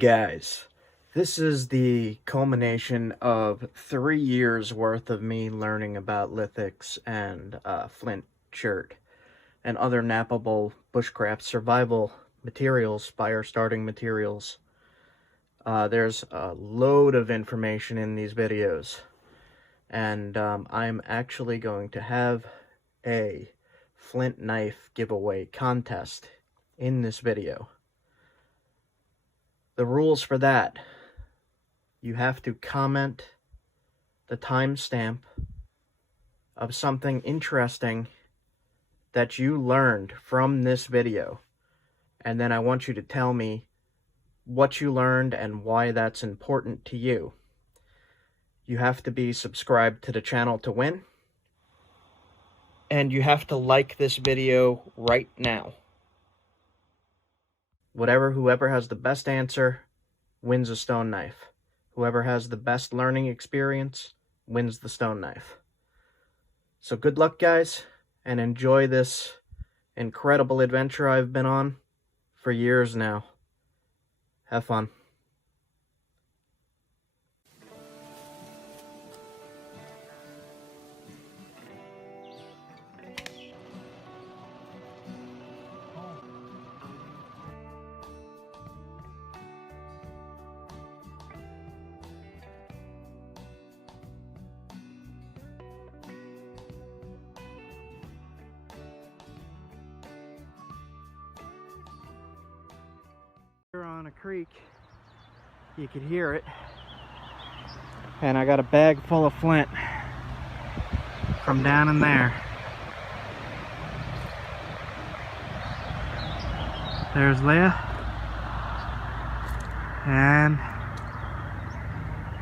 Guys, this is the culmination of 3 years worth of me learning about lithics and flint, chert, and other knappable bushcraft survival materials, fire starting materials. There's a load of information in these videos, and I'm actually going to have a flint knife giveaway contest in this video. The rules for that: you have to comment the timestamp of something interesting that you learned from this video, and then I want you to tell me what you learned and why that's important to you. You have to be subscribed to the channel to win, and you have to like this video right now. Whoever has the best answer wins a stone knife. Whoever has the best learning experience wins the stone knife. So good luck, guys, and enjoy this incredible adventure I've been on for years now. Have fun. On a creek, you could hear it, and I got a bag full of flint from down in there. There's Leah, and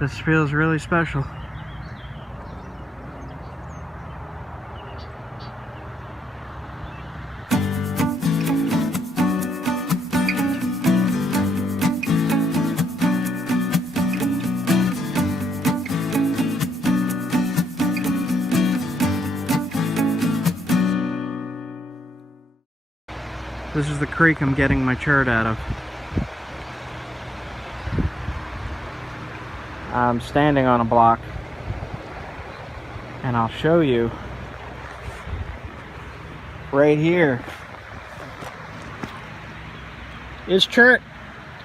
this feels really special. This is the creek I'm getting my chert out of. I'm standing on a block, and I'll show you right here is chert.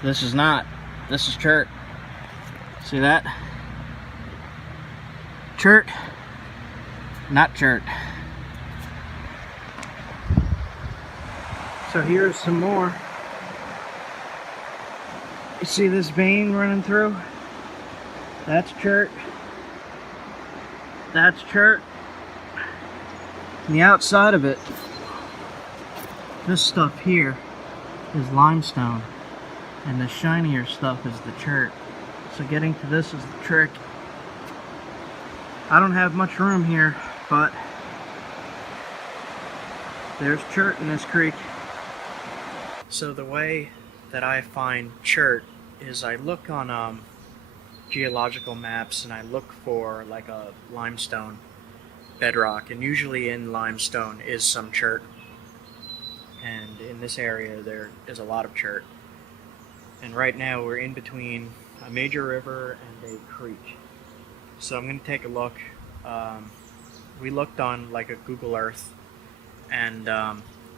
This is not. This is chert. See that? Chert, not chert. So here's some more. You see this vein running through? That's chert. That's chert. And the outside of it, this stuff here is limestone, and the shinier stuff is the chert. So getting to this is the trick. I don't have much room here, but there's chert in this creek. So the way that I find chert is I look on geological maps, and I look for like a limestone bedrock, and usually in limestone is some chert, and in this area there is a lot of chert. And right now we're in between a major river and a creek, so I'm going to take a look. We looked on like a Google Earth and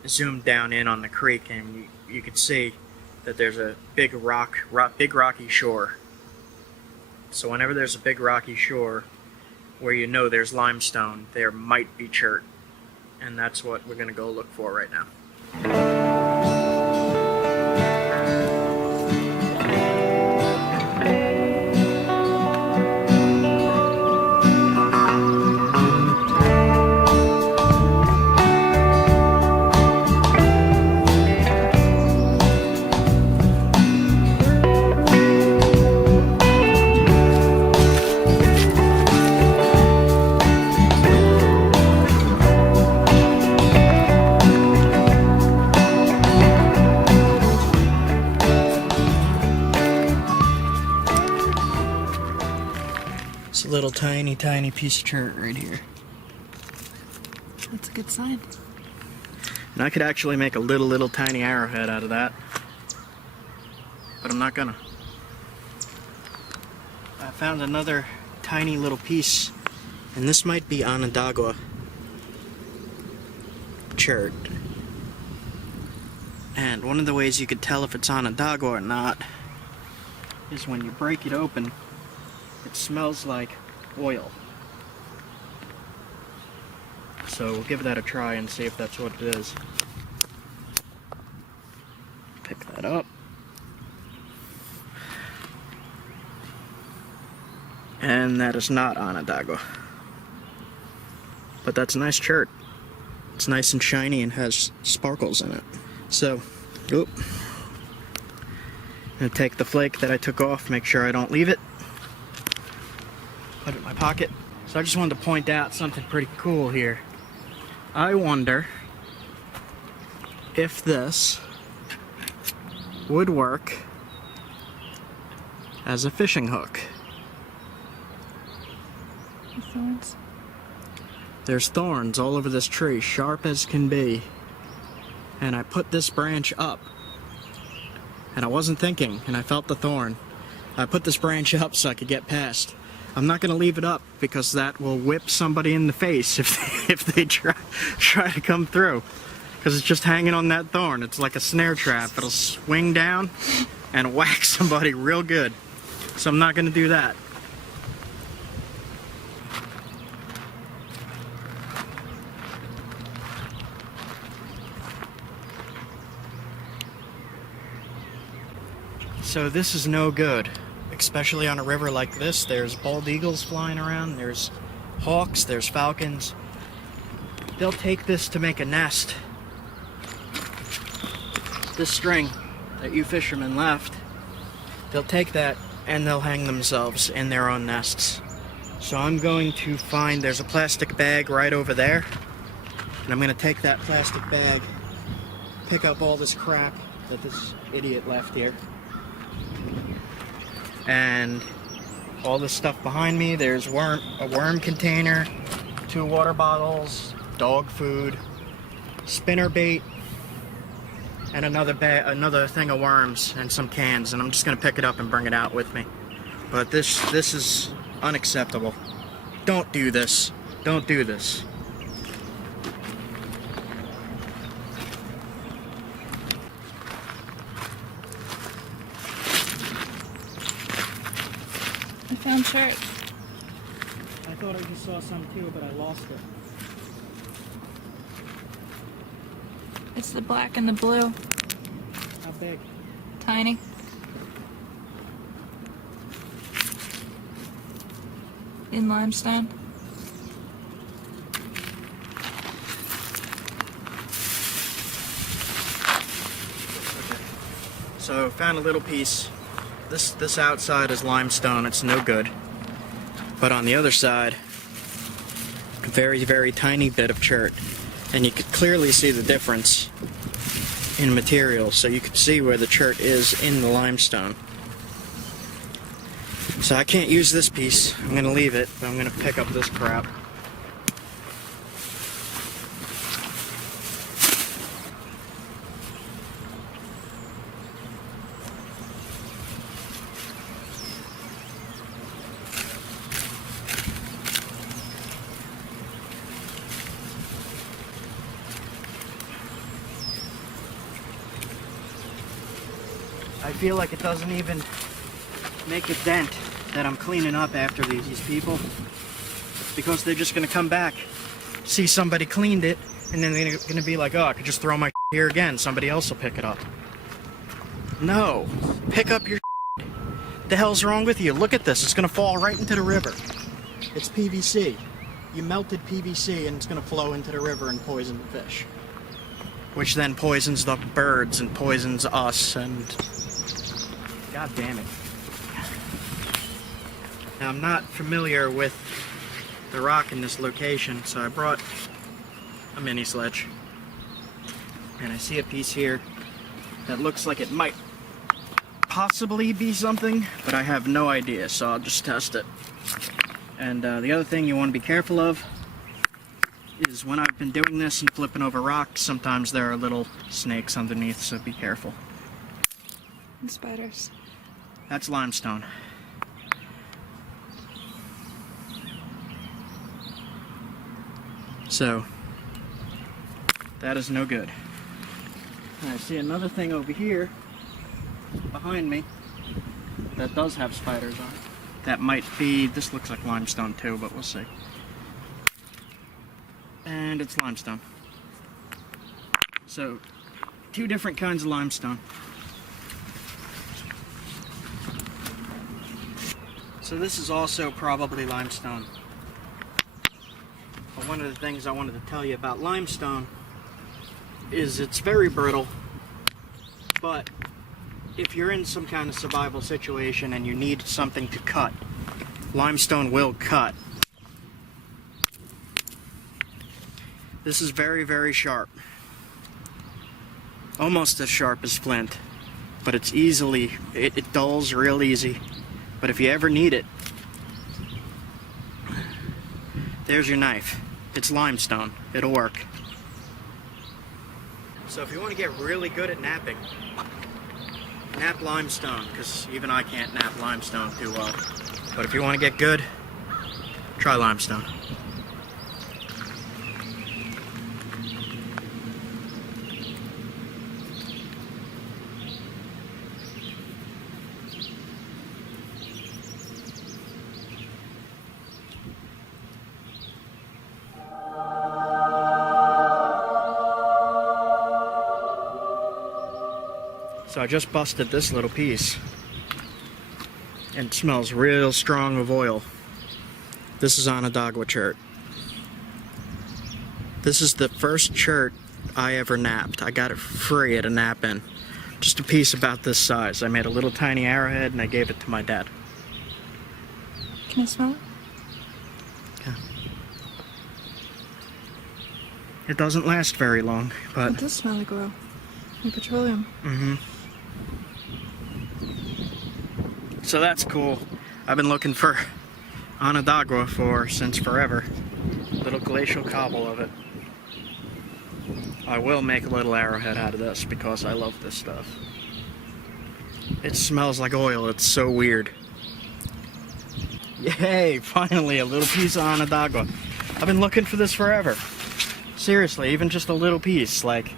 zoomed down in on the creek, and you could see that there's a big rocky shore. So whenever there's a big rocky shore where you know there's limestone, there might be chert, and that's what we're going to go look for right now. It's a little tiny piece of chert right here. That's a good sign. And I could actually make a little tiny arrowhead out of that, but I'm not gonna. I found another tiny little piece, and this might be Onondaga Chert. And one of the ways you could tell if it's Onondaga or not is when you break it open, it smells like oil. So we'll give that a try and see if that's what it is. Pick that up. And that is not Onondaga. But that's a nice chert. It's nice and shiny and has sparkles in it. So, I'm gonna take the flake that I took off, make sure I don't leave it. Put it in my pocket. So I just wanted to point out something pretty cool here. I wonder if this would work as a fishing hook. Thorns. There's thorns all over this tree, sharp as can be. And I put this branch up. And I wasn't thinking, and I felt the thorn. I put this branch up so I could get past. I'm not going to leave it up because that will whip somebody in the face if they try to come through. Because it's just hanging on that thorn. It's like a snare trap. It'll swing down and whack somebody real good. So I'm not going to do that. So this is no good, especially on a river like this. There's bald eagles flying around, there's hawks, there's falcons. They'll take this to make a nest. This string that you fishermen left, they'll take that and they'll hang themselves in their own nests. So I'm going to find, there's a plastic bag right over there, and I'm going to take that plastic bag, pick up all this crap that this idiot left here. And all this stuff behind me, there's a worm container, 2 water bottles, dog food, spinner bait, and another thing of worms and some cans, and I'm just gonna pick it up and bring it out with me. But this is unacceptable. Don't do this. Don't do this. I found Chert. I thought I just saw some too, but I lost it. It's the black and the blue. How big? Tiny. In limestone. Okay. So found a little piece. This outside is limestone, it's no good. But on the other side, a very, very tiny bit of chert. And you could clearly see the difference in material, so you could see where the chert is in the limestone. So I can't use this piece, I'm gonna leave it, but I'm gonna pick up this crap. I feel like it doesn't even make a dent that I'm cleaning up after these people. It's because they're just gonna come back, see somebody cleaned it, and then they're gonna be like, oh, I could just throw my here again, somebody else will pick it up. No, pick up your the hell's wrong with you? Look at this, it's gonna fall right into the river. It's PVC. You melted PVC and it's gonna flow into the river and poison the fish. Which then poisons the birds and poisons us, and God damn it. Now I'm not familiar with the rock in this location, so I brought a mini sledge. And I see a piece here that looks like it might possibly be something, but I have no idea, so I'll just test it. And the other thing you want to be careful of is when I've been doing this and flipping over rocks, sometimes there are little snakes underneath, so be careful. And spiders. That's limestone. So, that is no good. And I see another thing over here, behind me, that does have spiders on it. That might be, this looks like limestone too, but we'll see. And it's limestone. So, two different kinds of limestone. So this is also probably limestone. But one of the things I wanted to tell you about limestone is it's very brittle, but if you're in some kind of survival situation and you need something to cut, limestone will cut. This is very, very sharp. Almost as sharp as flint, but it's easily, it dulls real easy. But if you ever need it, there's your knife. It's limestone. It'll work. So if you want to get really good at knapping, knap limestone, because even I can't knap limestone too well. But if you want to get good, try limestone. So I just busted this little piece, and it smells real strong of oil. This is Onondaga chert. This is the first chert I ever napped. I got it free at a nap-in. Just a piece about this size. I made a little tiny arrowhead and I gave it to my dad. Can I smell it? Yeah. It doesn't last very long, but... It does smell like oil. Like petroleum. Mm-hmm. So that's cool. I've been looking for Onondaga since forever. Little glacial cobble of it. I will make a little arrowhead out of this because I love this stuff. It smells like oil. It's so weird. Yay! Finally, a little piece of Onondaga. I've been looking for this forever. Seriously, even just a little piece. Like,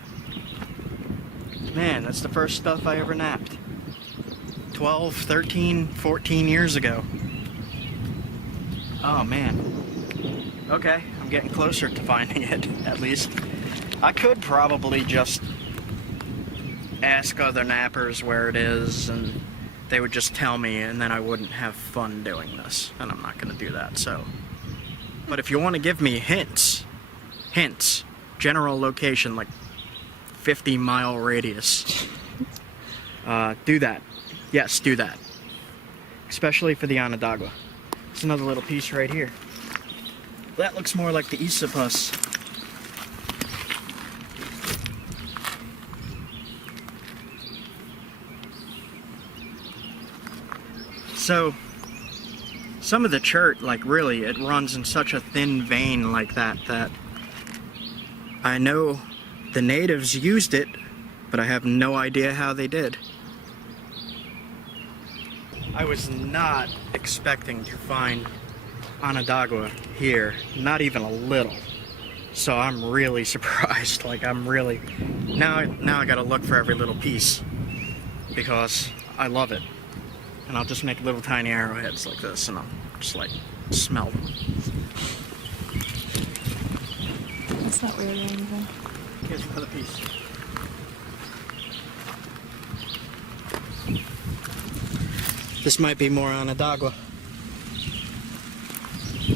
man, that's the first stuff I ever napped. 12, 13, 14 years ago. Oh man. Okay, I'm getting closer to finding it, at least. I could probably just ask other nappers where it is, and they would just tell me, and then I wouldn't have fun doing this, and I'm not going to do that, so. But if you want to give me hints, general location, like 50-mile radius, do that. Yes, do that. Especially for the Onondaga. There's another little piece right here. That looks more like the esopus. So, some of the chert, like really, it runs in such a thin vein like that, that I know the natives used it, but I have no idea how they did. I was not expecting to find Onondaga here, not even a little. So I'm really surprised. Like, I'm really... Now I gotta look for every little piece, because I love it. And I'll just make little tiny arrowheads like this, and I'll just, like, smell them. That's not weird or anything. Here's another piece. This might be more Onondaga.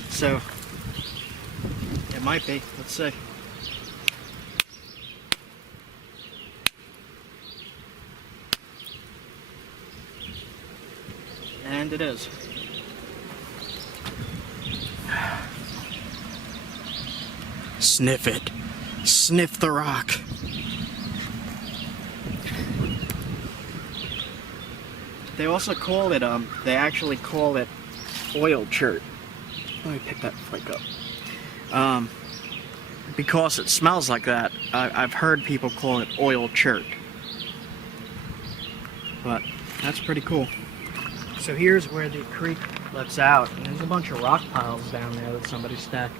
So, it might be. Let's see. And it is. Sniff it. Sniff the rock. They also call it, they actually call it oil chert. Let me pick that flake up. Because it smells like that, I've heard people call it oil chert. But that's pretty cool. So here's where the creek lets out, and there's a bunch of rock piles down there that somebody stacked.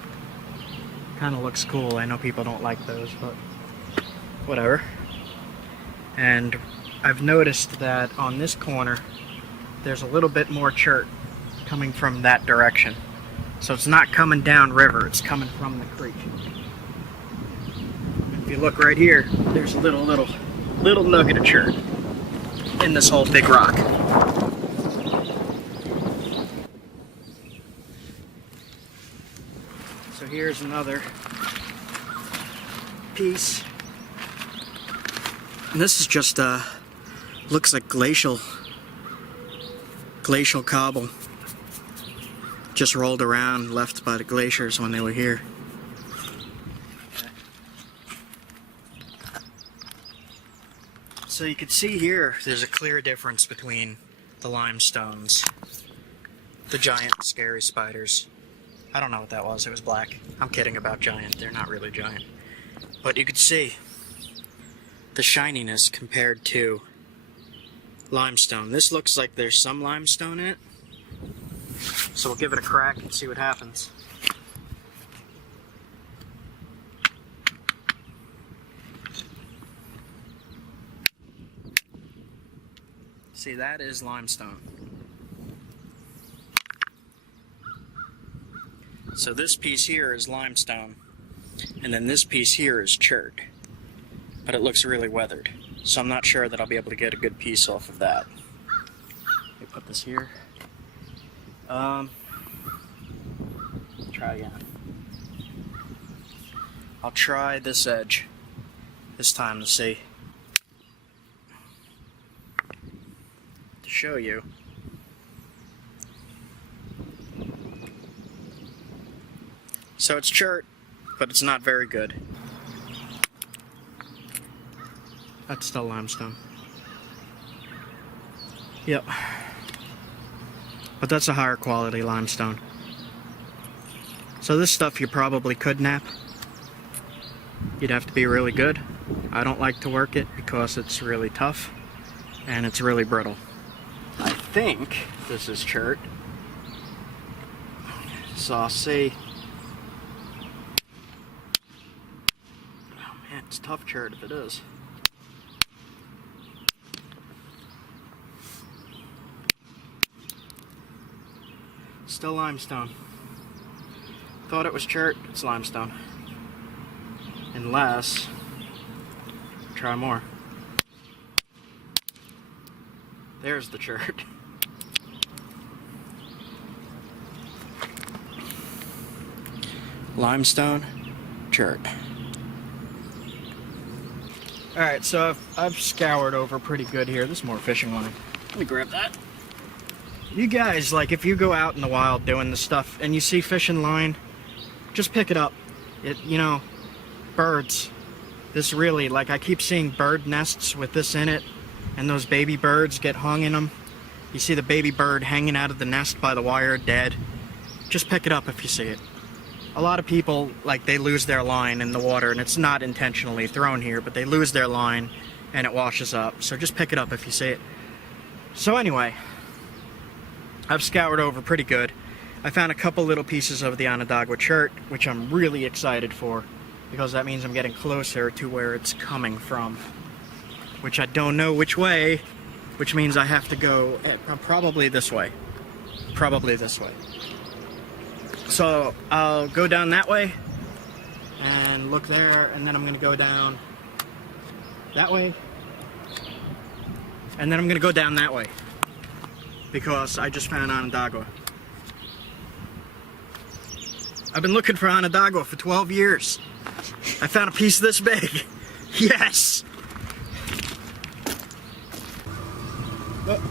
Kind of looks cool. I know people don't like those, but whatever. And I've noticed that on this corner, there's a little bit more chert coming from that direction. So it's not coming down river, it's coming from the creek. If you look right here, there's a little nugget of chert in this whole big rock. So here's another piece. And this is just looks like glacial cobble. Just rolled around, left by the glaciers when they were here. So you can see here, there's a clear difference between the limestones, the giant scary spiders. I don't know what that was, it was black. I'm kidding about giant, they're not really giant. But you can see the shininess compared to limestone. This looks like there's some limestone in it. So we'll give it a crack and see what happens. See, that is limestone. So this piece here is limestone, and then this piece here is chert. But it looks really weathered, so I'm not sure that I'll be able to get a good piece off of that. Let me put this here. Try again. I'll try this edge this time to see. To show you. So it's chert, but it's not very good. That's still limestone. Yep. But that's a higher quality limestone. So this stuff you probably could knap. You'd have to be really good. I don't like to work it because it's really tough and it's really brittle. I think this is chert. So I'll see. Oh man, it's tough chert if it is. Still limestone. Thought it was chert, it's limestone. Unless, try more. There's the chert. Limestone, chert. Alright, so I've scoured over pretty good here. There's more fishing line. Let me grab that. You guys, like, if you go out in the wild doing this stuff and you see fishing line, just pick it up. You know, birds. This really, like, I keep seeing bird nests with this in it, and those baby birds get hung in them. You see the baby bird hanging out of the nest by the wire, dead. Just pick it up if you see it. A lot of people, like, they lose their line in the water, and it's not intentionally thrown here, but they lose their line, and it washes up. So just pick it up if you see it. So anyway, I've scoured over pretty good. I found a couple little pieces of the Onondaga chert, which I'm really excited for, because that means I'm getting closer to where it's coming from, which I don't know which way, which means I have to go probably this way. Probably this way. So I'll go down that way and look there, and then I'm going to go down that way, and then I'm going to go down that way, because I just found Onondaga. I've been looking for Onondaga for 12 years. I found a piece this big. Yes! Oh.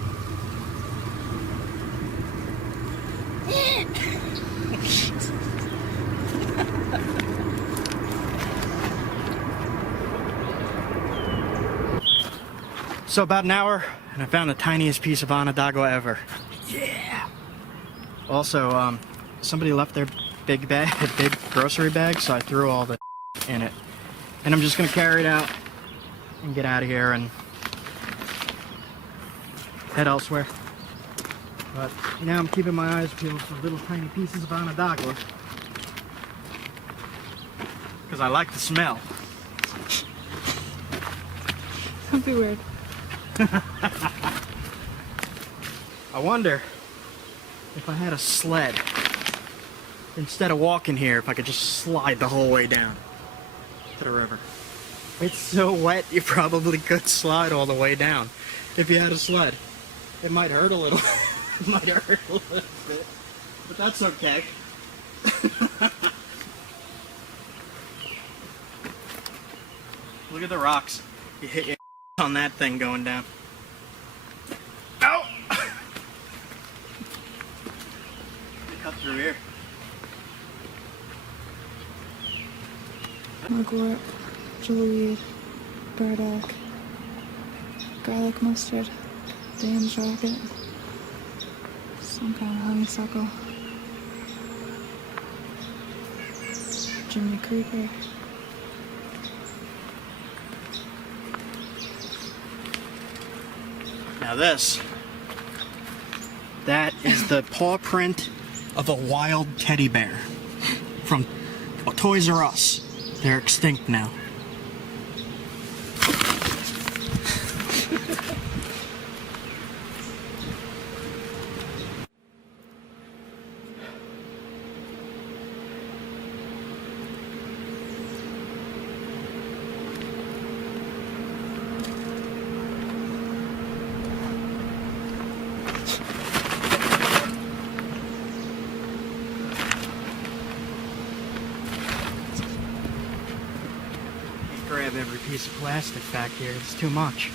So about an hour, and I found the tiniest piece of Onondaga ever. Yeah! Also, somebody left their big grocery bag, so I threw all the in it. And I'm just gonna carry it out and get out of here and head elsewhere. But now I'm keeping my eyes peeled for little tiny pieces of Onondaga. because I like the smell. Don't be weird. I wonder if I had a sled, instead of walking here, if I could just slide the whole way down to the river. It's so wet, you probably could slide all the way down if you had a sled. It might hurt a little. It might hurt a little bit, but that's okay. Look at the rocks. You hit your on that thing going down. Ow! Cut through here. Mugwort, jewelweed, burdock, garlic mustard, Dan's rocket, some kind of honeysuckle, Jiminy creeper. Now this, that is the paw print of a wild teddy bear from Toys R Us. They're extinct now. Grab every piece of plastic back here, it's too much.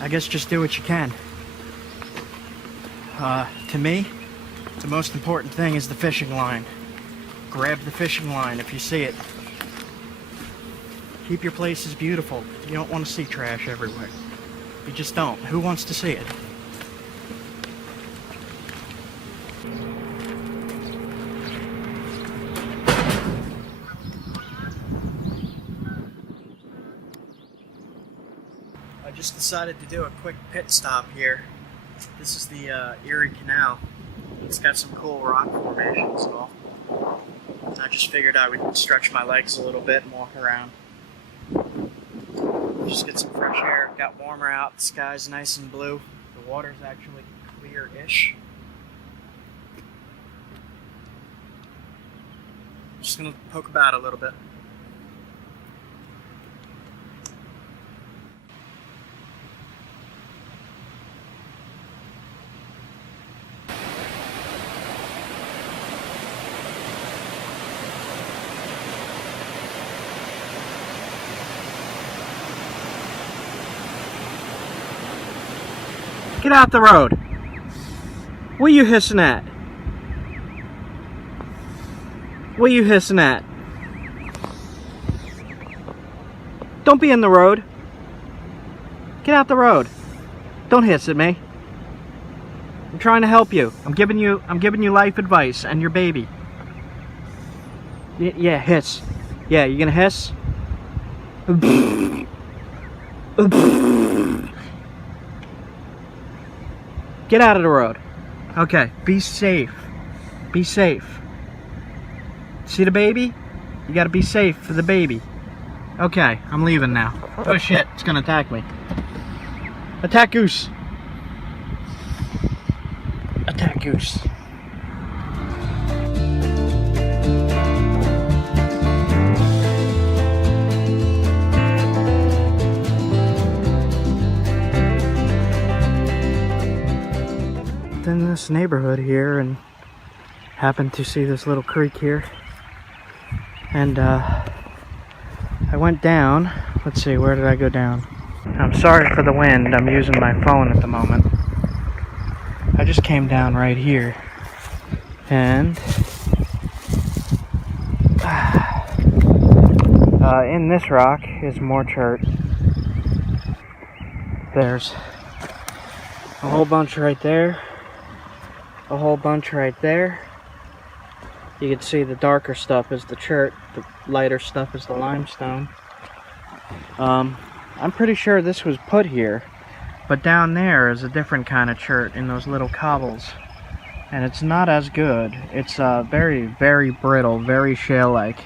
I guess just do what you can. To me, the most important thing is the fishing line. Grab the fishing line if you see it. Keep your places beautiful. You don't want to see trash everywhere. You just don't. Who wants to see it? I just decided to do a quick pit stop here. This is the Erie Canal. It's got some cool rock formations and all. I just figured I would stretch my legs a little bit and walk around. Just get some fresh air. Got warmer out. The sky's nice and blue. The water's actually clear-ish. Just gonna poke about a little bit. Get out the road. What are you hissing at? What are you hissing at? Don't be in the road. Get out the road. Don't hiss at me. I'm trying to help you. I'm giving you life advice and your baby. Yeah, hiss. Yeah, you gonna hiss? Get out of the road. Okay, be safe. Be safe. See the baby? You gotta be safe for the baby. Okay, I'm leaving now. Oh shit, it's gonna attack me. Attack goose. Attack goose. In this neighborhood here and happened to see this little creek here, and I went down. Let's see, where did I go down? I'm sorry for the wind, I'm using my phone at the moment. I just came down right here, and in this rock is more chert. There's a whole bunch right there. A whole bunch right there. You can see the darker stuff is the chert, the lighter stuff is the limestone. I'm pretty sure this was put here, but down there is a different kind of chert in those little cobbles, and it's not as good. It's very, very brittle, very shale-like.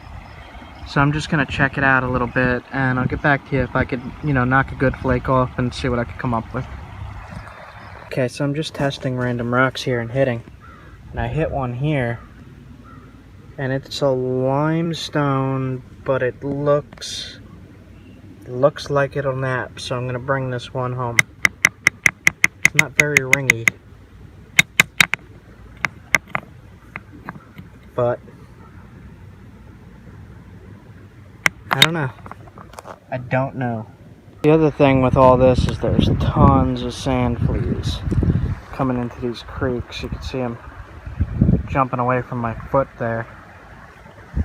So I'm just gonna check it out a little bit, and I'll get back to you if I could, you know, knock a good flake off and see what I could come up with. Okay, so I'm just testing random rocks here and hitting. And I hit one here, and it's a limestone, but it looks like it'll nap, so I'm gonna bring this one home. It's not very ringy, but I don't know. I don't know. The other thing with all this is there's tons of sand fleas coming into these creeks. You can see them jumping away from my foot there.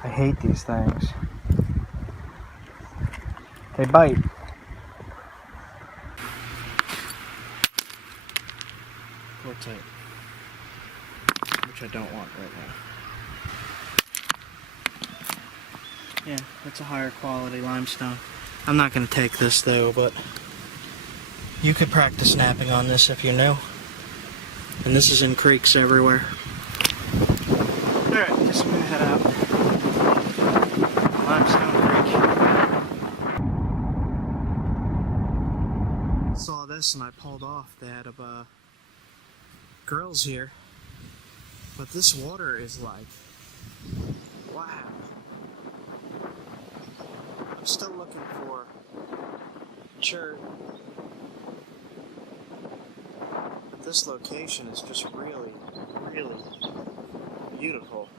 I hate these things. They bite. Quartzite, which I don't want right now. Yeah, that's a higher quality limestone. I'm not going to take this though, but you could practice napping on this if you're new. And this is in creeks everywhere. Alright, guess I'm going to head out. Limestone Creek. Saw this and I pulled off. They had grills here. But this water is like, wow. I'm still looking for Chert. But this location is just really, really beautiful.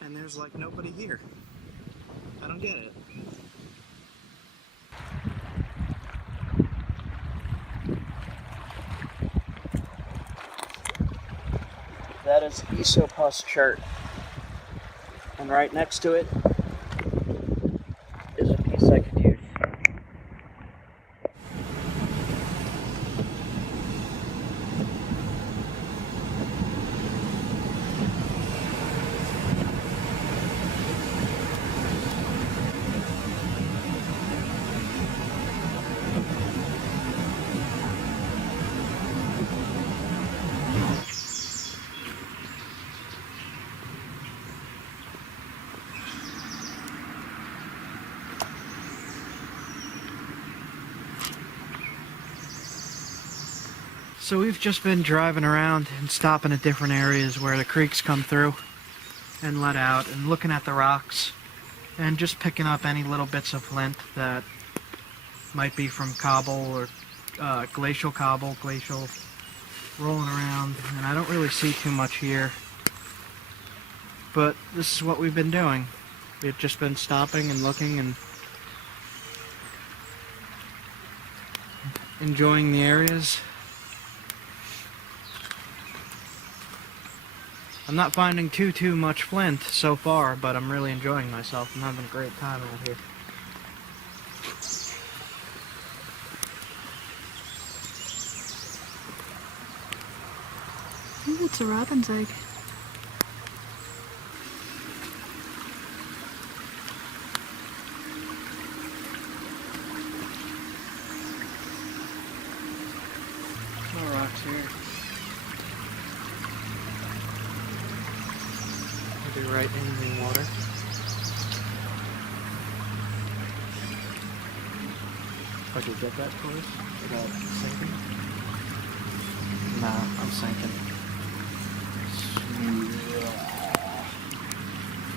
And there's like nobody here. I don't get it. That is esopus Chert. And right next to it is a piece I could use. So we've just been driving around and stopping at different areas where the creeks come through and let out, and looking at the rocks and just picking up any little bits of flint that might be from cobble or glacial cobble, glacial rolling around. And I don't really see too much here, but this is what we've been doing. We've just been stopping and looking and enjoying the areas. I'm not finding too much flint so far, but I'm really enjoying myself. I'm having a great time out here. I think it's a robin's egg. No rocks here. Maybe right in the water. If I could get that close without sinking. Nah, I'm sinking.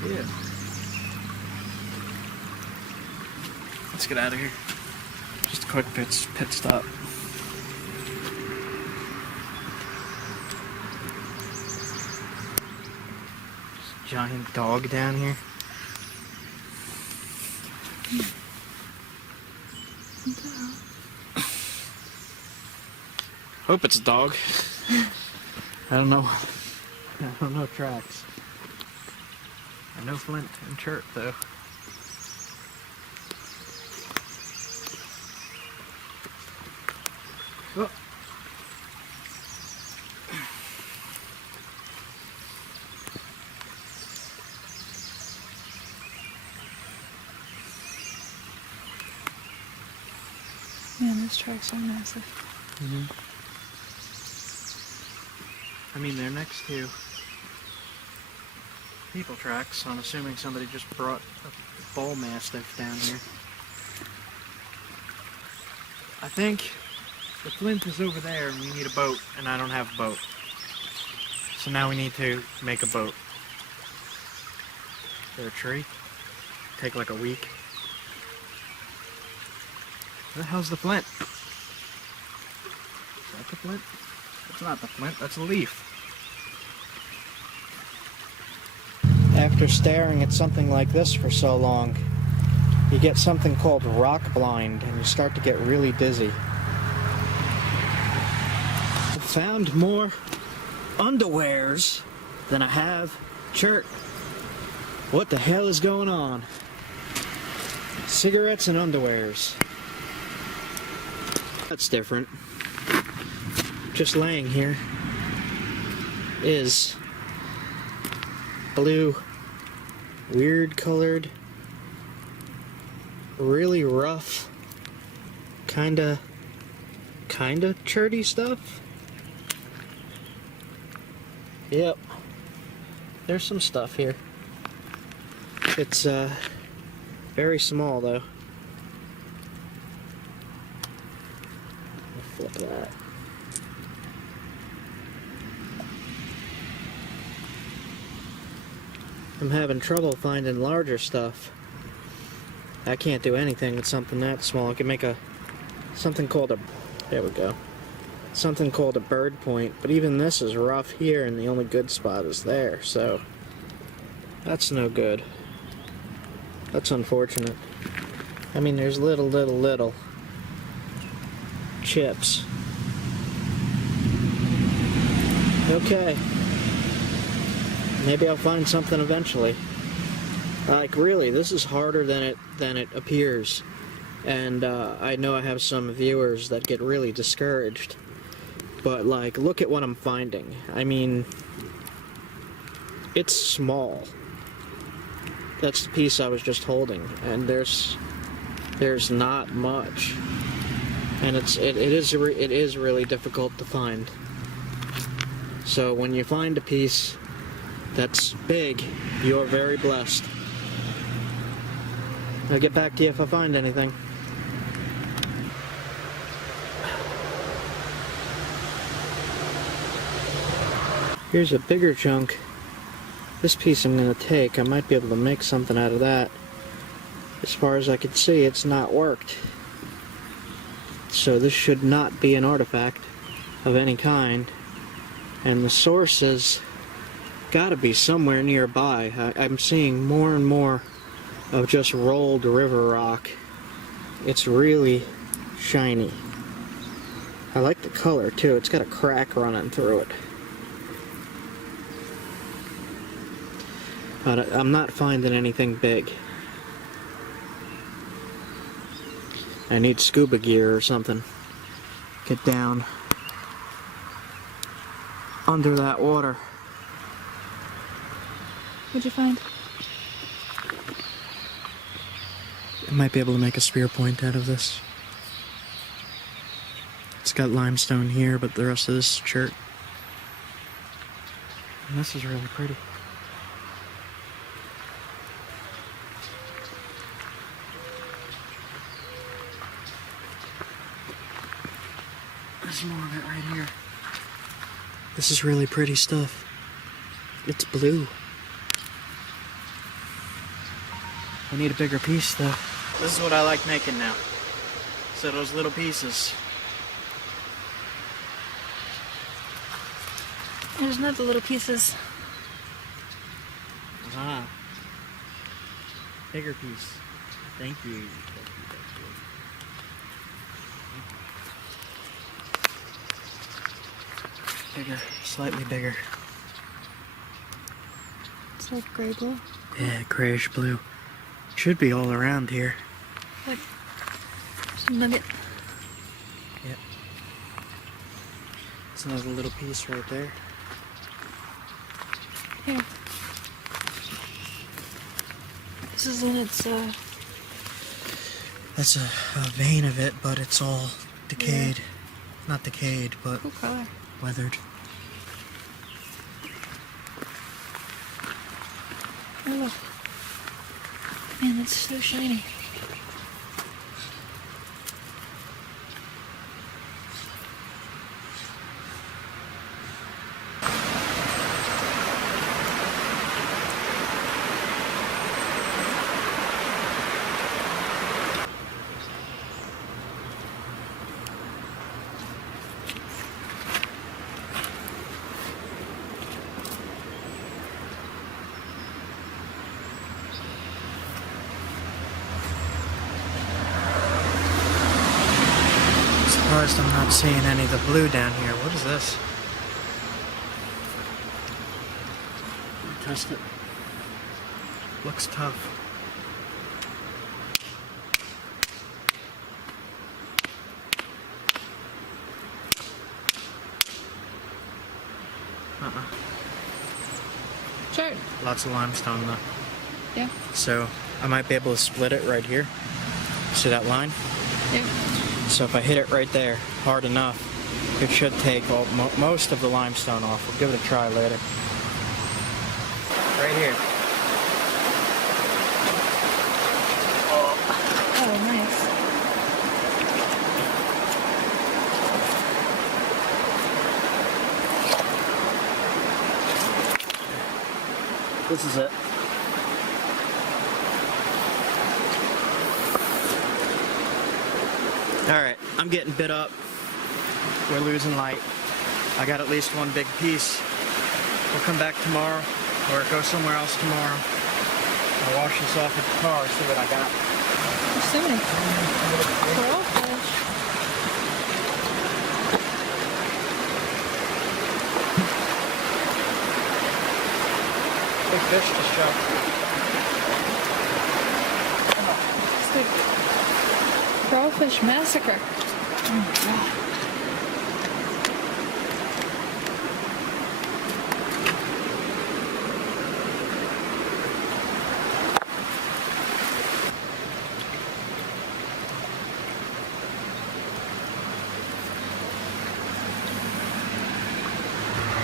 Yeah. Let's get out of here. Just a quick pit stop. Giant dog down here. Hope it's a dog. I don't know. I don't know tracks. I know Flint and Chert though. Oh. Man, those tracks are massive. Mm-hmm. I mean, they're next to people tracks, so I'm assuming somebody just brought a bull mastiff down here. I think the Flint is over there and we need a boat, and I don't have a boat. So now we need to make a boat. Is there a tree? Take like a week. Where the hell's the Flint? Is that the Flint? That's not the Flint, that's a leaf. After staring at something like this for so long, you get something called rock blind and you start to get really dizzy. I found more underwears than I have Chert. What the hell is going on? Cigarettes and underwears. That's different. Just laying here is blue, weird colored, really rough, kinda cherty stuff. Yep, there's some stuff here. It's very small though. Flip that. I'm having trouble finding larger stuff. I can't do anything with something that small. I can make something called a, there we go. Something called a bird point, but even this is rough here and the only good spot is there, so that's no good. That's unfortunate. I mean, there's little chips. Okay. Maybe I'll find something eventually. Like, really, this is harder than it appears. And I know I have some viewers that get really discouraged. But, like, look at what I'm finding. I mean, it's small. That's the piece I was just holding, and there's not much. And it is really difficult to find. So when you find a piece that's big, you're very blessed. I'll get back to you if I find anything. Here's a bigger chunk. This piece I'm going to take. I might be able to make something out of that. As far as I can see, it's not worked. So this should not be an artifact of any kind. And the source has got to be somewhere nearby. I'm seeing more and more of just rolled river rock. It's really shiny. I like the color too. It's got a crack running through it. But I'm not finding anything big. I need scuba gear or something. Get down under that water. What'd you find? I might be able to make a spear point out of this. It's got limestone here, but the rest of this is chert. And this is really pretty. There's more of it right here. This is really pretty stuff. It's blue. I need a bigger piece though. This is what I like making now. So those little pieces. There's another little pieces. Ah. Bigger piece. Thank you. Bigger, slightly bigger. It's like gray blue. Yeah, grayish blue. Should be all around here. Like some nugget. Yep. It's another little piece right there. Here. This is in its That's a vein of it, but it's all decayed. Yeah. Not decayed, but cool color. weathered. Oh, look. Man, it's so shiny. Surprised I'm not seeing any of the blue down here. What is this? Test it. Looks tough. Chert. Lots of limestone though. Yeah. So I might be able to split it right here. See that line? Yeah. So if I hit it right there hard enough, it should take most of the limestone off. We'll give it a try later. Right here. Oh, nice. This is it. Alright, I'm getting bit up. We're losing light. I got at least one big piece. We'll come back tomorrow, or go somewhere else tomorrow. I'll wash this off at the car, see what I got. There's so many crawfish. Big fish to show. It's the crawfish massacre. Oh my god.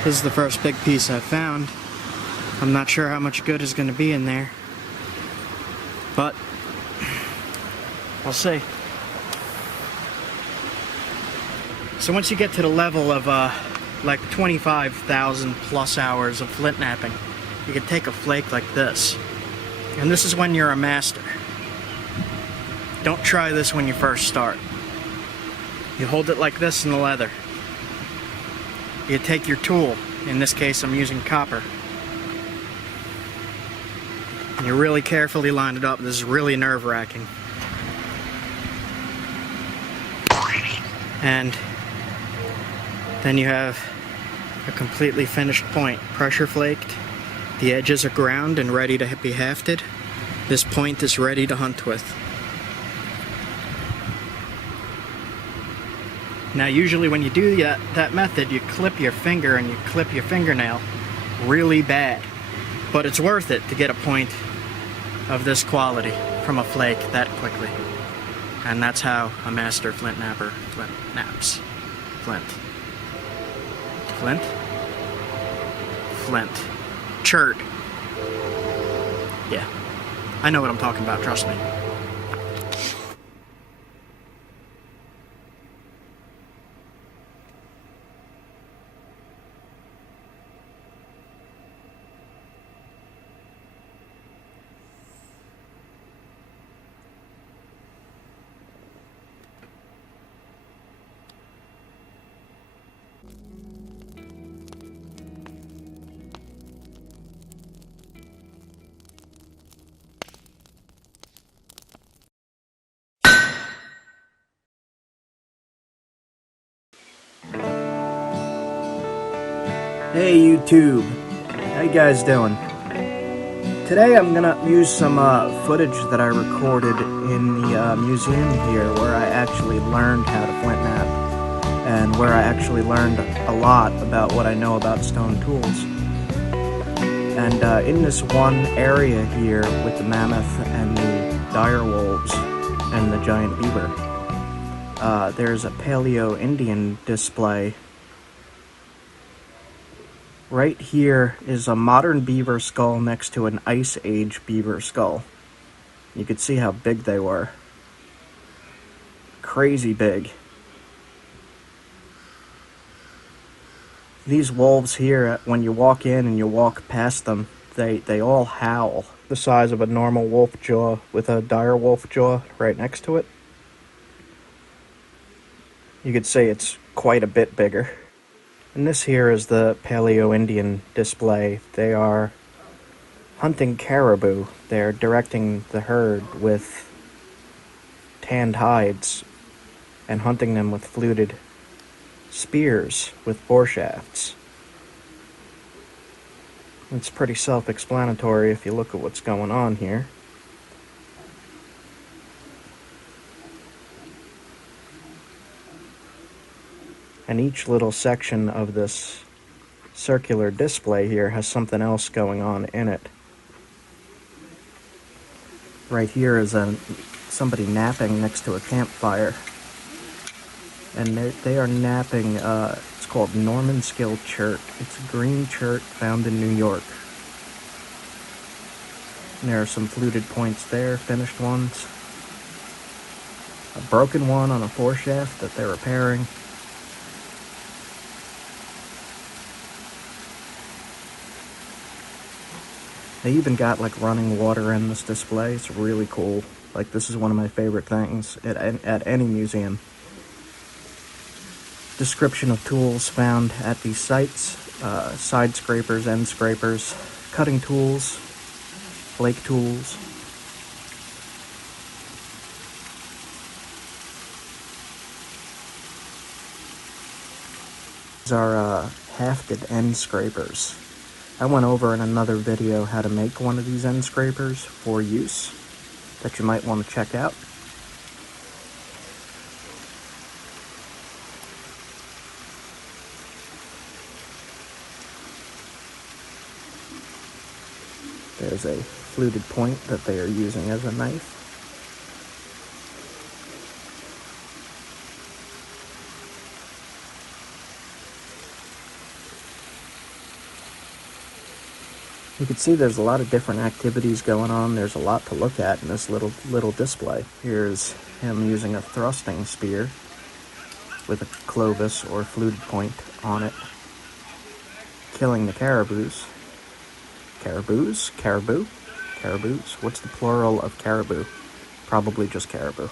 This is the first big piece I found. I'm not sure how much good is going to be in there, but we'll see. So once you get to the level of like 25,000 plus hours of flint knapping, you can take a flake like this. And this is when you're a master. Don't try this when you first start. You hold it like this in the leather. You take your tool, in this case I'm using copper, and you really carefully line it up. This is really nerve-wracking. And then you have a completely finished point, pressure flaked. The edges are ground and ready to be hafted. This point is ready to hunt with. Now usually when you do that method, you clip your finger and you clip your fingernail really bad. But it's worth it to get a point of this quality from a flake that quickly. And that's how a master flint napper flint naps. Flint. Flint? Flint. Chert. Yeah. I know what I'm talking about, trust me. Hey YouTube, how you guys doing? Today I'm gonna use some footage that I recorded in the museum here, where I actually learned how to flint knap, and where I actually learned a lot about what I know about stone tools. And in this one area here with the mammoth and the dire wolves and the giant beaver, there's a Paleo Indian display. Right here is a modern beaver skull next to an Ice Age beaver skull. You could see how big they were. Crazy big. These wolves here, when you walk in and you walk past them, they all howl. The size of a normal wolf jaw with a dire wolf jaw right next to it. You could say it's quite a bit bigger. And this here is the Paleo-Indian display. They are hunting caribou. They're directing the herd with tanned hides and hunting them with fluted spears with boar shafts. It's pretty self-explanatory if you look at what's going on here. And each little section of this circular display here has something else going on in it. Right here is somebody napping next to a campfire. And they are napping, it's called Norman Skill Chert. It's a green chert found in New York. And there are some fluted points there, finished ones. A broken one on a foreshaft that they're repairing. They even got like running water in this display. It's really cool. Like, this is one of my favorite things at any museum. Description of tools found at these sites: side scrapers, end scrapers, cutting tools, flake tools. These are hafted end scrapers. I went over in another video how to make one of these end scrapers for use that you might want to check out. There's a fluted point that they are using as a knife. You can see there's a lot of different activities going on. There's a lot to look at in this little display. Here's him using a thrusting spear with a clovis or fluted point on it, killing the caribous. Caribous? Caribou? Caribous? What's the plural of caribou? Probably just caribou.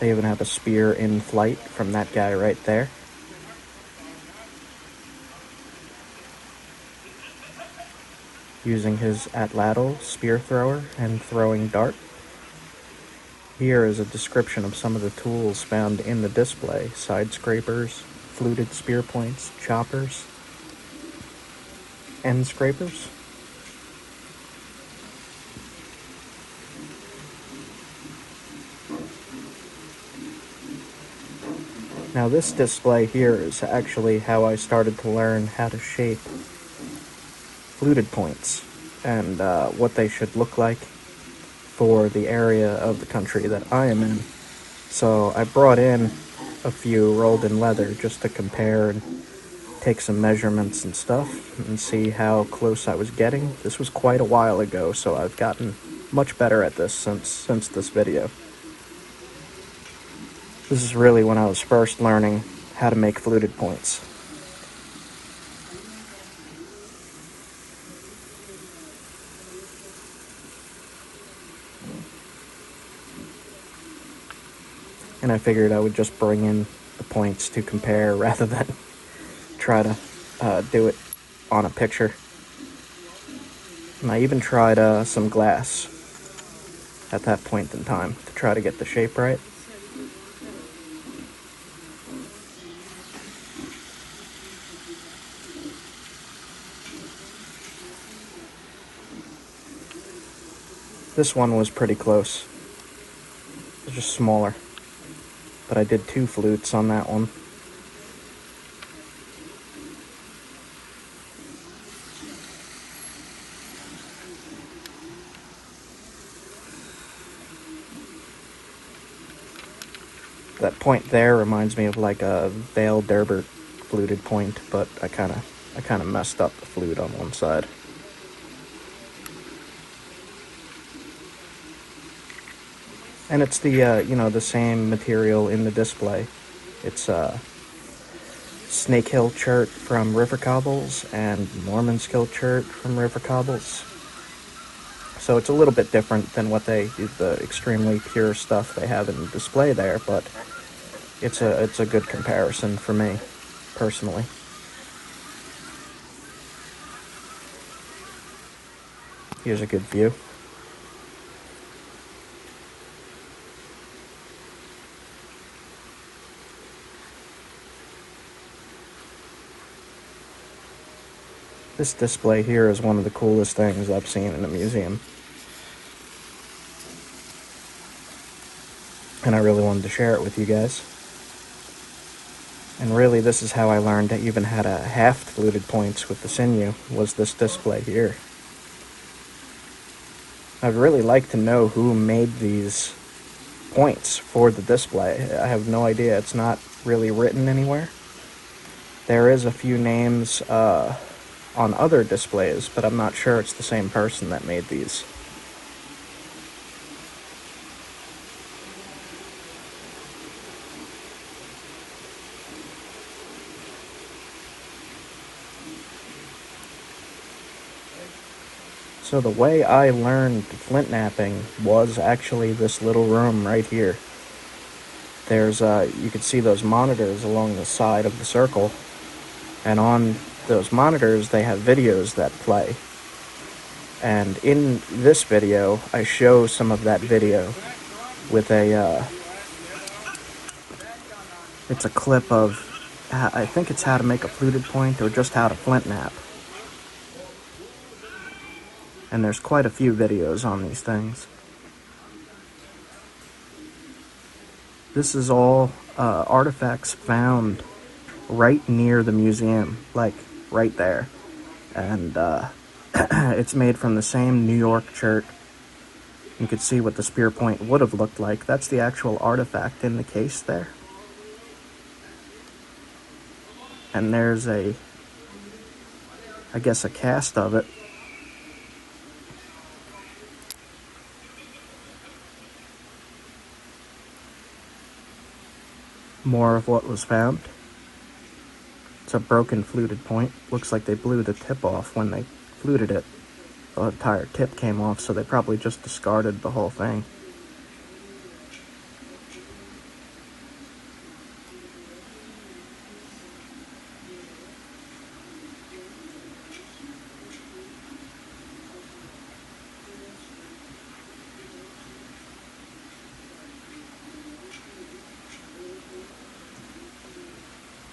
They even have a spear in flight from that guy right there. Using his atlatl spear thrower and throwing dart. Here is a description of some of the tools found in the display: side scrapers, fluted spear points, choppers, end scrapers. Now this display here is actually how I started to learn how to shape fluted points and what they should look like for the area of the country that I am in. So I brought in a few rolled in leather just to compare and take some measurements and stuff and see how close I was getting. This was quite a while ago, so I've gotten much better at this since this video. This is really when I was first learning how to make fluted points. And I figured I would just bring in the points to compare rather than try to do it on a picture. And I even tried some glass at that point in time to try to get the shape right. This one was pretty close. It was just smaller. But I did 2 flutes on that one. that point there reminds me of like a Vale Derbert fluted point, but I kind of messed up the flute on one side. And it's the the same material in the display. It's Snake Hill Chert from River Cobbles and Normanskill Chert from River Cobbles. So it's a little bit different than what the extremely pure stuff they have in the display there, but it's a good comparison for me, personally. Here's a good view. This display here is one of the coolest things I've seen in a museum. And I really wanted to share it with you guys. And really, this is how I learned I even had a half fluted points with the sinew, was this display here. I'd really like to know who made these points for the display. I have no idea. It's not really written anywhere. There is a few names on other displays, but I'm not sure it's the same person that made these. So the way I learned flint knapping was actually this little room right here. There's, you can see those monitors along the side of the circle, and on those monitors they have videos that play. And in this video, I show some of that video with it's a clip of, I think it's how to make a fluted point or just how to flint knap. And there's quite a few videos on these things. This is all artifacts found right near the museum, like right there. And it's made from the same New York chert. You could see what the spear point would have looked like. That's the actual artifact in the case there. And there's I guess a cast of it. More of what was found. It's a broken fluted point. Looks like they blew the tip off when they fluted it. The entire tip came off, so they probably just discarded the whole thing.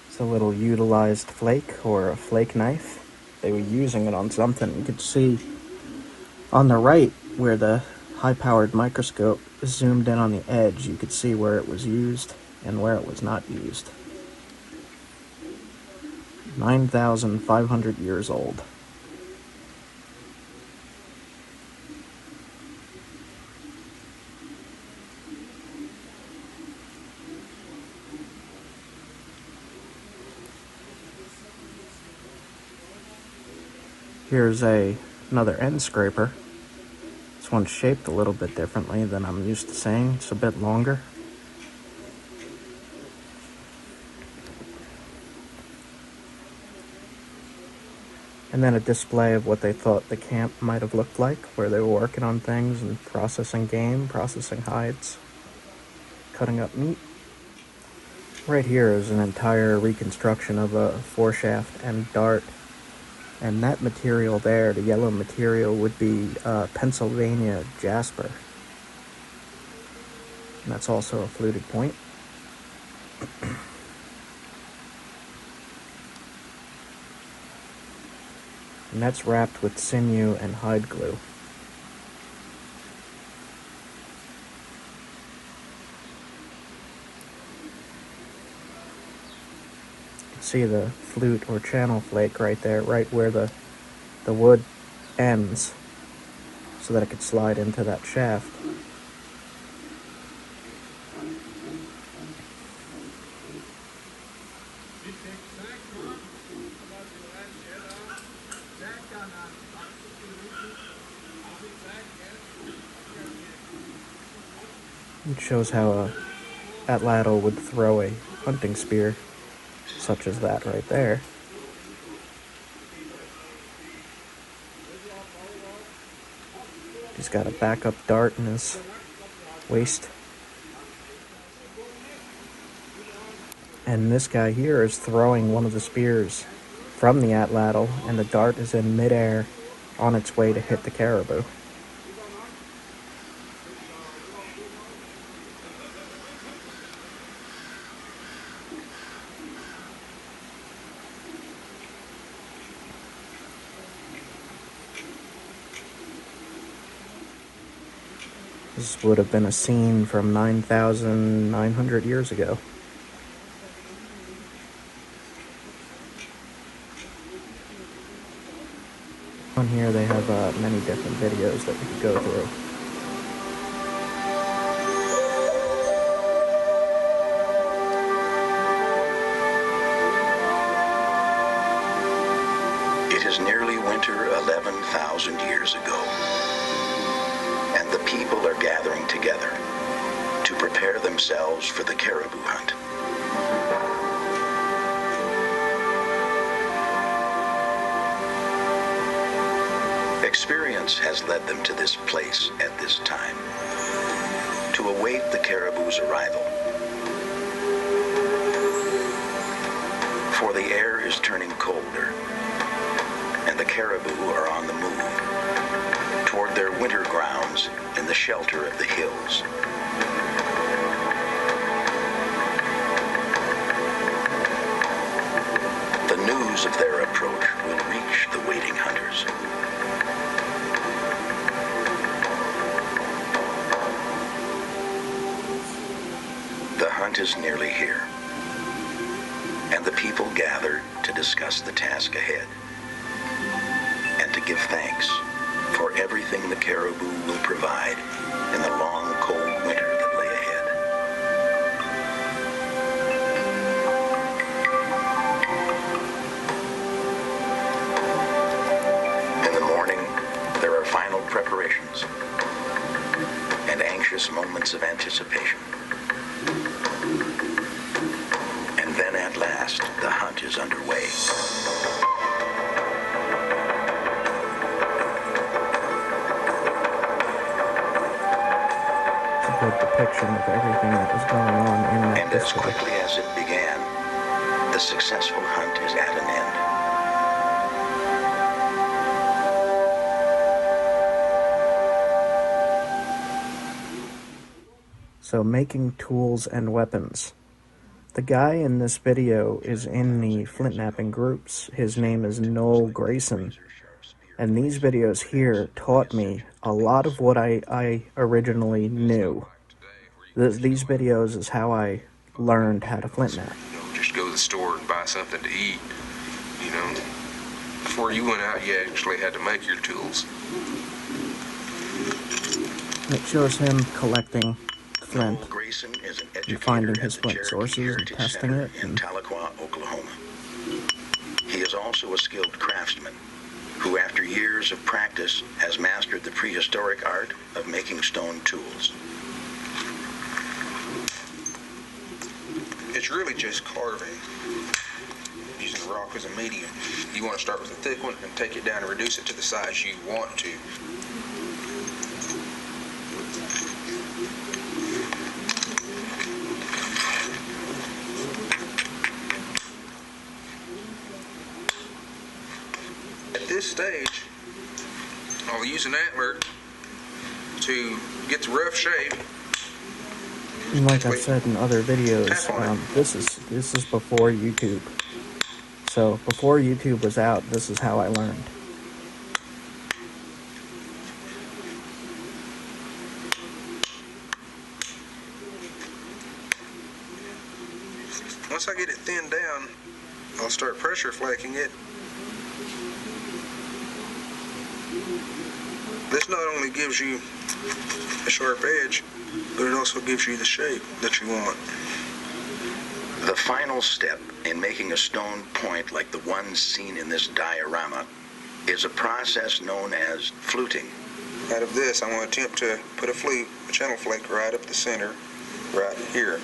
It's a little utilized flake, or a flake knife. They were using it on something. You could see on the right where the high-powered microscope zoomed in on the edge. You could see where it was used and where it was not used. 9,500 years old. Here's another end scraper. This one's shaped a little bit differently than I'm used to seeing. It's a bit longer. And then a display of what they thought the camp might have looked like, where they were working on things and processing game, processing hides, cutting up meat. Right here is an entire reconstruction of a foreshaft and dart. And that material there, the yellow material, would be Pennsylvania jasper. And that's also a fluted point. And that's wrapped with sinew and hide glue. See the flute or channel flake right there, right where the wood ends, so that it could slide into that shaft. It shows how a atlatl would throw a hunting spear, such as that right there. He's got a backup dart in his waist. And this guy here is throwing one of the spears from the atlatl, and the dart is in midair on its way to hit the caribou. This would have been a scene from 9,900 years ago. On here they have many different videos that we could go through. It is nearly winter 11,000 years ago, and the people are gathering together to prepare themselves for the caribou hunt. Experience has led them to this place at this time, to await the caribou's arrival. For the air is turning colder, and the caribou are on the move toward their winter grounds in the shelter of the hills. The news of their approach will reach the waiting hunters. The hunt is nearly here, and the people gather to discuss the task ahead and to give thanks for everything the caribou will provide in the long, cold winter that lay ahead. In the morning, there are final preparations and anxious moments of anticipation. And then at last, the hunt is underway. It's a good depiction of everything that was going on in that And as district. quickly as it began, the successful hunt is at an end. So making tools and weapons. The guy in this video is in the Flintknapping groups. His name is Noel Grayson. And these videos here taught me a lot of what I originally knew. These videos is how I learned how to flintknap. Just go to the store and buy something to eat, you know. Before you went out, you actually had to make your tools. It shows him collecting flint Noel Grayson is an and educator finding at his the flint Cherokee sources and Heritage testing Center it. in And Tahlequah, Oklahoma. He is also a skilled craftsman who, after years of practice, has mastered the prehistoric art of making stone tools. It's really just carving, using the rock as a medium. You want to start with a thick one and take it down and reduce it to the size you want to. At this stage, I'll use an antler to get the rough shape. And like I've said in other videos, this is before YouTube. So before YouTube was out, this is how I learned. Once I get it thinned down, I'll start pressure flaking it. This not only gives you a sharp edge, but it also gives you the shape that you want. The final step in making a stone point like the one seen in this diorama is a process known as fluting. Out of this, I'm going to attempt to put a channel flake right up the center, right here.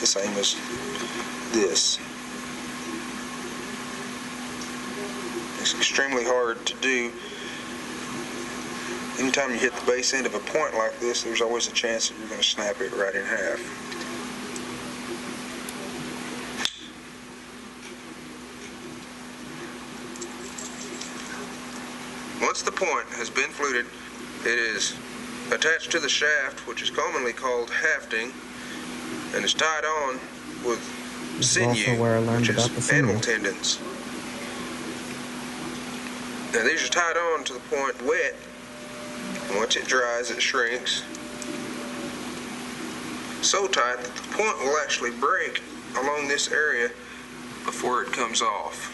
The same as this. It's extremely hard to do. Anytime you hit the base end of a point like this, there's always a chance that you're going to snap it right in half. Once the point has been fluted, it is attached to the shaft, which is commonly called hafting, and is tied on with sinew, which is animal tendons. Now these are tied on to the point wet. Once it dries, it shrinks so tight that the point will actually break along this area before it comes off.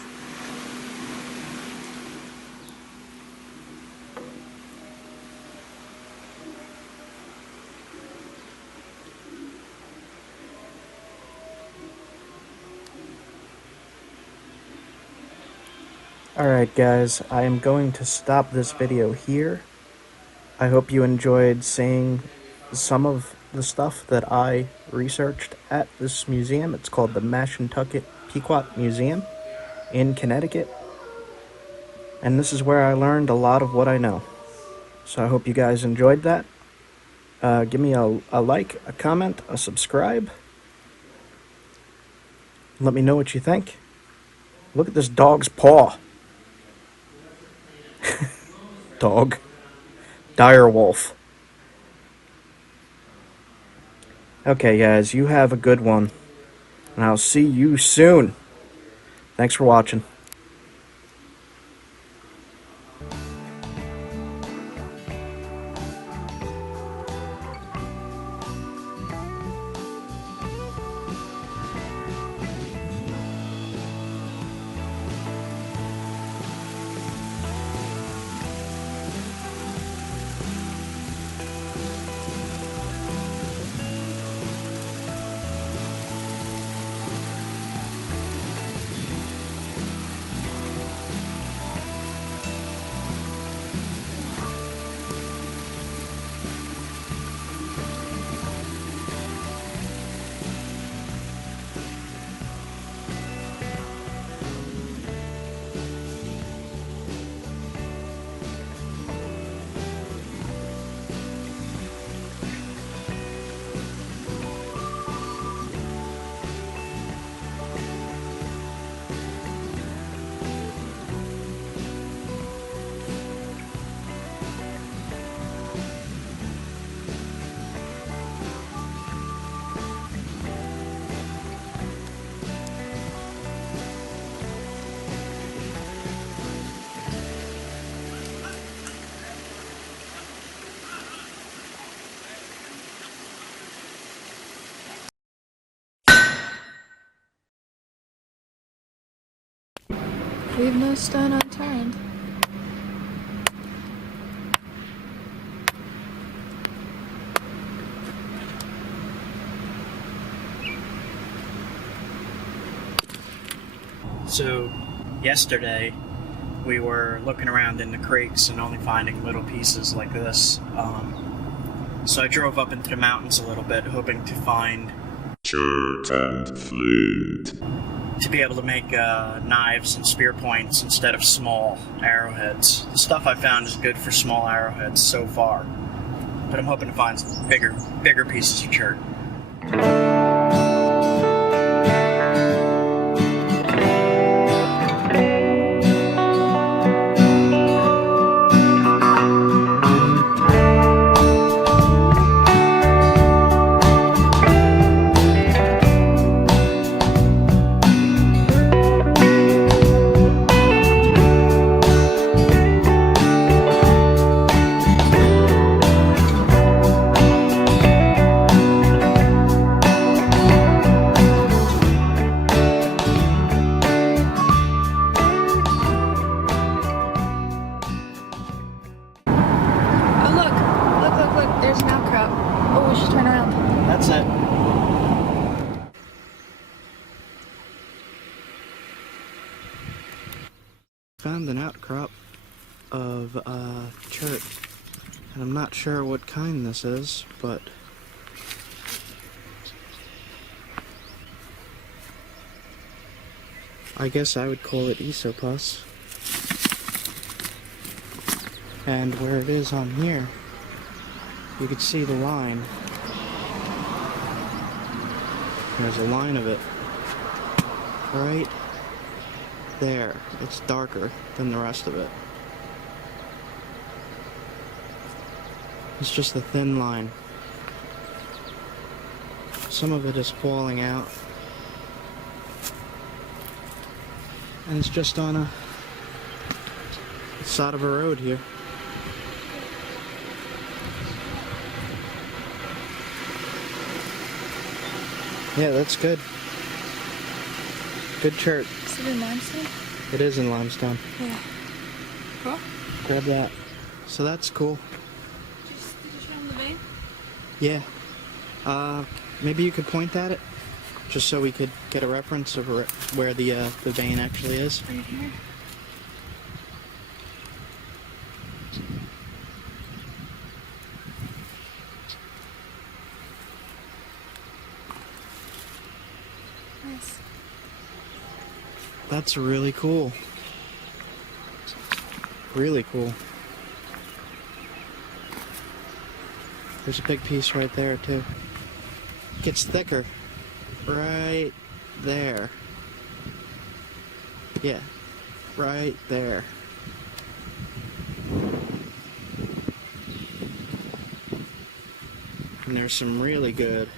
Alright guys, I am going to stop this video here. I hope you enjoyed seeing some of the stuff that I researched at this museum. It's called the Mashantucket Pequot Museum in Connecticut. And this is where I learned a lot of what I know. So I hope you guys enjoyed that. Give me a like, a comment, a subscribe. Let me know what you think. Look at this dog's paw. Dog. Direwolf. Okay, guys, you have a good one. And I'll see you soon. Thanks for watching. Leave no stone unturned. So, yesterday, we were looking around in the creeks and only finding little pieces like this. So I drove up into the mountains a little bit, hoping to find Chert and Flint. to be able to make knives and spear points instead of small arrowheads. The stuff I found is good for small arrowheads so far, but I'm hoping to find some bigger pieces of chert. That's it. Found an outcrop of chert. And I'm not sure what kind this is, but I guess I would call it esopus. And where it is on here, you can see the line. There's a line of it right there. It's darker than the rest of it. It's just a thin line. Some of it is falling out. And it's just on the side of a road here. Yeah, that's good. Good chert. Is it in limestone? It is in limestone. Yeah. Cool. Grab that. So that's cool. Did you show him the vein? Yeah. Maybe you could point at it, just so we could get a reference of where the vein actually is. Right here. Nice. That's really cool. Really cool. There's a big piece right there too. It gets thicker. Right there. Yeah. Right there. And there's some really good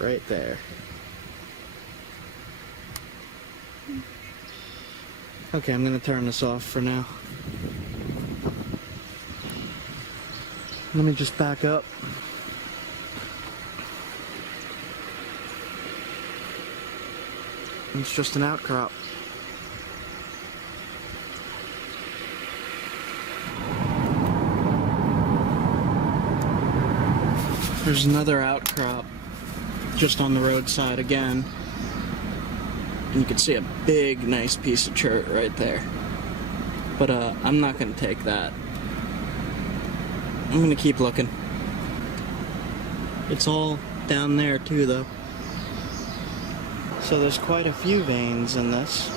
right there. Okay, I'm gonna turn this off for now. Let me just back up. It's just an outcrop. There's another outcrop just on the roadside again. And you can see a big, nice piece of chert right there. But I'm not gonna take that. I'm gonna keep looking. It's all down there too, though. So there's quite a few veins in this.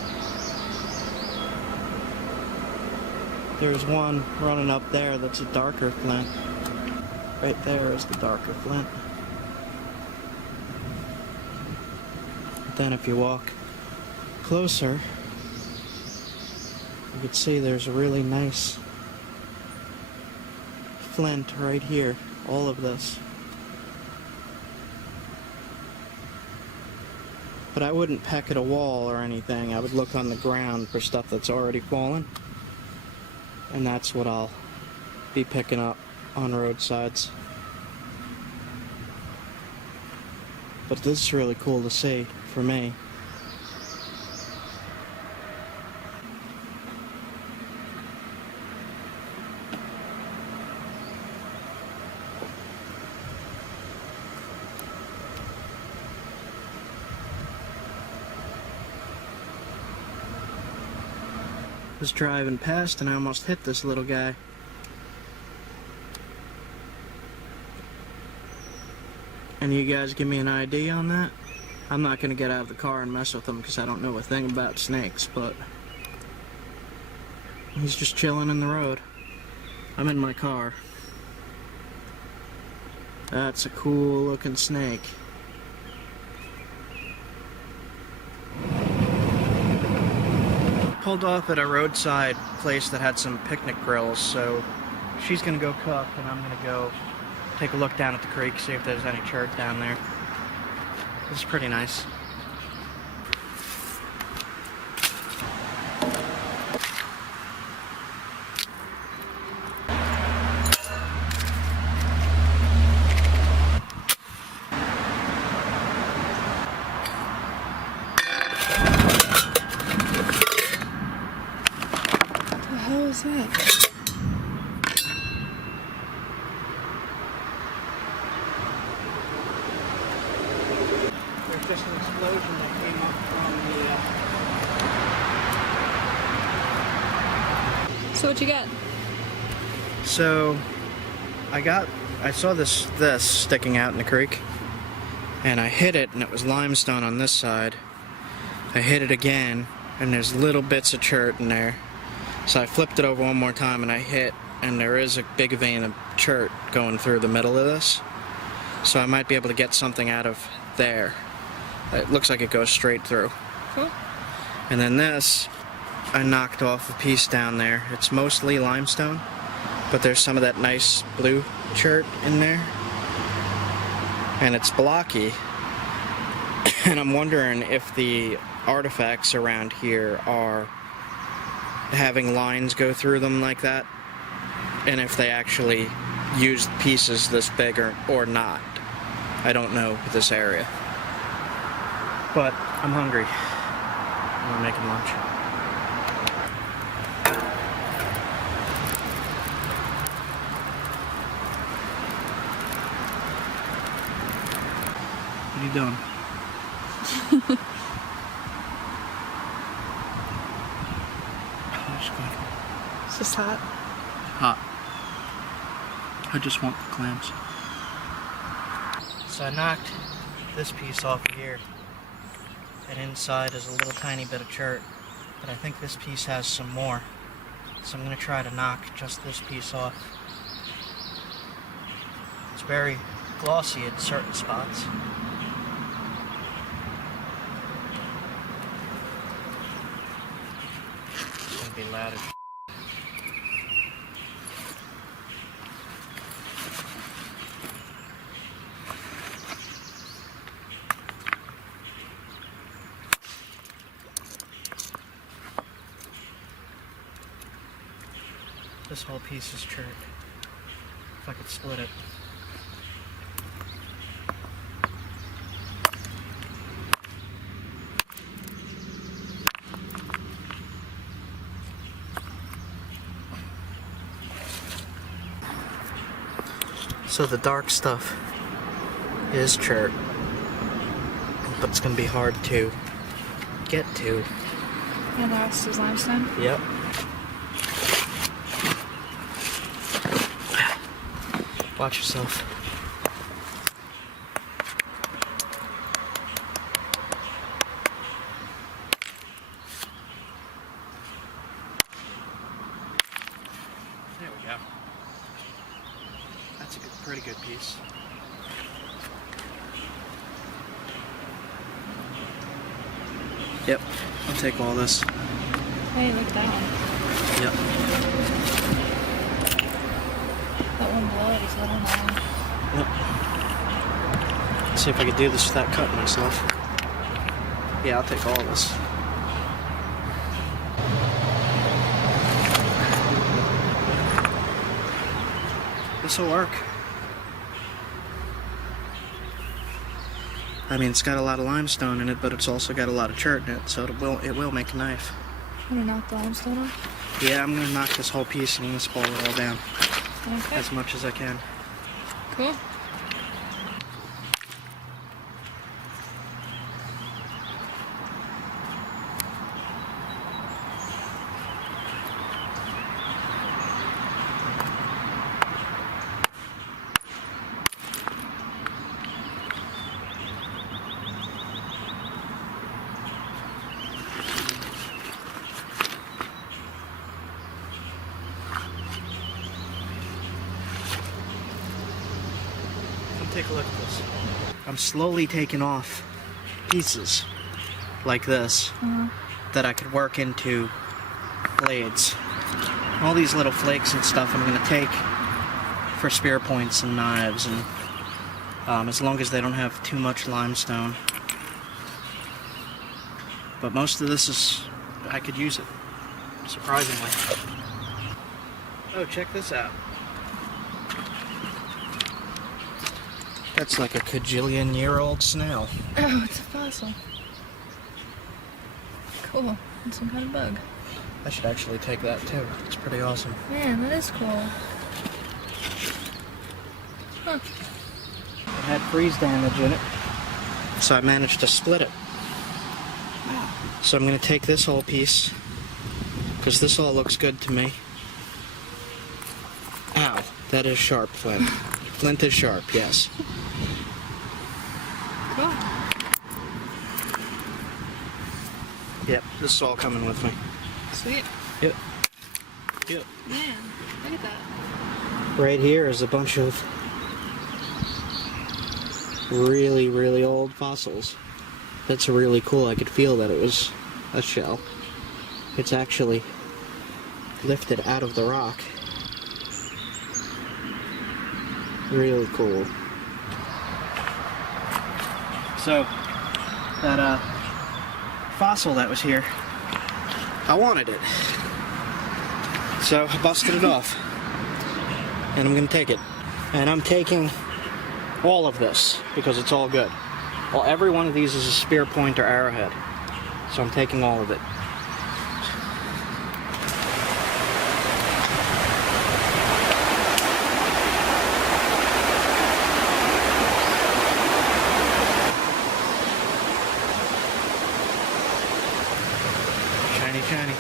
There's one running up there that's a darker flint. Right there is the darker flint. But then if you walk closer, you can see there's a really nice flint right here. All of this. But I wouldn't peck at a wall or anything. I would look on the ground for stuff that's already fallen. And that's what I'll be picking up on roadsides. But this is really cool to see for me. Was driving past and I almost hit this little guy. And you guys give me an ID on that? I'm not gonna get out of the car and mess with him because I don't know a thing about snakes, but he's just chilling in the road. I'm in my car. That's a cool looking snake. Pulled off at a roadside place that had some picnic grills, so she's gonna go cook and I'm gonna go take a look down at the creek, see if there's any chert down there. This is pretty nice. What was that? There's just an explosion that came up from So what you got? So, I saw this sticking out in the creek, and I hit it, and it was limestone on this side. I hit it again, and there's little bits of chert in there. So I flipped it over one more time, and I hit, and there is a big vein of chert going through the middle of this. So I might be able to get something out of there. It looks like it goes straight through. Cool. And then this, I knocked off a piece down there. It's mostly limestone, but there's some of that nice blue chert in there. And it's blocky. And I'm wondering if the artifacts around here are having lines go through them like that, and if they actually used pieces this big or not. I don't know this area. But I'm hungry. We're making lunch. What are you doing? It's just hot. Hot. I just want the clams. So I knocked this piece off of here, and inside is a little tiny bit of chert, but I think this piece has some more. So I'm going to try to knock just this piece off. It's very glossy in certain spots. It's going to be loud as this whole piece is chert. If I could split it. So the dark stuff is chert, but it's going to be hard to get to. And the rest is limestone? Yep. Watch yourself. There we go. That's a pretty good piece. Yep, I'll take all this. Hey, look at that one. Yep. That one below it is a little long. Yep. Let's see if I can do this without cutting myself. Yeah, I'll take all of this. This'll work. I mean, it's got a lot of limestone in it, but it's also got a lot of chert in it, so it will make a knife. I'm gonna knock the limestone off. Yeah, I'm gonna knock this whole piece and I'm gonna spoil it all down Okay. as much as I can. Cool. Take a look at this. I'm slowly taking off pieces like this that I could work into blades. All these little flakes and stuff I'm going to take for spear points and knives, and as long as they don't have too much limestone. But most of this is, I could use it, surprisingly. Oh, check this out. That's like a cajillion-year-old snail. Oh, it's a fossil. Cool. And some kind of bug. I should actually take that too. It's pretty awesome. Man, that is cool. Huh. It had freeze damage in it, so I managed to split it. So I'm going to take this whole piece, because this all looks good to me. Ow, that is sharp, Flint. Flint is sharp, yes. Cool. Yep, this is all coming with me. Sweet. Yep. Yep. Man, look at that. Right here is a bunch of really, really old fossils. That's really cool. I could feel that it was a shell. It's actually lifted out of the rock. Really cool. So, that fossil that was here, I wanted it. So I busted it off. And I'm gonna take it. And I'm taking all of this because it's all good. Well, every one of these is a spear point or arrowhead. So I'm taking all of it. Shiny, shiny.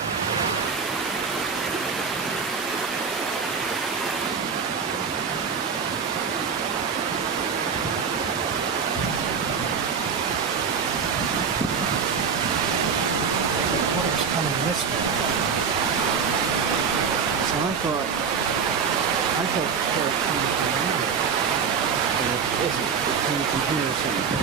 Water's coming this way. So I thought it coming from there. But it isn't. It's coming from here somewhere.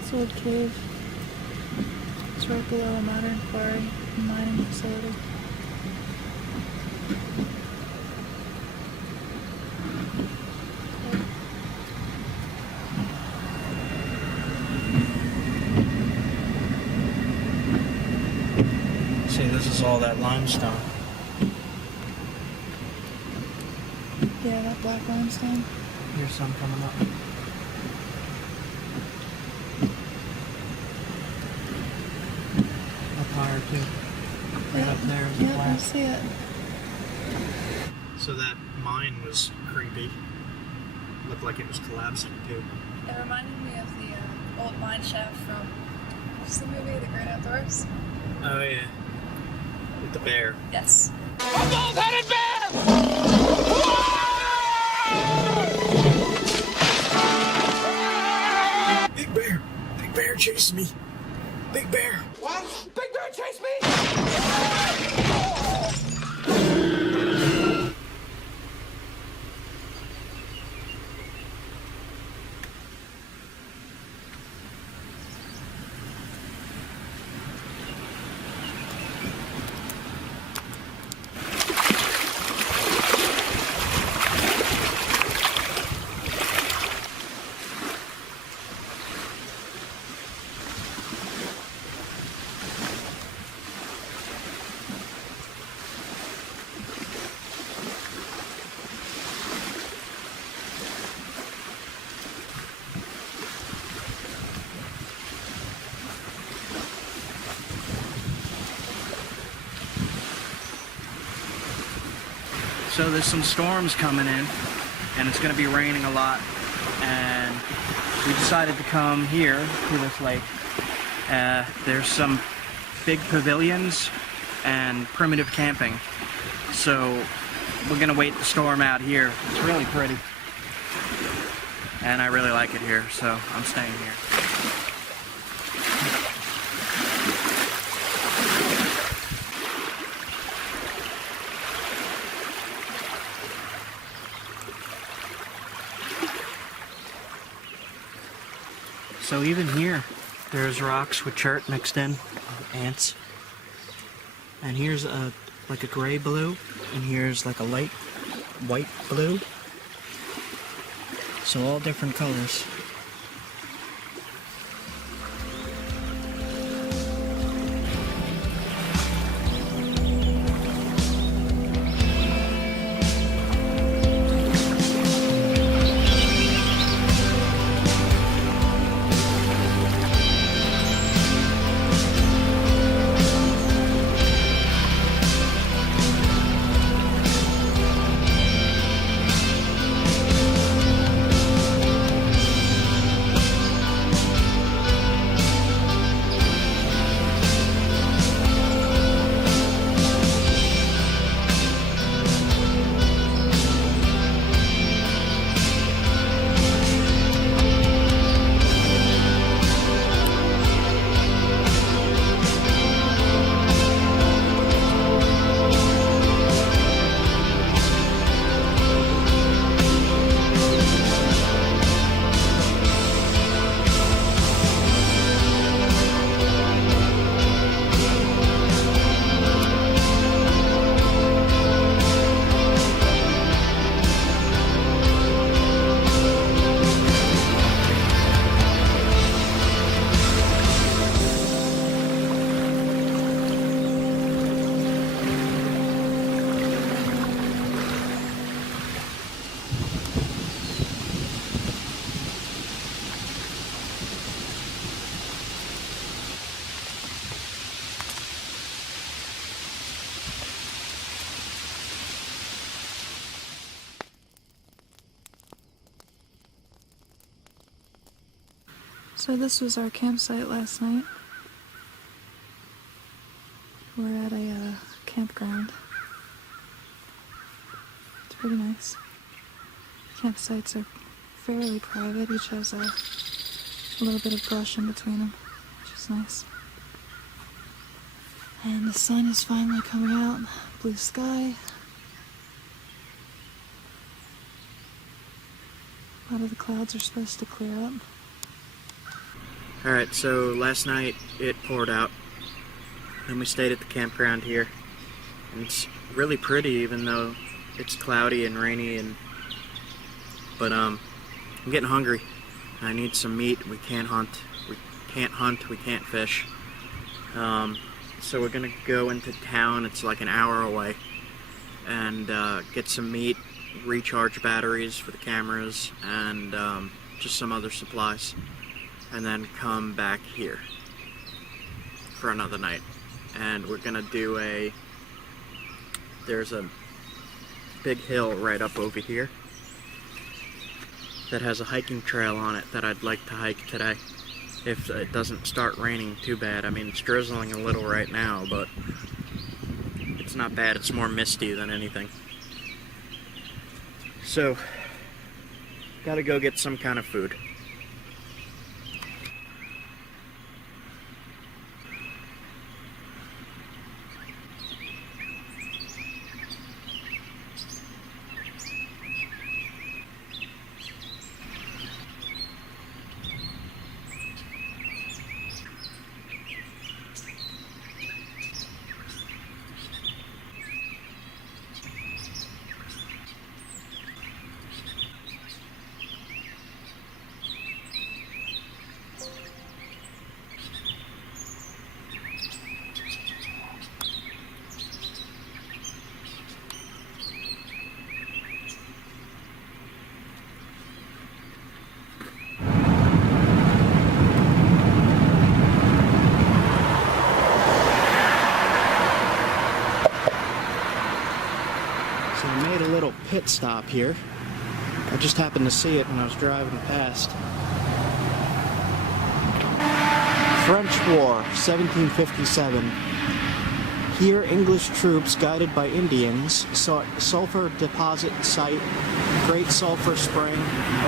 This old cave. It's right below a modern quarry and mining facility. See, this is all that limestone. Yeah, that black limestone. Here's some coming up. Up higher too. Right up there is the Yeah, I black. see it. So that mine was creepy. Looked like it was collapsing too. It reminded me of the old mine shaft from what's the movie, The Great Outdoors? Oh yeah. With the bear. Yes. Big bear! Big bear chasing me! Big bear! What? Big bear chase me! So there's some storms coming in, and it's going to be raining a lot, and we decided to come here to this lake. There's some big pavilions and primitive camping, so we're going to wait the storm out here. It's really pretty, and I really like it here, so I'm staying here. So even here, there's rocks with chert mixed in, ants. And here's like a gray blue, and here's like a light white blue. So all different colors. So this was our campsite last night. We're at a campground. It's pretty nice. Campsites are fairly private. Each has a little bit of brush in between them, which is nice. And the sun is finally coming out. Blue sky. A lot of the clouds are supposed to clear up. Alright, so last night it poured out. And we stayed at the campground here. And it's really pretty even though it's cloudy and rainy but I'm getting hungry. I need some meat. We can't hunt. We can't fish. So we're gonna go into town. It's like an hour away. And get some meat, recharge batteries for the cameras, and just some other supplies. And then come back here for another night. And we're gonna do there's a big hill right up over here that has a hiking trail on it that I'd like to hike today if it doesn't start raining too bad. I mean, it's drizzling a little right now, but it's not bad. It's more misty than anything. So, gotta go get some kind of food. So I made a little pit stop here. I just happened to see it when I was driving past. French War, 1757. Here, English troops, guided by Indians, sought sulfur deposit site, Great Sulphur Spring,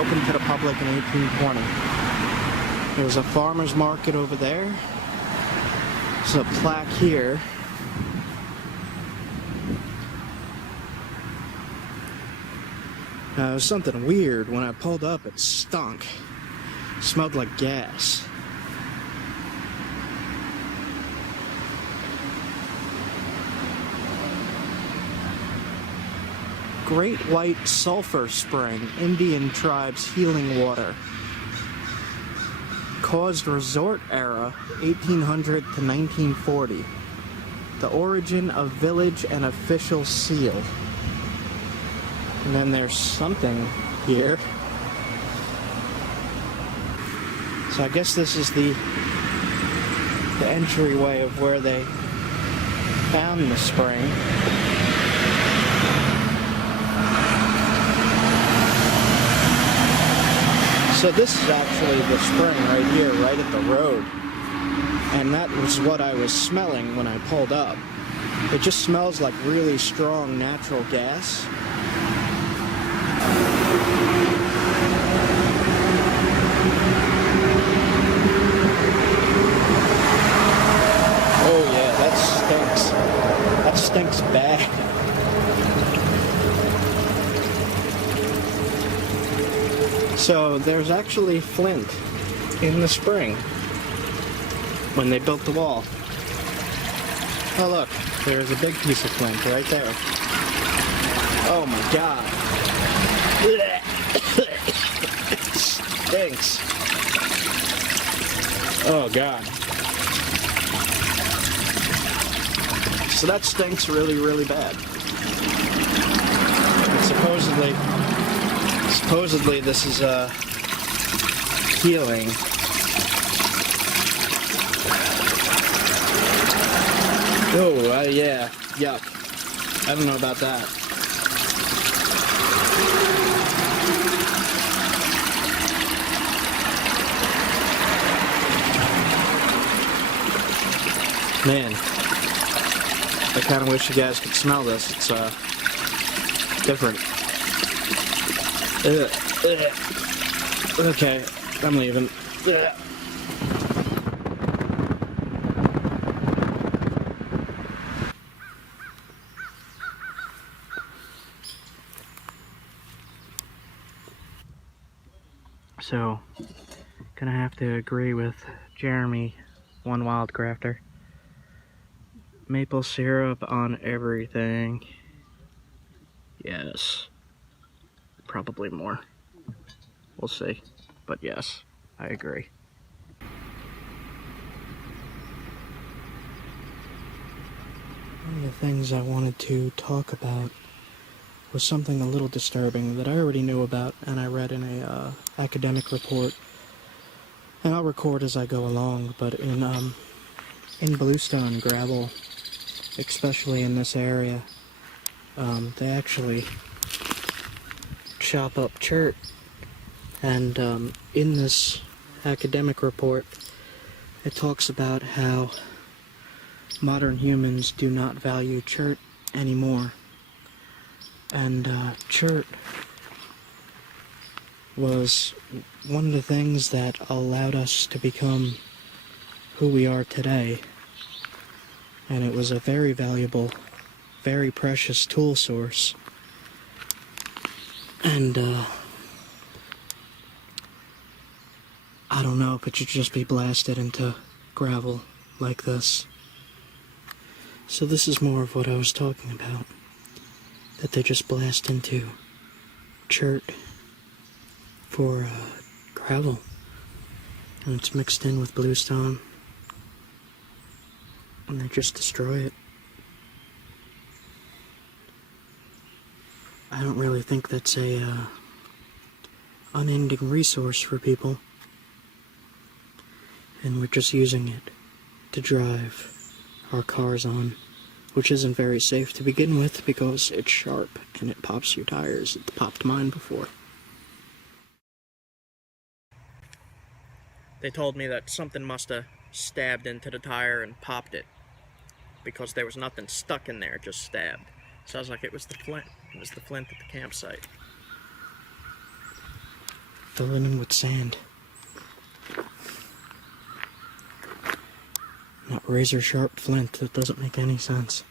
opened to the public in 1820. There's a farmer's market over there. There's a plaque here. It was something weird. When I pulled up, it stunk. It smelled like gas. Great White Sulphur Spring, Indian tribes healing water. Caused resort era, 1800 to 1940. The origin of village and official seal. And then there's something here. So I guess this is the entryway of where they found the spring. So this is actually the spring right here, right at the road. And that was what I was smelling when I pulled up. It just smells like really strong natural gas. Oh yeah, that stinks. That stinks bad. So there's actually flint in the spring when they built the wall. Oh look, there's a big piece of flint right there. Oh my god. It stinks. Oh god. So that stinks really, really bad. And supposedly this is healing. Oh, yeah, yuck. I don't know about that. Man, I kind of wish you guys could smell this. It's different. Okay, I'm leaving. So, gonna have to agree with Jeremy, one wild crafter. Maple syrup on everything. Yes. Probably more. We'll see. But yes, I agree. One of the things I wanted to talk about was something a little disturbing that I already knew about and I read in a academic report. And I'll record as I go along, but in bluestone gravel, especially in this area, they actually chop up chert. And in this academic report, it talks about how modern humans do not value chert anymore. And chert was one of the things that allowed us to become who we are today. And it was a very valuable, very precious tool source. And I don't know, but you'd just be blasted into gravel like this. So this is more of what I was talking about. That they just blast into chert for gravel. And it's mixed in with bluestone. And they just destroy it. I don't really think that's a unending resource for people. And we're just using it to drive our cars on, which isn't very safe to begin with because it's sharp and it pops your tires. It popped mine before. They told me that something must have stabbed into the tire and popped it because there was nothing stuck in there, just stabbed. Sounds like it was the flint. It was the flint at the campsite. Filling in with sand. Not razor sharp flint, that doesn't make any sense.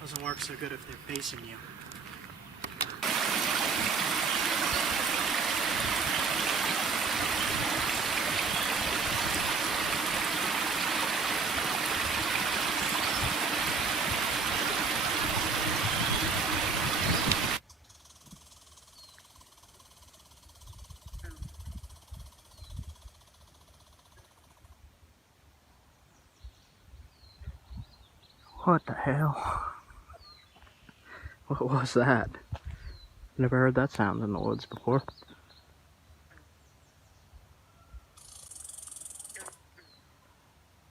Doesn't work so good if they're facing you. What the hell? What was that? Never heard that sound in the woods before.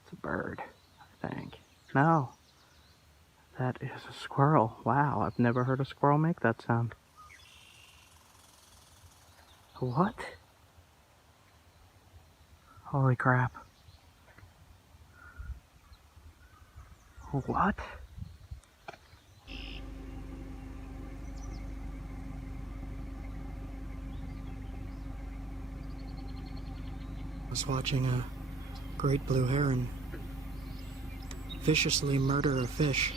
It's a bird, I think. No. That is a squirrel. Wow, I've never heard a squirrel make that sound. What? Holy crap. What? I was watching a great blue heron viciously murder a fish.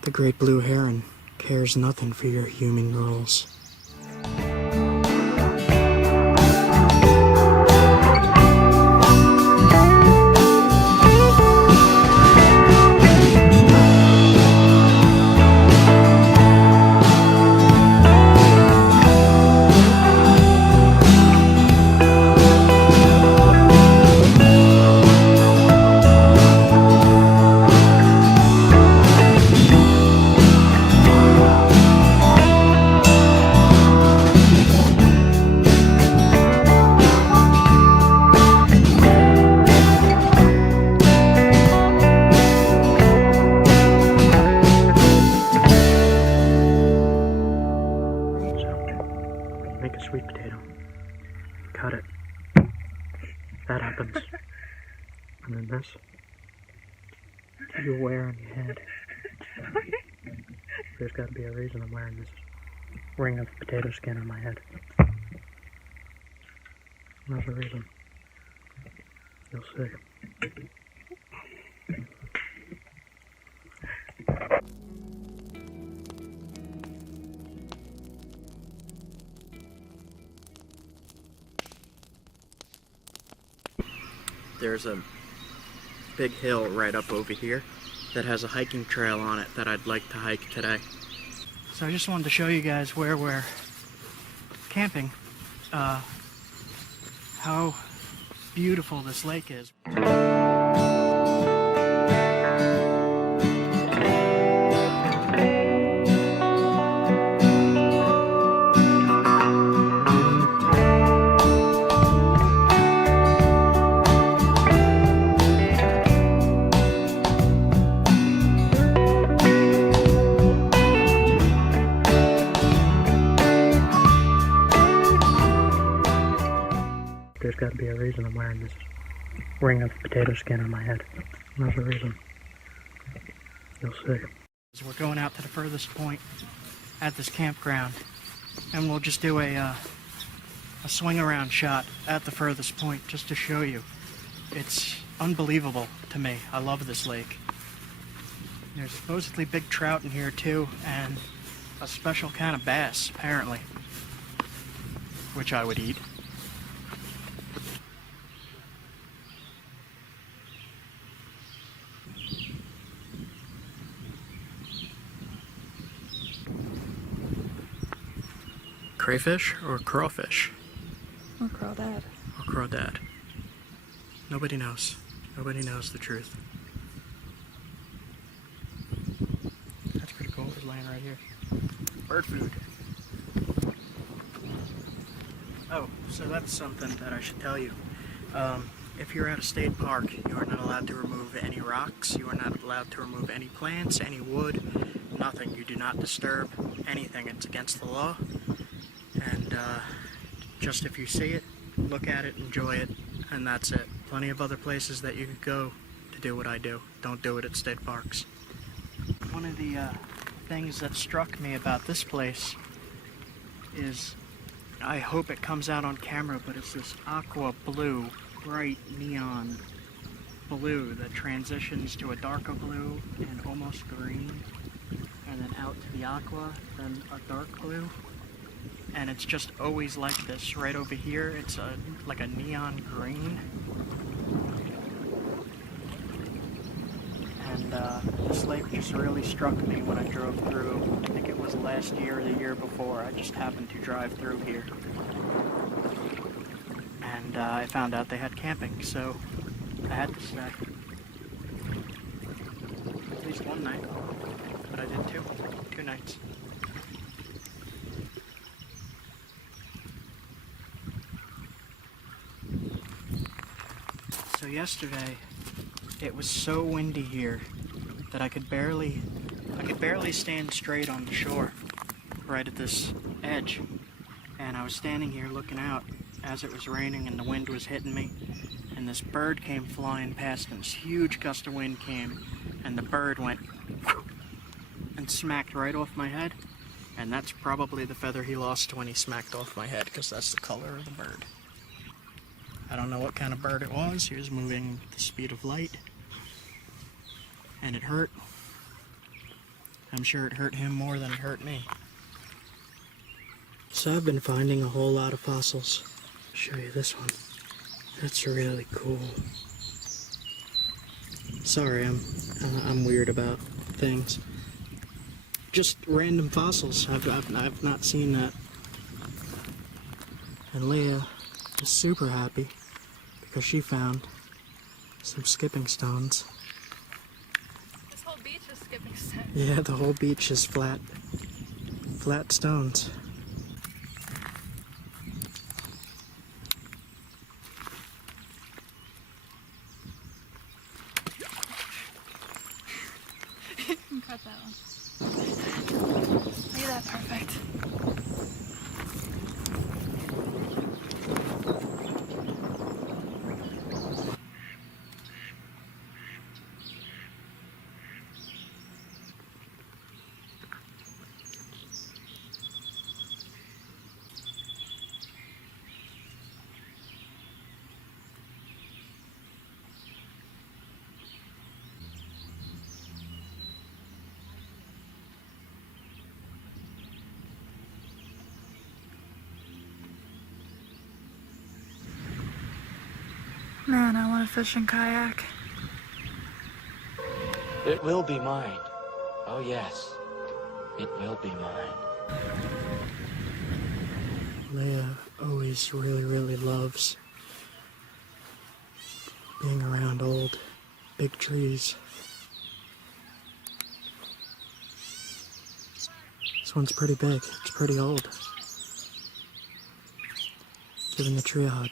The great blue heron cares nothing for your human rules. cut it. That happens. And then this. You wear on your head. There's got to be a reason I'm wearing this ring of potato skin on my head. There's a reason. You'll see. There's a big hill right up over here that has a hiking trail on it that I'd like to hike today. So I just wanted to show you guys where we're camping, how beautiful this lake is. There's got to be a reason I'm wearing this ring of potato skin on my head. There's a reason. You'll see. We're going out to the furthest point at this campground, and we'll just do a swing around shot at the furthest point just to show you. It's unbelievable to me. I love this lake. There's supposedly big trout in here too, and a special kind of bass, apparently, which I would eat. Crayfish or crawfish? Or crawdad. Or crawdad. Nobody knows. Nobody knows the truth. That's pretty cool. It's laying right here. Bird food. Oh, so that's something that I should tell you. If you're at a state park, you are not allowed to remove any rocks. You are not allowed to remove any plants, any wood, nothing. You do not disturb anything. It's against the law. And just if you see it, look at it, enjoy it, and that's it. Plenty of other places that you could go to do what I do. Don't do it at state parks. One of the things that struck me about this place is, I hope it comes out on camera, but it's this aqua blue, bright neon blue that transitions to a darker blue and almost green, and then out to the aqua, then a dark blue. And it's just always like this. Right over here, it's like a neon green. And this lake just really struck me when I drove through. I think it was last year or the year before. I just happened to drive through here. And I found out they had camping, so I had to stay. At least one night. But I did two nights. So yesterday, it was so windy here that I could barely stand straight on the shore, right at this edge. And I was standing here looking out as it was raining and the wind was hitting me. And this bird came flying past, and this huge gust of wind came, and the bird went and smacked right off my head. And that's probably the feather he lost when he smacked off my head, because that's the color of the bird. I don't know what kind of bird it was. He was moving at the speed of light. And it hurt. I'm sure it hurt him more than it hurt me. So I've been finding a whole lot of fossils. I'll show you this one. That's really cool. Sorry, I'm weird about things. Just random fossils. I've not seen that. And Leah is super happy because she found some skipping stones. This whole beach is skipping stones. Yeah, the whole beach is flat stones. You can cut that one. Look at that, perfect. Man, I want to fish and kayak. It will be mine. Oh yes, it will be mine. Leia always really loves being around old, big trees. This one's pretty big. It's pretty old. Giving the tree a hug.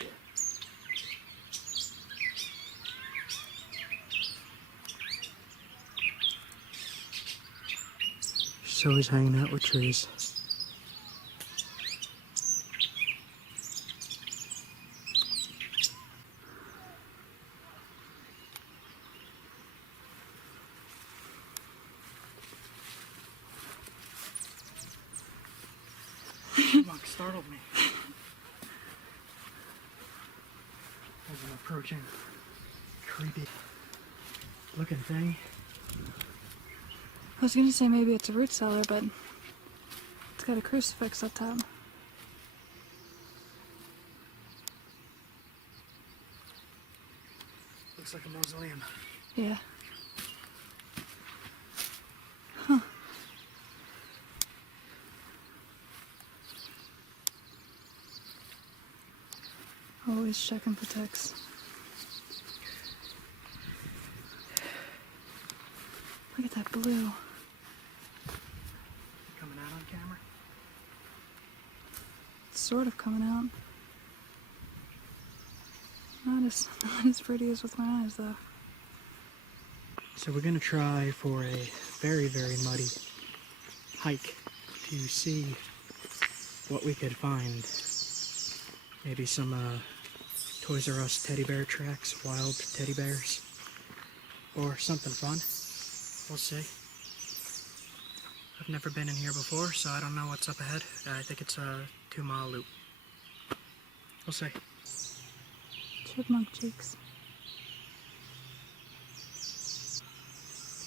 She's always hanging out with trees. Chipmunk startled me. As I'm approaching creepy looking thing. I was gonna say maybe it's a root cellar, but it's got a crucifix up top. Looks like a mausoleum. Yeah. Huh. Always checking for texts. Look at that blue. Coming out on camera? It's sort of coming out. Not as pretty as with my eyes, though. So we're gonna try for a very muddy hike to see what we could find. Maybe some Toys R Us teddy bear tracks, wild teddy bears, or something fun. We'll see. I've never been in here before, so I don't know what's up ahead. I think it's a 2-mile loop. We'll see. Chipmunk cheeks.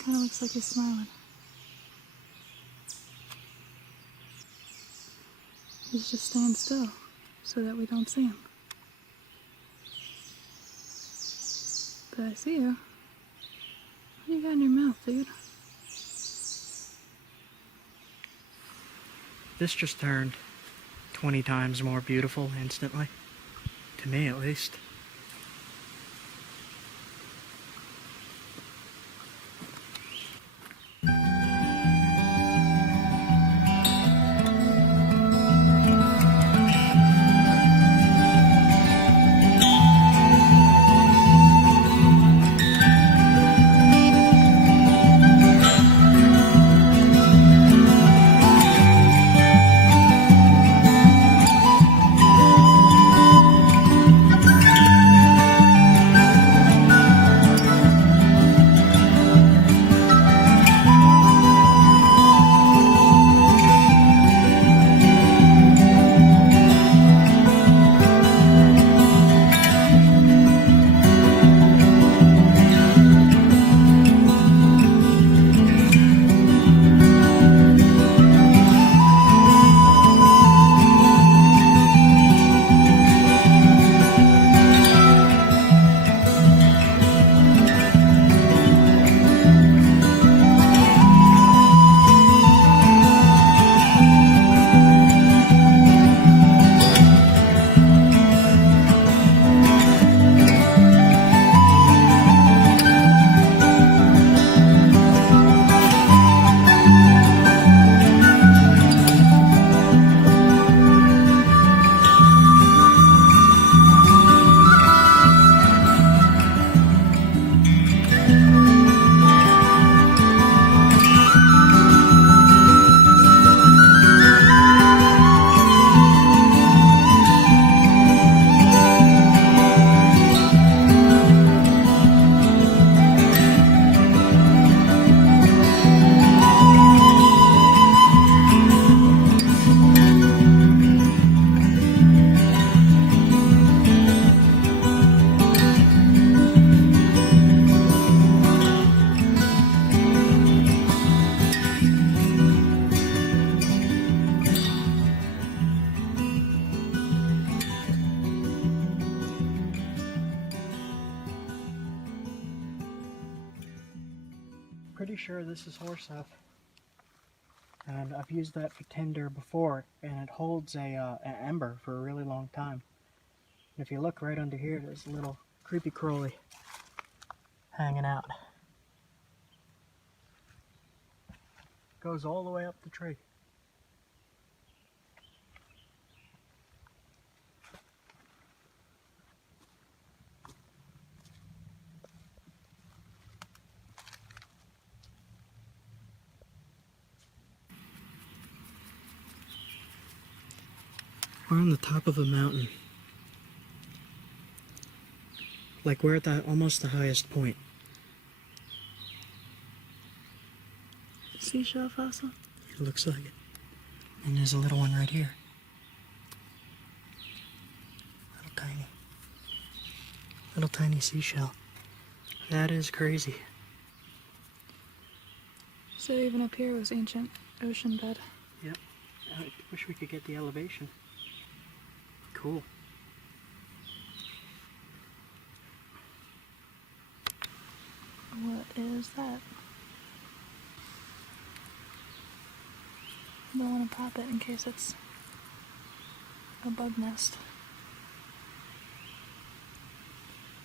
Kinda looks like he's smiling. He's just staying still so that we don't see him. But I see you. What do you got in your mouth, dude? This just turned 20 times more beautiful instantly. To me, at least. pretty sure this is horse hoof. And I've used that for tinder before, and it holds an ember for a really long time. And if you look right under here, there's a little creepy crawly hanging out. Goes all the way up the tree. We're on the top of a mountain. Like we're at almost the highest point. Seashell fossil? It looks like it. And there's a little one right here. Little tiny seashell. That is crazy. So even up here was ancient ocean bed. Yep. I wish we could get the elevation. Cool. What is that? I don't want to pop it in case it's a bug nest.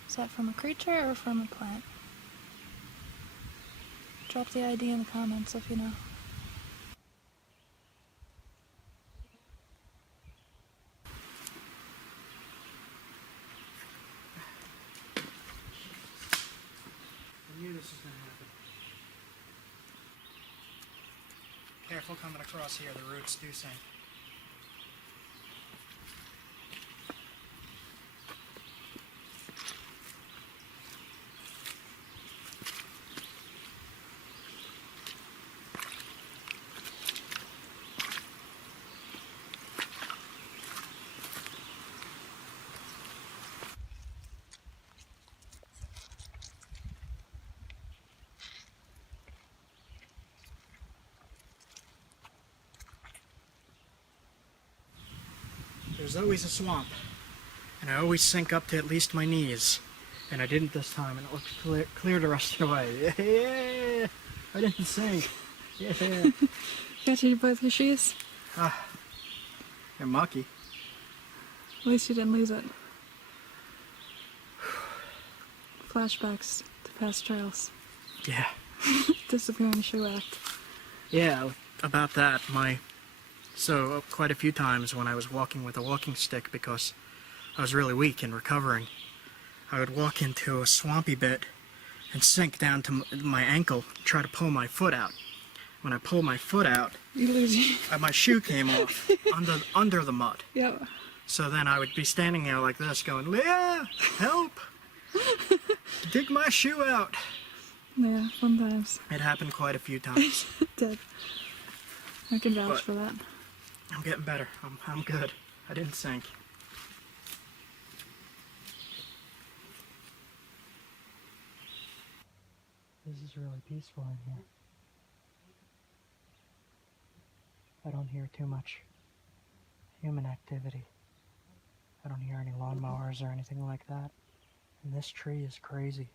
Is that from a creature or from a plant? Drop the ID in the comments if you know. I knew this was going to happen. Careful coming across here, the roots do sink. There's always a swamp, and I always sink up to at least my knees, and I didn't this time, and it looks clear the rest of the way. Yeah, I didn't sink. Yeah. Got you both your shoes? They're mucky. At least you didn't lose it. Flashbacks to past trails. Yeah. Disappearing shoe act. Yeah, about that, So quite a few times when I was walking with a walking stick, because I was really weak and recovering, I would walk into a swampy bit and sink down to my ankle, try to pull my foot out. When I pulled my foot out, You lose my shoe came off under the mud. Yep. So then I would be standing there like this going, Leah, help! Dig my shoe out! Yeah, fun times. It happened quite a few times. It did. I can vouch But for that. I'm getting better. I'm good. I didn't sink. This is really peaceful in here. I don't hear too much human activity. I don't hear any lawnmowers or anything like that. And this tree is crazy.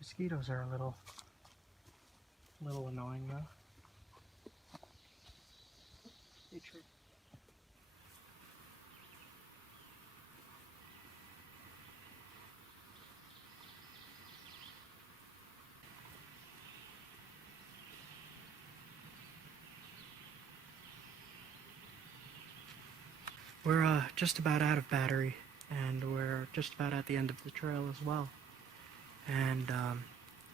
Mosquitoes are a little annoying though. Hey, tree. We're just about out of battery, and we're just about at the end of the trail as well. And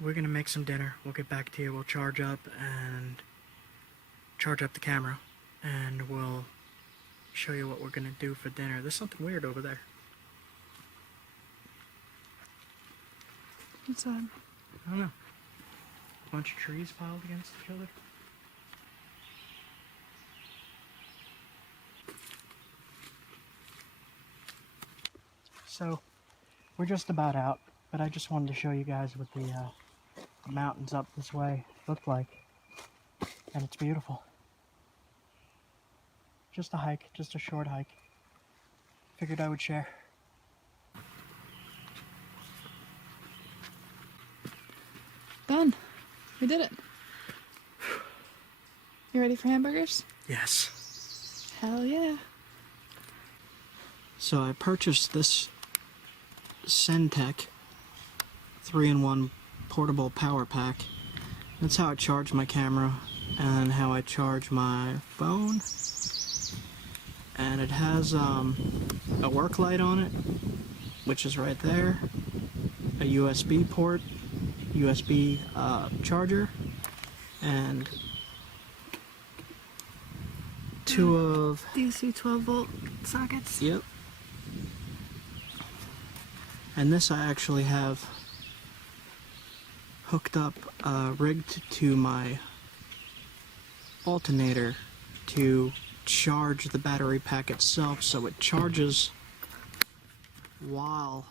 we're gonna make some dinner. We'll get back to you. We'll charge up the camera, and we'll show you what we're gonna do for dinner. There's something weird over there. What's that? I don't know. A bunch of trees piled against each other. So, we're just about out, but I just wanted to show you guys what the mountains up this way look like. And it's beautiful. Just a hike, just a short hike. Figured I would share. We did it. You ready for hamburgers? Yes. Hell yeah. So I purchased this Centec 3-in-1 portable power pack. That's how I charge my camera and how I charge my phone. And it has a work light on it, which is right there, a USB port, USB charger, and two of... DC 12-volt sockets. Yep. And this I actually have hooked up, rigged to my alternator to charge the battery pack itself, so it charges while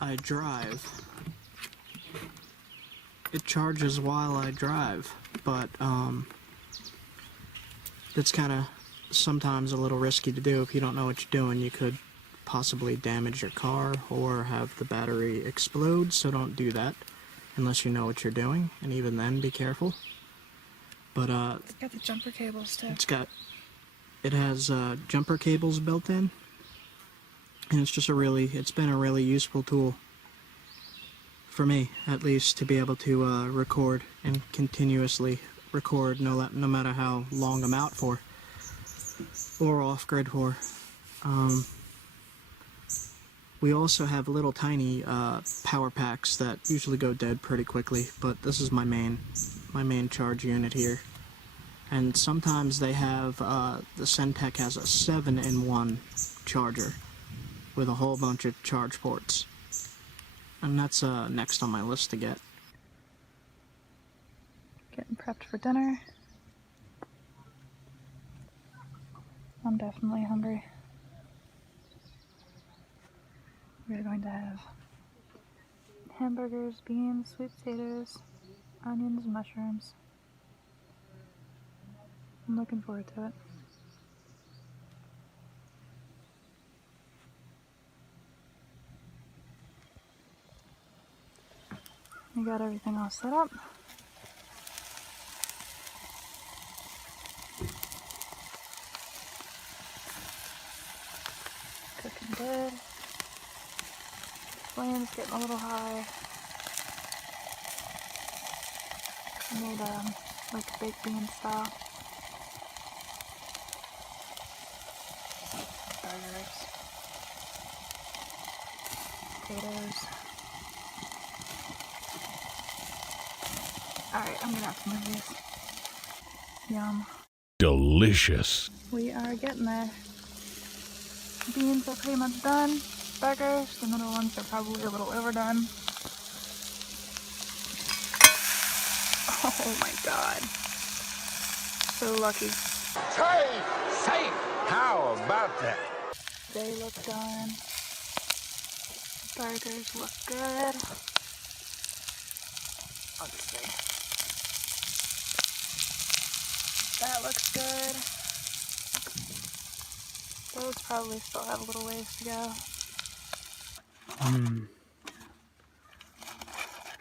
I drive. It charges while I drive, but it's kind of sometimes a little risky to do if you don't know what you're doing. You could possibly damage your car or have the battery explode, so don't do that unless you know what you're doing, and even then be careful. But It's got the jumper cables too. it has jumper cables built in, and it's been a really useful tool for me, at least, to be able to record and continuously record no matter how long I'm out for or off grid for. We also have little tiny power packs that usually go dead pretty quickly, but this is my main charge unit here. And sometimes they have, the Centec has a 7-in-1 charger with a whole bunch of charge ports. And that's next on my list to get. Getting prepped for dinner. I'm definitely hungry. We're going to have hamburgers, beans, sweet potatoes, onions, mushrooms. I'm looking forward to it. We got everything all set up. Cooking good. Flame's getting a little high. I made like baked bean style. Burgers. Potatoes. Alright, I'm gonna have to move these. Yum. Delicious. We are getting there. Beans are pretty much done. Burgers, the middle ones are probably a little overdone. Oh my god. So lucky. Safe! How about that? They look done. Burgers look good. I'll just say. That looks good. Those probably still have a little ways to go.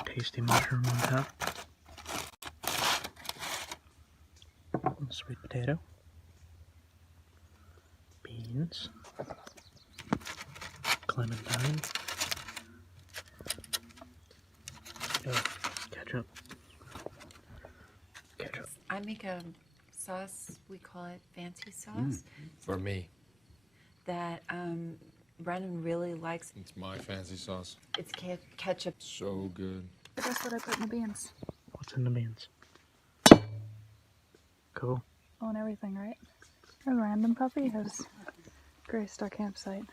Tasty mushroom on top. Sweet potato. Beans. Clementine. Ketchup. I make a sauce, we call it fancy sauce. For me. That Brennan really likes. It's my fancy sauce. It's ketchup. So good. But that's what I put in the beans. What's in the beans? Cool. Oh, and everything, right? A random puppy has graced our campsite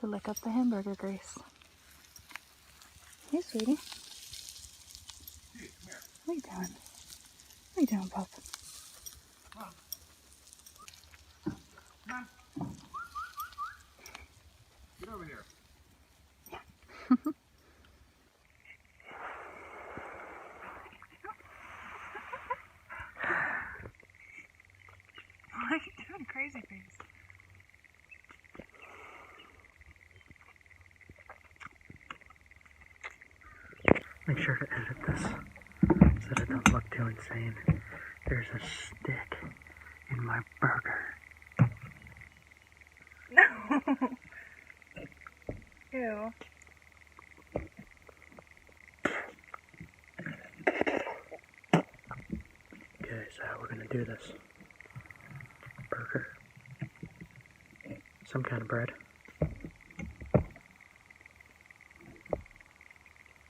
to lick up the hamburger grease. Hey, sweetie. What are you doing? What are you doing, pup? Get over here. Why are you doing crazy things? Make sure to edit this so that it don't look too insane. There's a stick in my burger. No. Ew. Okay, so how we're gonna do this. Burger. Some kind of bread.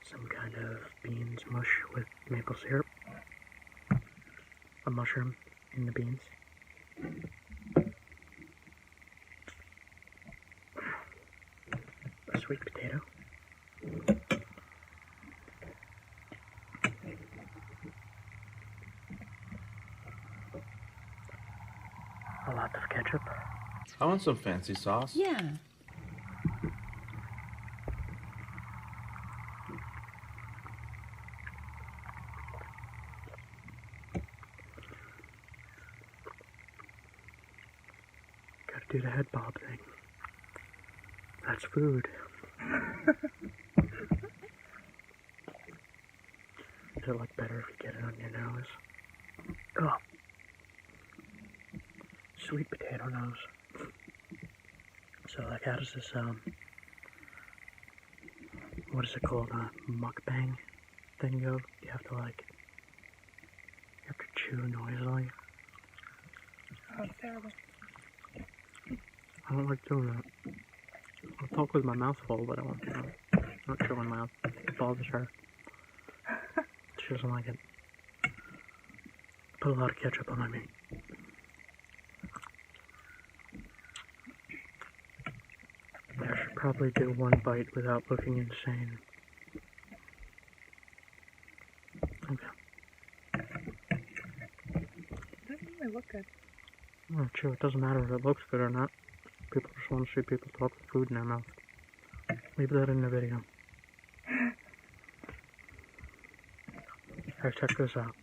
Some kind of beans mush with maple syrup. A mushroom in the beans. A sweet potato. A lot of ketchup. I want some fancy sauce. Yeah. Gotta do the head bob thing. That's food. Does it look better if you get it on your nose? Oh. Sweet potato nose. So, like, how does this, what is it called? Mukbang thing go? You have to, like, you have to chew noisily. Oh, it's terrible. I don't like doing that. I'll talk with my mouth full, but I won't, not chewing my mouth. Bothers her. She doesn't like it. Put a lot of ketchup on my meat. I should probably do one bite without looking insane. Okay. It doesn't really look good. Oh, true. It doesn't matter if it looks good or not. People just want to see people talk with food in their mouth. Leave that in the video. Alright, check this out.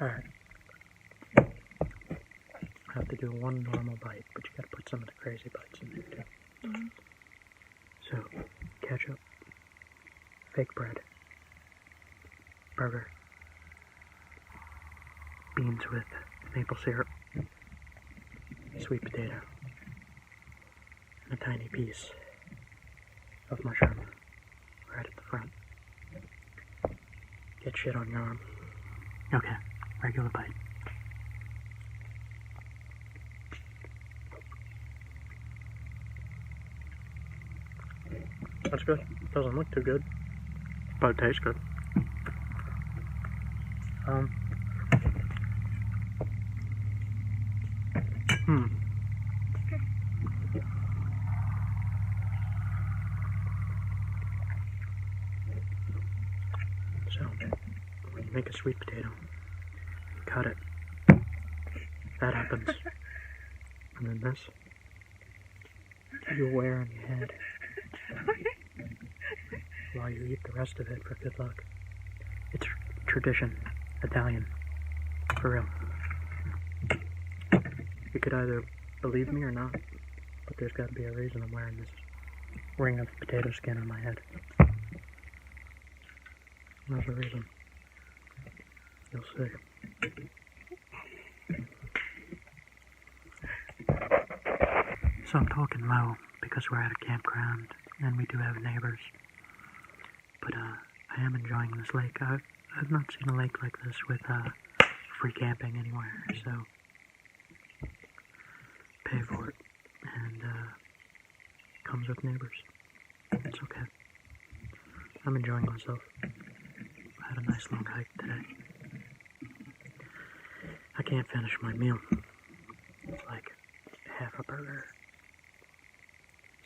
Alright. I have to do one normal bite, but you gotta put some of the crazy bites in there too. Mm-hmm. So, ketchup, fake bread, burger, beans with maple syrup, sweet potato, and a tiny piece of mushroom right at the front. Get shit on your arm. Okay, regular bite. That's good. Doesn't look too good, but it tastes good. So, when you make a sweet potato, you cut it. That happens. And then this, you wear on your head while you eat the rest of it for good luck. It's tradition. Italian. For real. You could either believe me or not, but there's got to be a reason I'm wearing this ring of potato skin on my head. There's a reason. You'll see. So I'm talking low because we're at a campground and we do have neighbors. But I am enjoying this lake. I've not seen a lake like this with free camping anywhere, so pay for it. And comes with neighbors. It's okay. I'm enjoying myself. I had a nice long hike today. I can't finish my meal. It's like half a burger,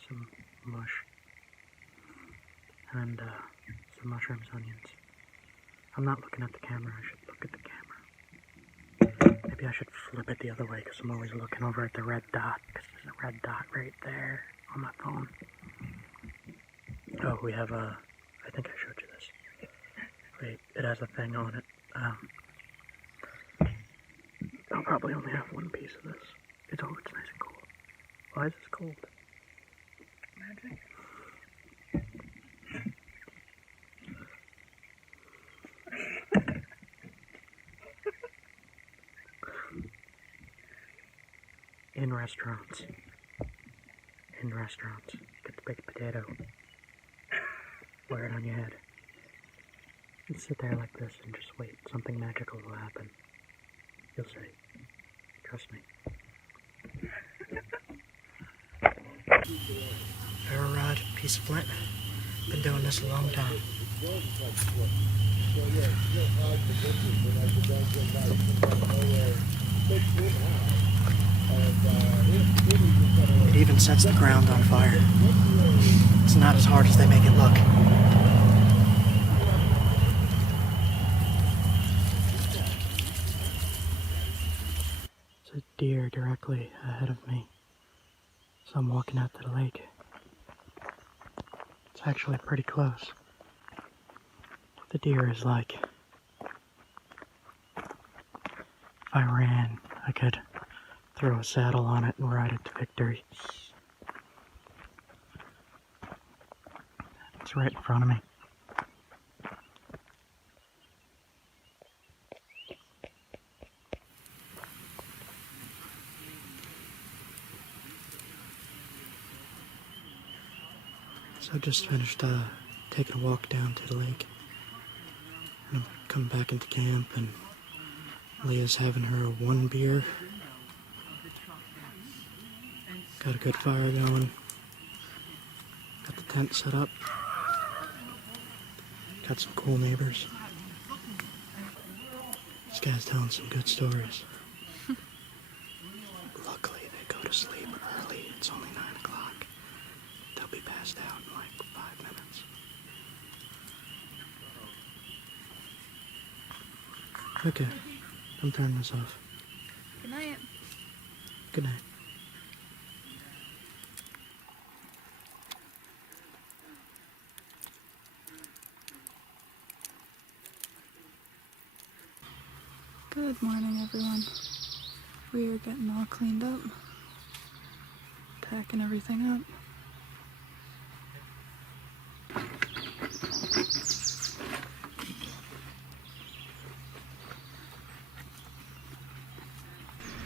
some mush, and some mushrooms, onions. I'm not looking at the camera. I should look at the camera. Maybe I should flip it the other way because I'm always looking over at the red dot because there's a red dot right there on my phone. Oh, we have I think I showed Wait, it has a thing on it. I'll probably only have one piece of this. It's nice and cold. Why is this cold? Magic. In restaurants. Get the baked potato. Wear it on your head. And sit there like this and just wait. Something magical will happen. You'll see. Trust me. Arrow rod, piece of flint. Been doing this a long time. It even sets the ground on fire. It's not as hard as they make it look. There's a deer directly ahead of me. So I'm walking out to the lake. It's actually pretty close. The deer is like, if I ran, I could throw a saddle on it and ride it to victory. It's right in front of me. So I just finished taking a walk down to the lake. And I'm coming back into camp, and Leah's having her one beer. Got a good fire going. Got the tent set up. Got some cool neighbors. This guy's telling some good stories. Luckily, they go to sleep early. It's only 9 o'clock. They'll be passed out in like 5 minutes. Okay, I'm turning this off. Good night. Good night. Good morning, everyone. We are getting all cleaned up. Packing everything up.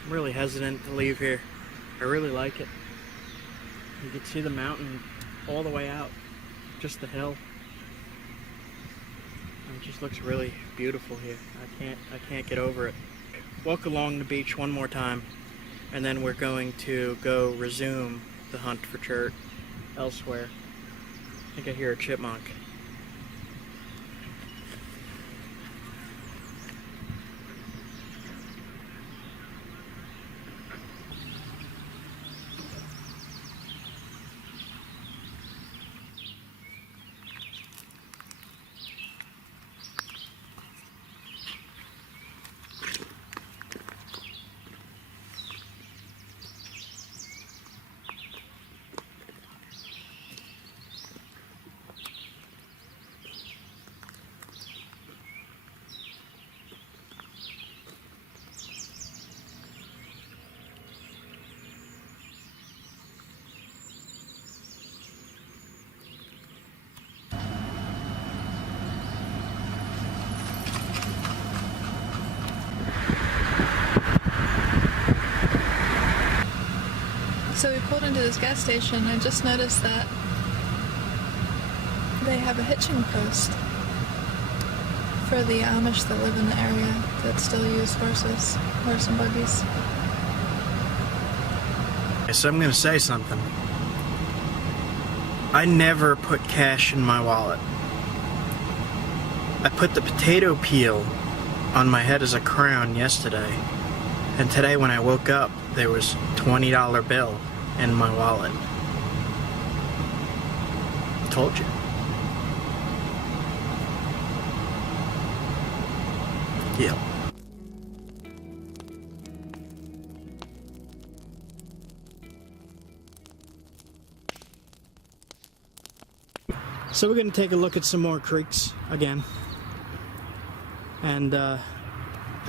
I'm really hesitant to leave here. I really like it. You can see the mountain all the way out, just the hill. It just looks really beautiful here. I can't get over it. Walk along the beach one more time, and then we're going to go resume the hunt for chert elsewhere. I think I hear a chipmunk. So we pulled into this gas station and I just noticed that they have a hitching post for the Amish that live in the area that still use horse and buggies. So I'm gonna say something. I never put cash in my wallet. I put the potato peel on my head as a crown yesterday, and today when I woke up there was a $20 bill in my wallet. Told you. Yeah. So we're going to take a look at some more creeks again. And I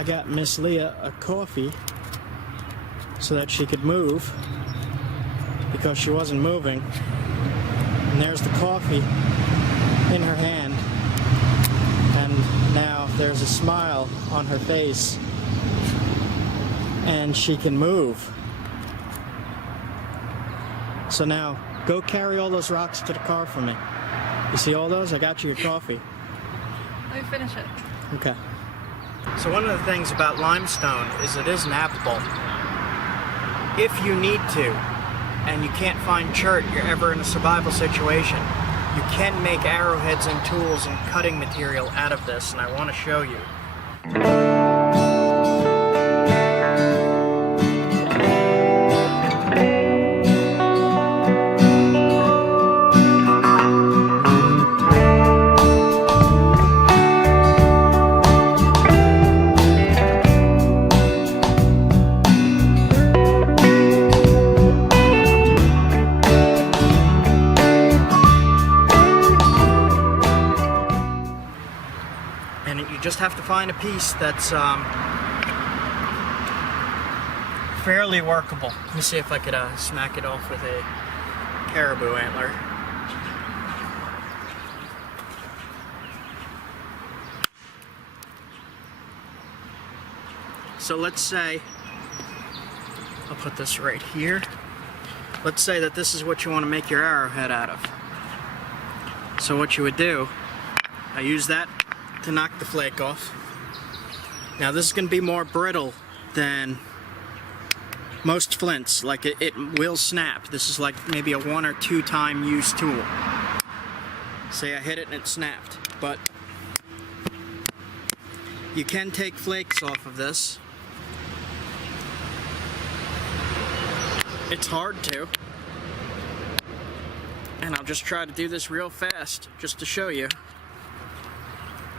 got Miss Leah a coffee so that she could move, because she wasn't moving. And there's the coffee in her hand, and now there's a smile on her face, and she can move. So now go carry all those rocks to the car for me. You see all those? I got you your coffee. Let me finish it. Okay. So one of the things about limestone is it is nappable. If you need to, and you can't find chert, you're ever in a survival situation, you can make arrowheads and tools and cutting material out of this, and I want to show you. And you just have to find a piece that's fairly workable. Let me see if I could smack it off with a caribou antler. So let's say, I'll put this right here. Let's say that this is what you want to make your arrowhead out of. So what you would do, I use that to knock the flake off. Now this is going to be more brittle than most flints. Like it will snap. This is like maybe a 1 or 2 time use tool. Say I hit it and it snapped, but you can take flakes off of this. It's hard to, and I'll just try to do this real fast just to show you.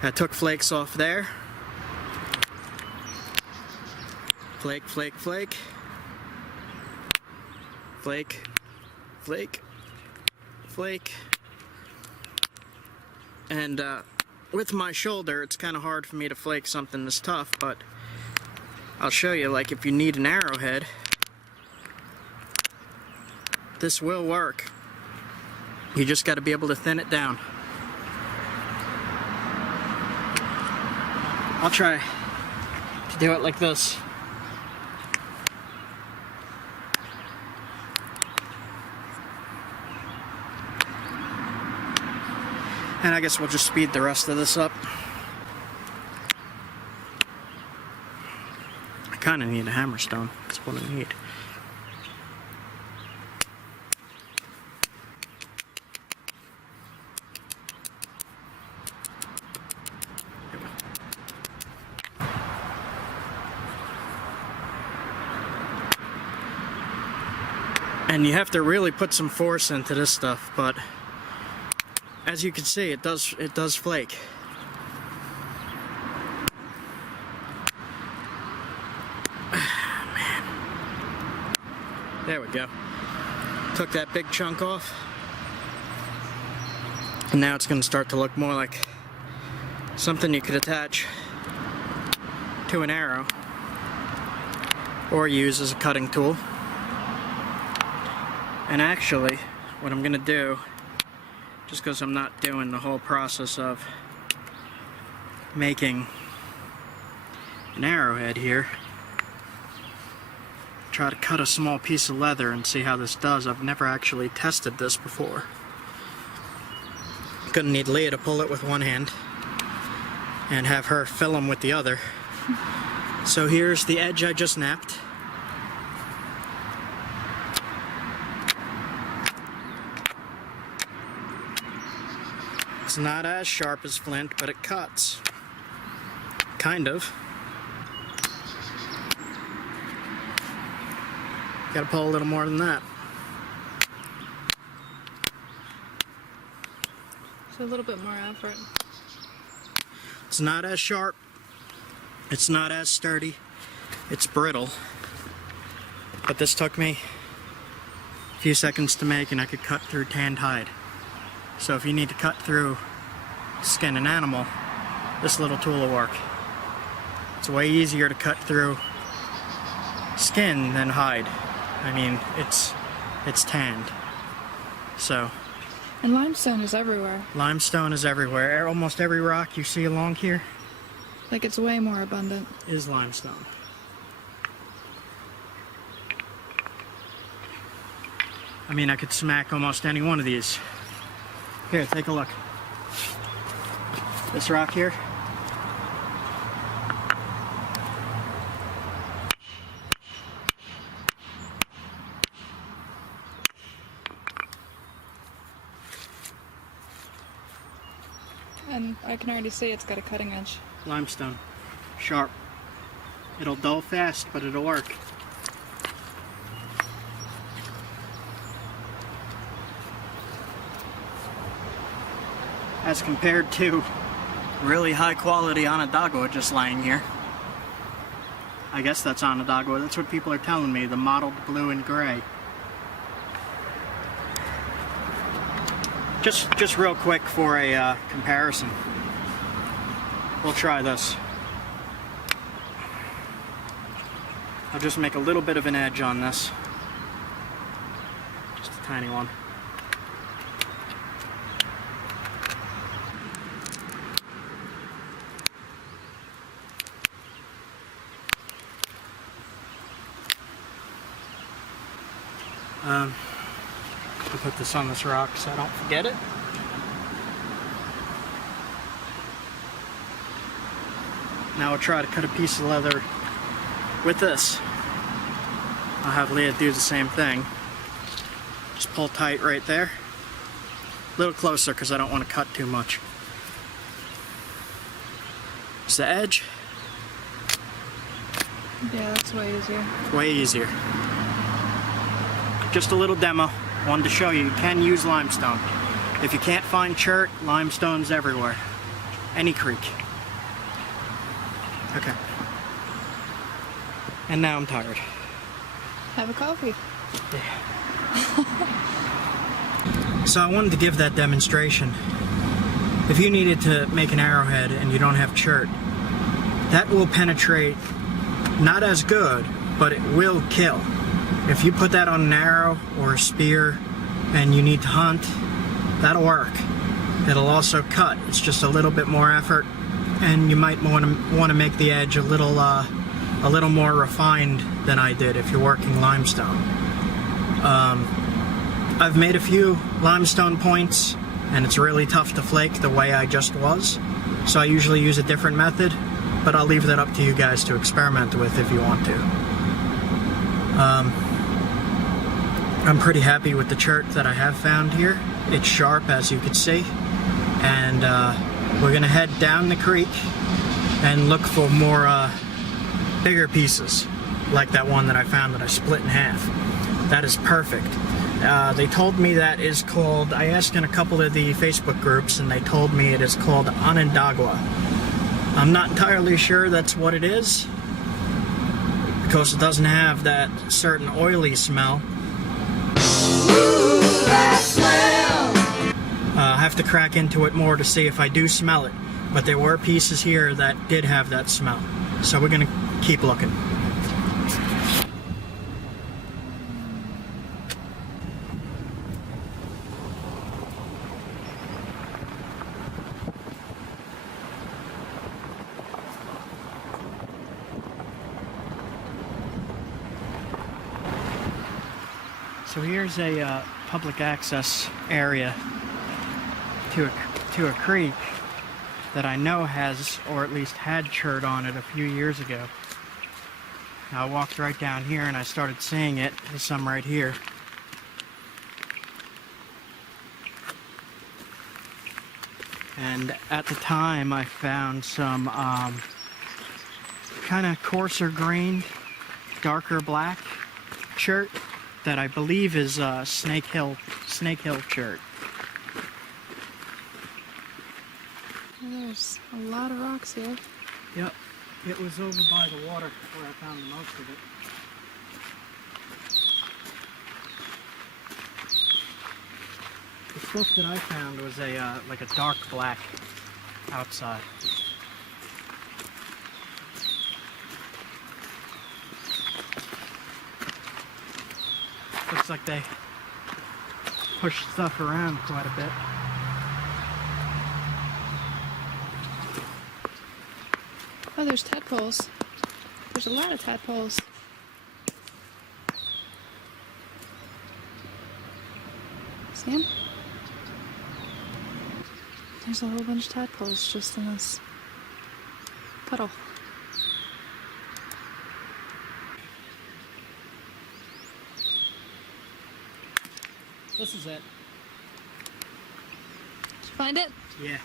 I took flakes off there. Flake, flake, flake. Flake, flake, flake. And with my shoulder, it's kind of hard for me to flake something this tough, but I'll show you, like if you need an arrowhead, this will work. You just got to be able to thin it down. I'll try to do it like this. And I guess we'll just speed the rest of this up. I kind of need a hammerstone. That's what I need. And you have to really put some force into this stuff, but as you can see, it does flake. Man. There we go. Took that big chunk off. And now it's going to start to look more like something you could attach to an arrow or use as a cutting tool. And actually, what I'm going to do, just because I'm not doing the whole process of making an arrowhead here, try to cut a small piece of leather and see how this does. I've never actually tested this before. I'm gonna need Leah to pull it with one hand and have her fill them with the other. So here's the edge I just napped. It's not as sharp as flint, but it cuts. Kind of. Gotta pull a little more than that. So a little bit more effort. It's not as sharp. It's not as sturdy. It's brittle. But this took me a few seconds to make, and I could cut through tanned hide. So if you need to cut through skin an animal, this little tool will work. It's way easier to cut through skin than hide. I mean, it's tanned. So And limestone is everywhere. limestone is everywhere. Almost every rock you see along here Like it's way more abundant. is limestone. I mean, I could smack almost any one of these. Here, take a look. This rock here. And I can already see it's got a cutting edge. Limestone. Sharp. It'll dull fast, but it'll work. As compared to really high quality Onondaga just lying here. I guess that's Onondaga. That's what people are telling me, the mottled blue and gray. Just real quick for a comparison. We'll try this. I'll just make a little bit of an edge on this. Just a tiny one. I'll put this on this rock so I don't forget it. Now I'll try to cut a piece of leather with this. I'll have Leah do the same thing. Just pull tight right there. A little closer because I don't want to cut too much. It's the edge. Yeah, that's way easier. Way easier. Just a little demo. Wanted to show you, you can use limestone. If you can't find chert, limestone's everywhere. Any creek. Okay. And now I'm tired. Have a coffee. Yeah. So I wanted to give that demonstration. If you needed to make an arrowhead and you don't have chert, that will penetrate not as good, but it will kill. If you put that on an arrow or a spear and you need to hunt, that'll work. It'll also cut. It's just a little bit more effort, and you might want to make the edge a little more refined than I did if you're working limestone. I've made a few limestone points, and it's really tough to flake the way I just was. So I usually use a different method, but I'll leave that up to you guys to experiment with if you want to. I'm pretty happy with the chert that I have found here. It's sharp, as you can see, and we're gonna head down the creek and look for more bigger pieces like that one that I found that I split in half. That is perfect. They told me that is called, I asked in a couple of the Facebook groups and they told me it is called Onondaga. I'm not entirely sure that's what it is because it doesn't have that certain oily smell. I have to crack into it more to see if I do smell it, but there were pieces here that did have that smell, so we're gonna keep looking. So here's a public access area to a creek that I know has, or at least had chert on it a few years ago. Now I walked right down here and I started seeing it. There's some right here. And at the time I found some kind of coarser grained, darker black chert that I believe is Snake Hill chert. There's a lot of rocks here. Yep, it was over by the water where I found the most of it. The stuff that I found was like a dark black outside. Looks like they push stuff around quite a bit. Oh, there's tadpoles. There's a lot of tadpoles. See 'em? There's a whole bunch of tadpoles just in this puddle. This is it. Did you find it? Yeah.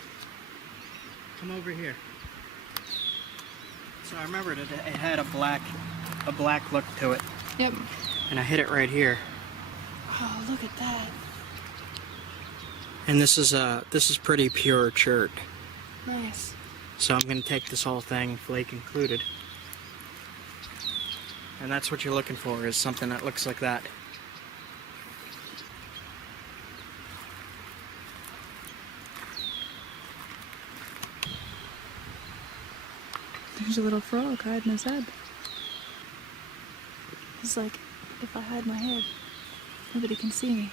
Come over here. So I remembered it had a black look to it. Yep. And I hit it right here. Oh, look at that. And this is pretty pure chert. Nice. So I'm gonna take this whole thing, flake included. And that's what you're looking for, is something that looks like that. There's a little frog hiding his head. It's like, if I hide my head, nobody can see me.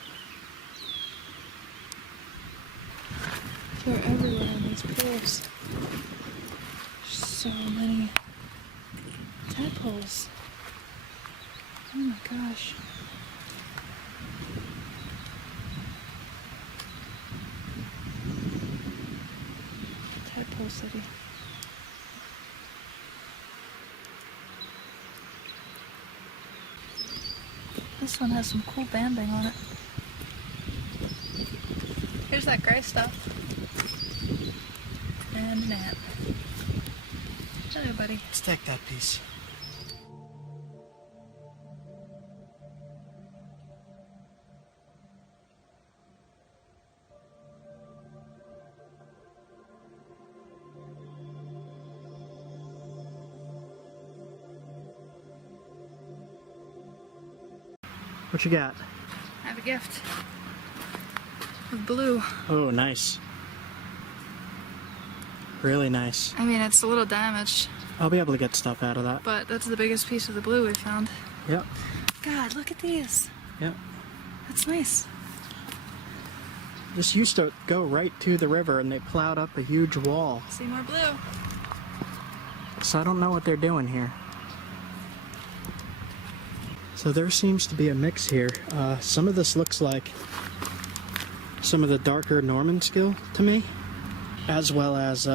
They're everywhere in these pools. There's so many tadpoles. Oh my gosh. Tadpole City. This one has some cool banding on it. Here's that gray stuff. And an ant. Hello, buddy. Let's take that piece. What you got? I have a gift of blue. Oh, nice. Really nice. I mean, it's a little damaged, I'll be able to get stuff out of that. but that's the biggest piece of the blue we found. Yep. God, look at these. Yep. That's nice. This used to go right to the river and they plowed up a huge wall. See more blue. So I don't know what they're doing here. So there seems to be a mix here. Some of this looks like some of the darker Norman skill to me, as well as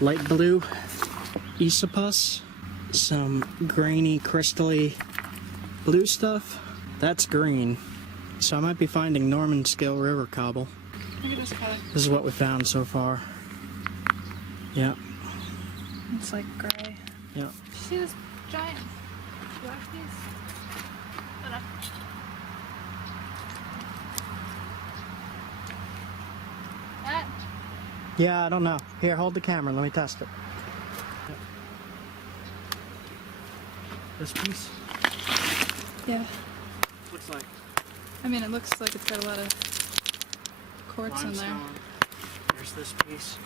light blue esopus, some grainy, crystally blue stuff. That's green. So I might be finding Norman skill river cobble. Look at this color. This is what we found so far. Yeah. It's like gray. Yeah. See this giant black piece? That? Yeah, I don't know. Here, hold the camera. Let me test it. Yep. This piece Yeah. looks like I mean, it looks like it's got a lot of quartz in there. limestone. There's this piece.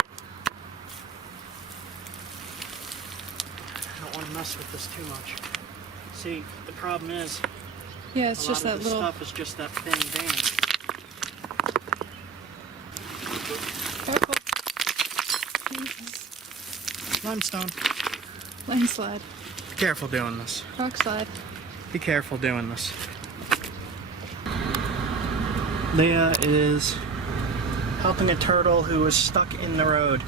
I don't want to mess with this too much. See, the problem is Yeah, it's a just lot that of this little. stuff is just that thin band. Careful. Jesus. Limestone. Landslide. Be careful doing this. Rock slide. Be careful doing this. Leah is helping a turtle who is stuck in the road.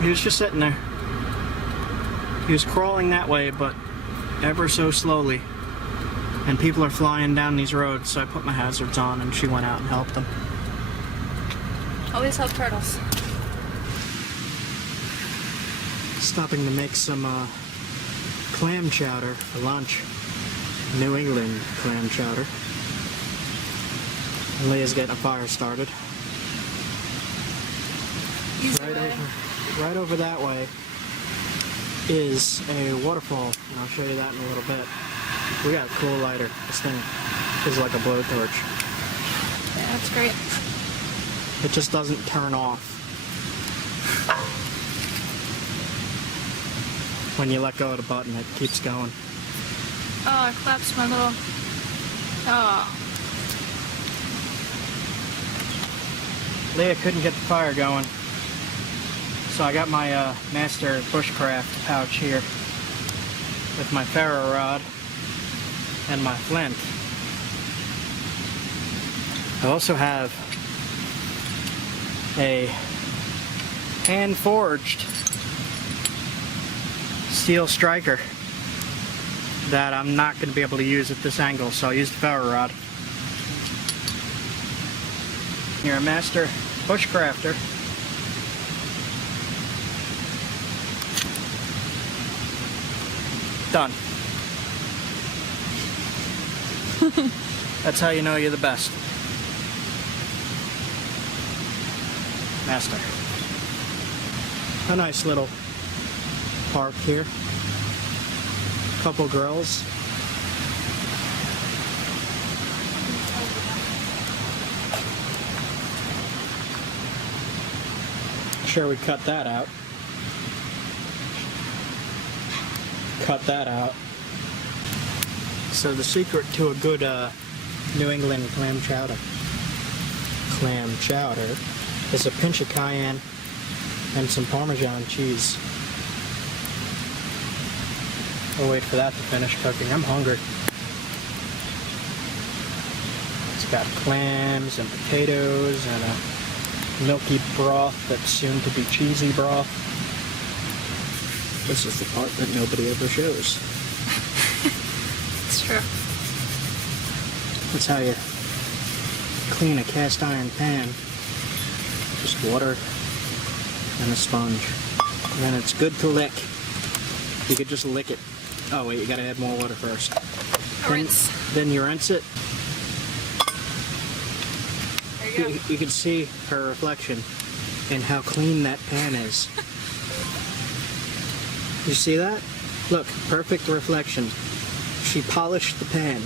He was just sitting there. He was crawling that way, but ever so slowly. And people are flying down these roads, so I put my hazards on and she went out and helped them. Always help turtles. Stopping to make some clam chowder for lunch. New England clam chowder. And Leah's getting a fire started. Right over that way is a waterfall, and I'll show you that in a little bit. We got a cool lighter. This thing is like a blowtorch. Yeah, that's great. It just doesn't turn off. When you let go of the button, it keeps going. Oh, I collapsed my little... Oh. Leah couldn't get the fire going, so I got my master bushcraft pouch here with my ferro rod and my flint. I also have a hand-forged steel striker that I'm not going to be able to use at this angle, so I'll use the ferro rod. You're a master bushcrafter. Done. That's how you know you're the best. Master. A nice little park here. Couple grills. Sure, we cut that out. Cut that out. So the secret to a good New England clam chowder is a pinch of cayenne and some Parmesan cheese. I'll wait for that to finish cooking. I'm hungry. It's got clams and potatoes and a milky broth that's soon to be cheesy broth. This is the part that nobody ever shows. It's true. That's how you clean a cast iron pan. Just water and a sponge. And then it's good to lick. You could just lick it. Oh wait, you gotta add more water first. Rinse. Then you rinse it. There you go. You can see her reflection and how clean that pan is. You see that? Look, perfect reflection. She polished the pan.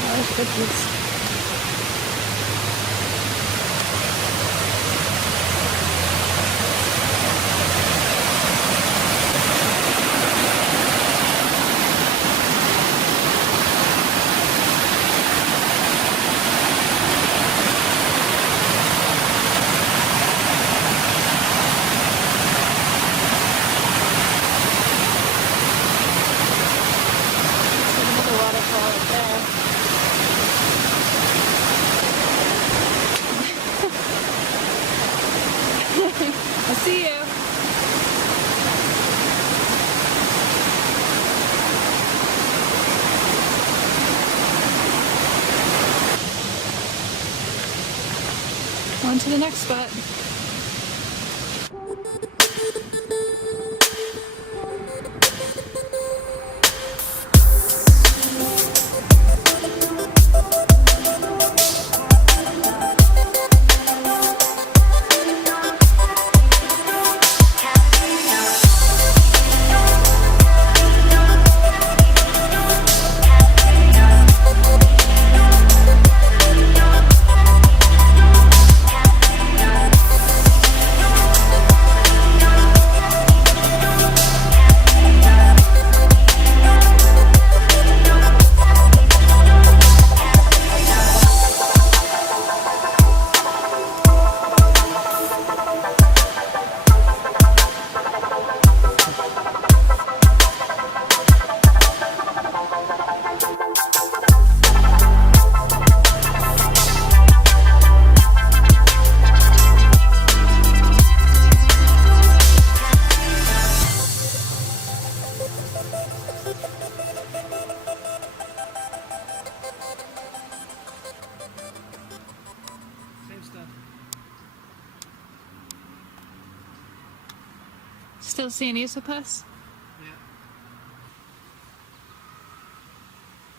Oh, there's cookies. I see you. On to the next spot. Still seeing esopus? Yeah.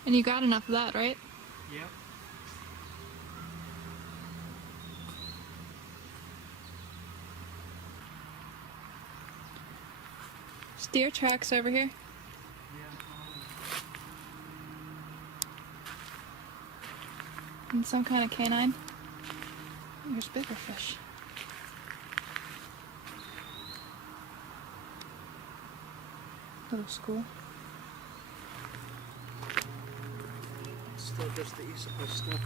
And you got enough of that, right? Yep. Steer tracks over here. And some kind of canine. There's bigger fish. Little school. It's still just the esopus stuff.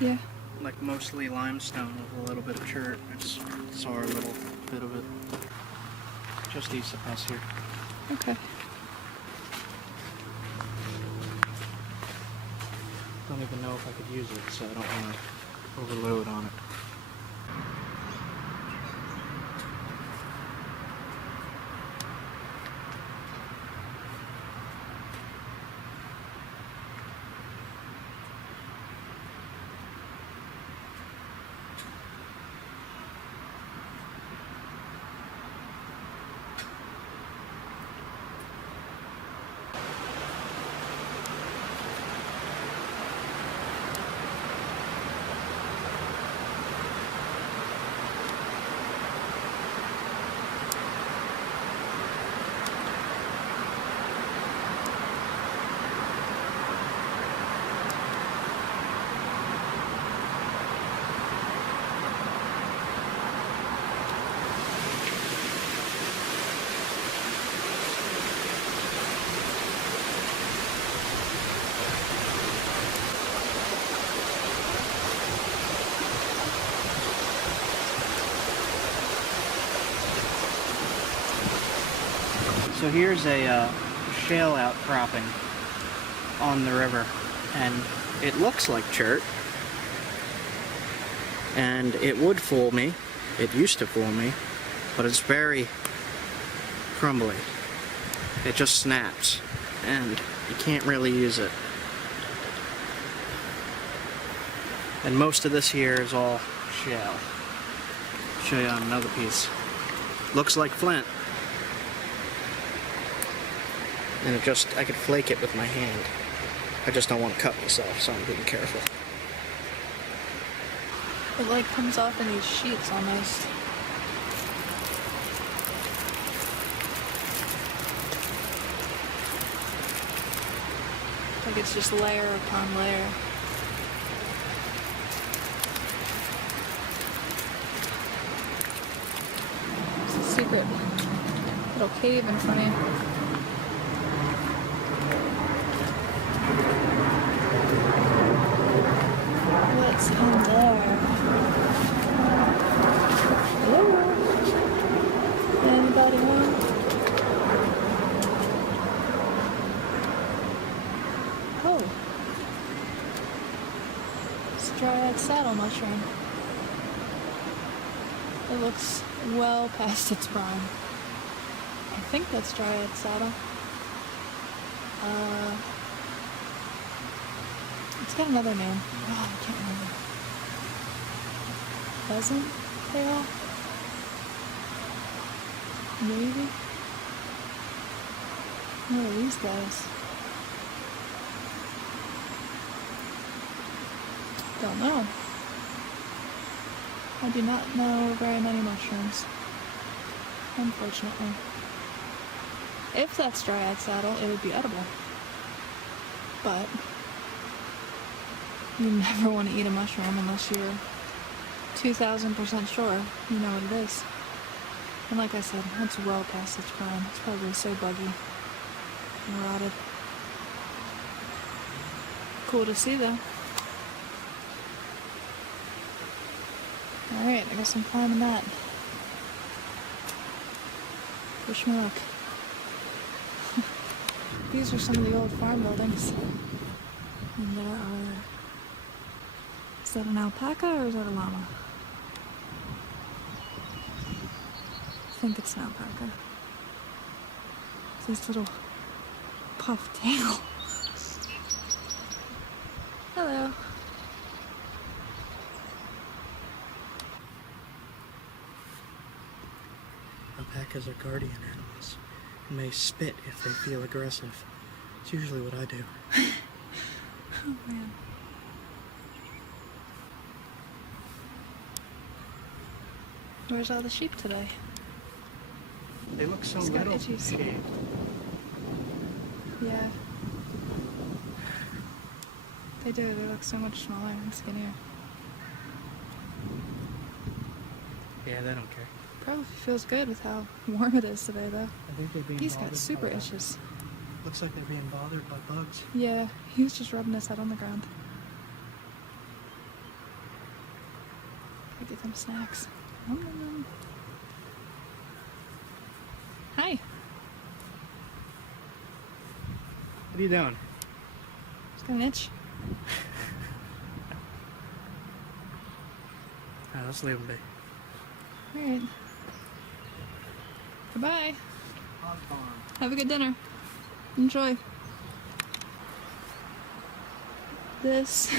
Yeah. Like mostly limestone with a little bit of chert. It's our little bit of it. Just esopus here. Okay. Don't even know if I could use it, so I don't want to overload on it. So here's a shale outcropping on the river, and it looks like chert, and it would fool me. It used to fool me, but it's very crumbly. It just snaps, and you can't really use it. And most of this here is all shale. I'll show you on another piece. Looks like flint. And it just, I could flake it with my hand. I just don't want to cut myself, so I'm being careful. It like comes off in these sheets almost. Like it's just layer upon layer. It's a secret little cave in front of you. What's in there? Hello? Anybody home? Oh. It's dry-eyed saddle mushroom. It looks well past its prime. I think that's dry-eyed saddle. It's got another name. Oh, I can't remember. Pheasant tail? Maybe? What are these guys? Don't know. I do not know very many mushrooms. Unfortunately. If that's dry-eyed saddle, it would be edible. But you never want to eat a mushroom unless you're 2,000% sure you know what it is. And like I said, it's well past its prime. It's probably so buggy and rotted. Cool to see though. Alright, I guess I'm climbing that. Wish me luck. These are some of the old farm buildings. And there are... Is that an alpaca or is that a llama? I think it's an alpaca. It's this little puff tail. Hello. Alpacas are guardian animals and may spit if they feel aggressive. It's usually what I do. Oh man. Where's all the sheep today? They look so It's got little. itchies. Yeah. They do. They look so much smaller and skinnier. Yeah, they don't care. Probably feels good with how warm it is today, though. I think they're being He's bothered got super by itches. Looks like they're being bothered by bugs. Yeah, he was just rubbing his head on the ground. I get them snacks. Nom, nom, nom. Hi. What are you doing? He's got an itch. Alright, let's leave him be. Alright. Goodbye. Have a good dinner. Enjoy. This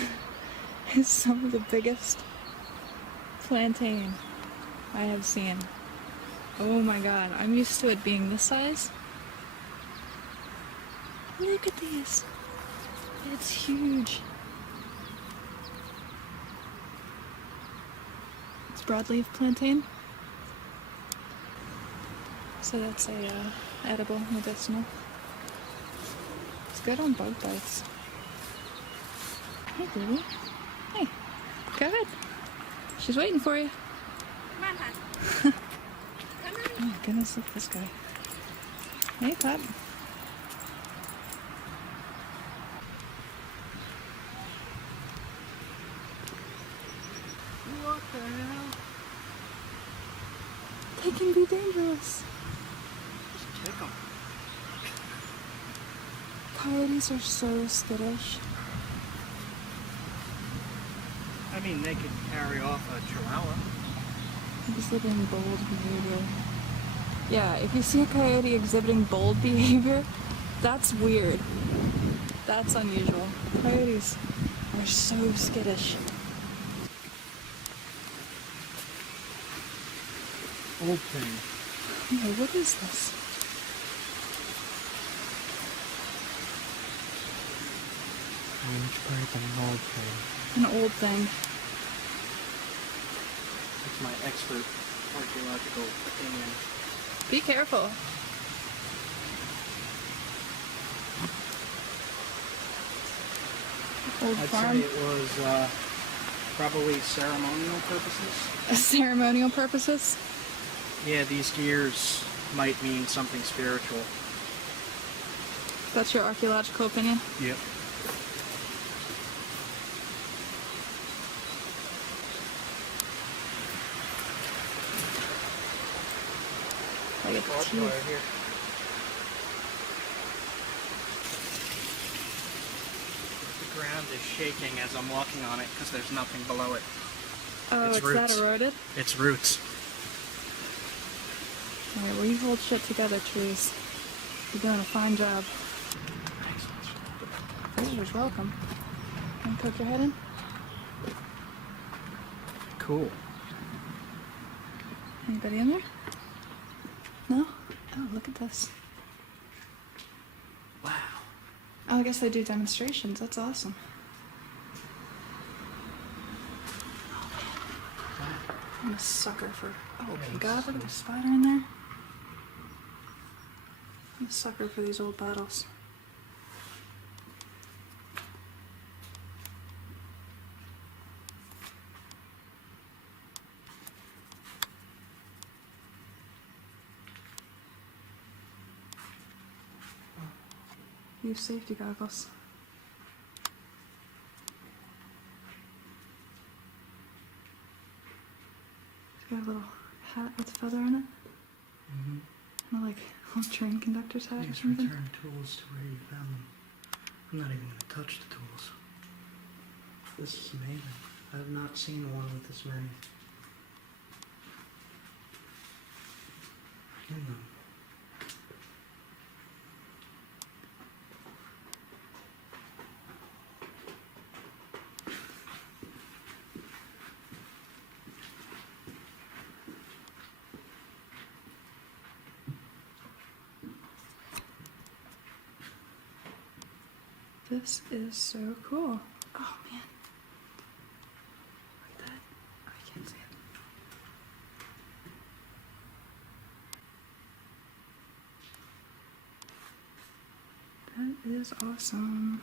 is some of the biggest plantain I have seen. Oh my god, I'm used to it being this size. Look at these. It's huge. It's broadleaf plantain. So that's a edible medicinal. It's good on bug bites. Hey, baby. Hey. Go ahead. She's waiting for you. Come on, hon. Oh my goodness, look at this guy. Hey, pup. What the hell? They can be dangerous. Just kick them. Coyotes are so skittish. I mean, they could carry off a chihuahua. Exhibiting bold behavior. Yeah, if you see a coyote exhibiting bold behavior, that's weird. That's unusual. Coyotes are so skittish. Old thing. Oh, what is this? Which part of an old thing? An old thing. It's my expert archaeological opinion. Be careful. Old I'd farm. say it was probably ceremonial purposes. Ceremonial purposes? Yeah, these gears might mean something spiritual. That's your archaeological opinion? Yep. Like a Barbed teeth. wire here. The ground is shaking as I'm walking on it because there's nothing below it. Oh, It's it's that roots. eroded? It's roots. Alright, well you hold shit together, trees. You're doing a fine job. Visitor's welcome. Want to poke your head in? Cool. Anybody in there? No? Oh, look at this. Wow. Oh, I guess they do demonstrations. That's awesome. I'm a sucker for... Oh, my God, look at the spider in there. I'm a sucker for these old bottles. Use safety goggles. It's got a little hat with a feather in it. Mm-hmm. Kind of like a little train conductor's hat or Please something. return tools to where you found them. I'm not even going to touch the tools. This is amazing. I have not seen one with this many in them. This is so cool. Oh man. Like that. Oh, I can't see it. That is awesome.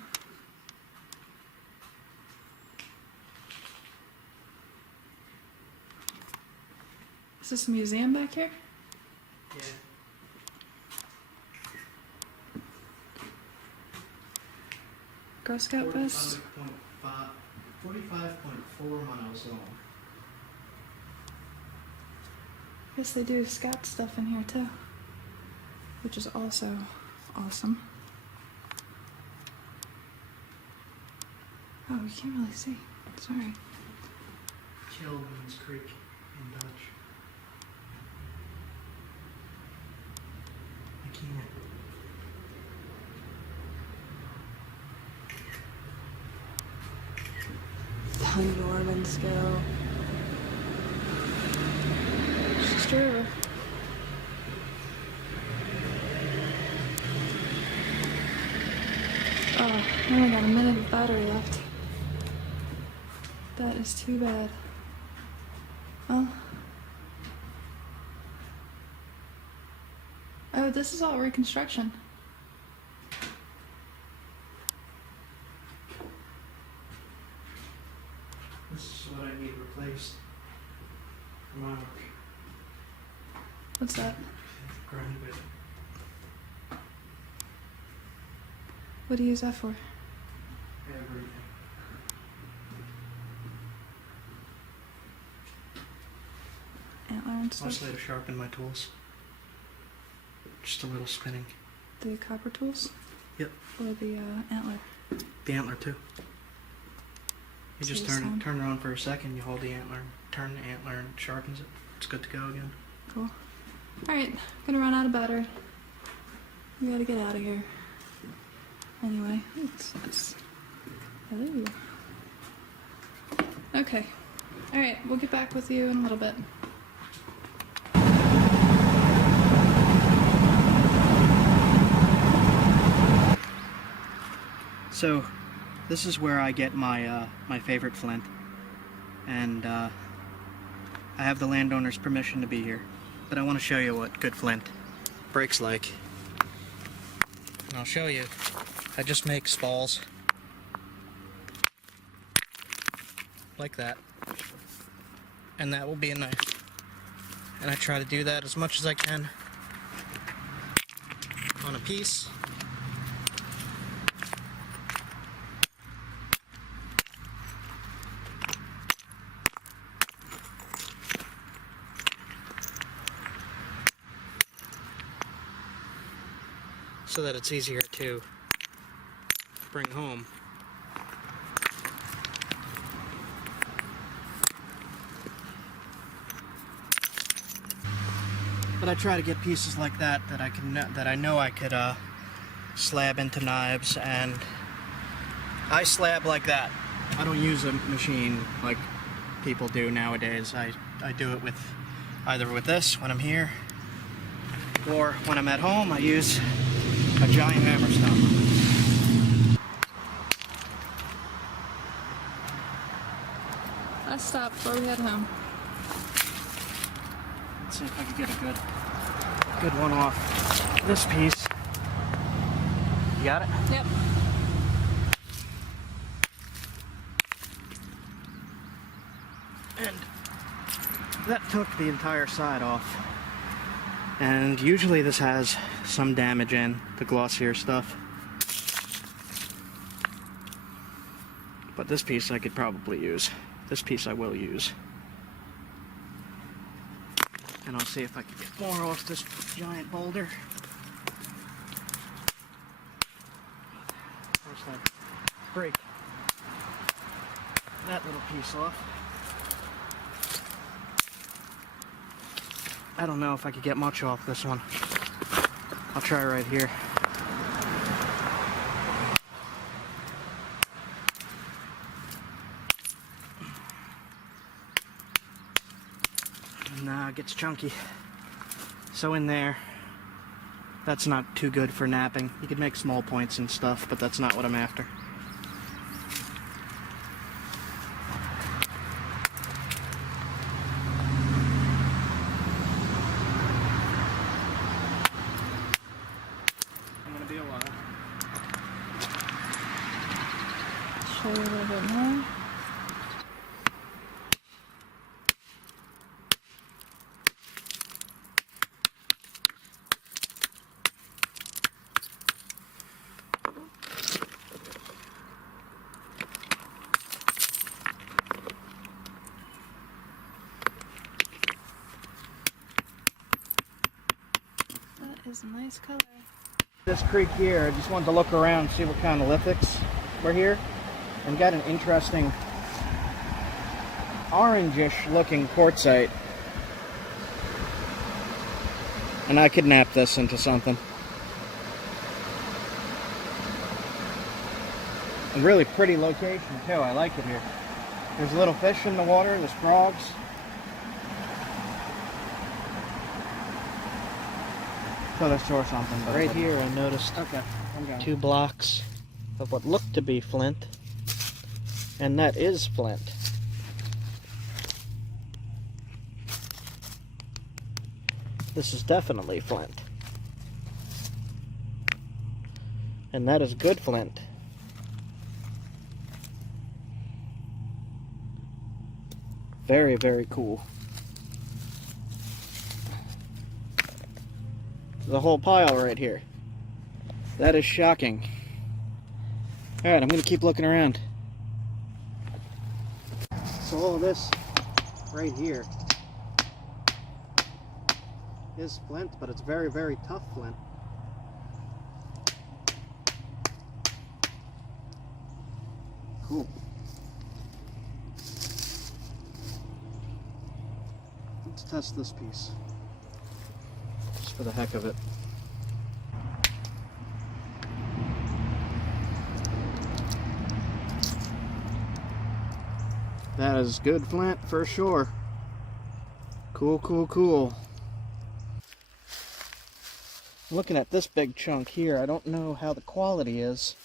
Is this a museum back here? Yeah. Girl Scout vest? 45.4 miles long. Guess they do scout stuff in here too, which is also awesome. Oh, we can't really see. Sorry. Kill means creek in Dutch. I can't. Norman skill. It's true. Oh, I only got a minute of battery left. That is too bad. Oh. Oh, this is all reconstruction. This is what I need replaced for my work. What's that? Grind bit. What do you use that for? Everything. Antler and stuff? Mostly to sharpen my tools. Just a little spinning. The copper tools? Yep. Or the antler? The antler too. You just Save turn time. it on for a second, you hold the antler, turn the antler and it sharpens it. It's good to go again. Cool. Alright, gonna run out of battery. We gotta get out of here. Anyway, what's this? Hello. Okay. Alright, we'll get back with you in a little bit. So, this is where I get my my favorite flint, and I have the landowner's permission to be here. But I want to show you what good flint breaks like. And I'll show you. I just make spalls like that, and that will be a knife. And I try to do that as much as I can on a piece. So that it's easier to bring home. But I try to get pieces like that I know I could slab into knives, and I slab like that. I don't use a machine like people do nowadays. I do it with either with this when I'm here, or when I'm at home I use a giant hammer stone. Let's stop before we head home. Let's see if I can get a good one off this piece. You got it? Yep. And that took the entire side off. And usually this has some damage in the glossier stuff. But this piece I could probably use. This piece I will use. And I'll see if I can get more off this giant boulder. First I break that little piece off. I don't know if I could get much off this one. I'll try right here. Nah, it gets chunky. So in there, that's not too good for knapping. You could make small points and stuff, but that's not what I'm after. Show you a little bit more. is a nice color. This creek here, I just wanted to look around, see what kind of lithics were here, and got an interesting orangish looking quartzite. And I could nap this into something. A really pretty location too, I like it here. There's little fish in the water, there's frogs. Could have saw something, but right here I noticed two blocks of what looked to be flint, and that is flint. This is definitely flint, and that is good flint. Very, very cool. The whole pile right here. That is shocking. Alright, I'm going to keep looking around. So all of this right here is flint, but it's very, very tough flint. Cool. Let's test this piece. Just for the heck of it. That is good flint for sure. Cool, cool, cool. Looking at this big chunk here, I don't know how the quality is,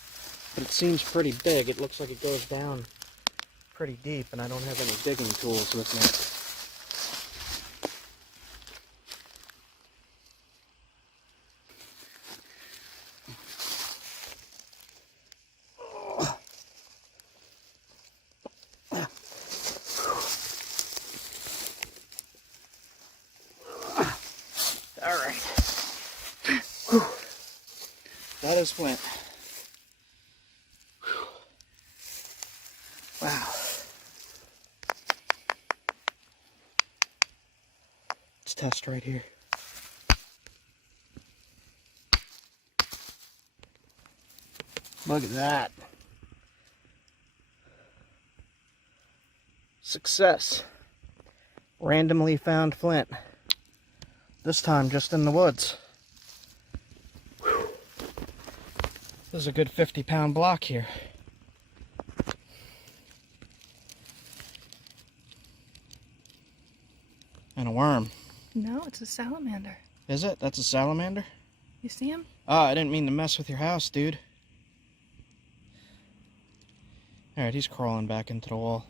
but it seems pretty big. It looks like it goes down pretty deep, and I don't have any digging tools with me. That is flint. Wow. Let's test right here. Look at that. Success. Randomly found flint. This time just in the woods. This is a good 50-pound block here. And a worm. No, it's a salamander. Is it? That's a salamander? You see him? Oh, I didn't mean to mess with your house, dude. Alright, he's crawling back into the wall.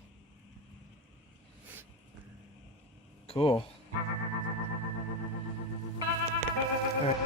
Cool. Alright.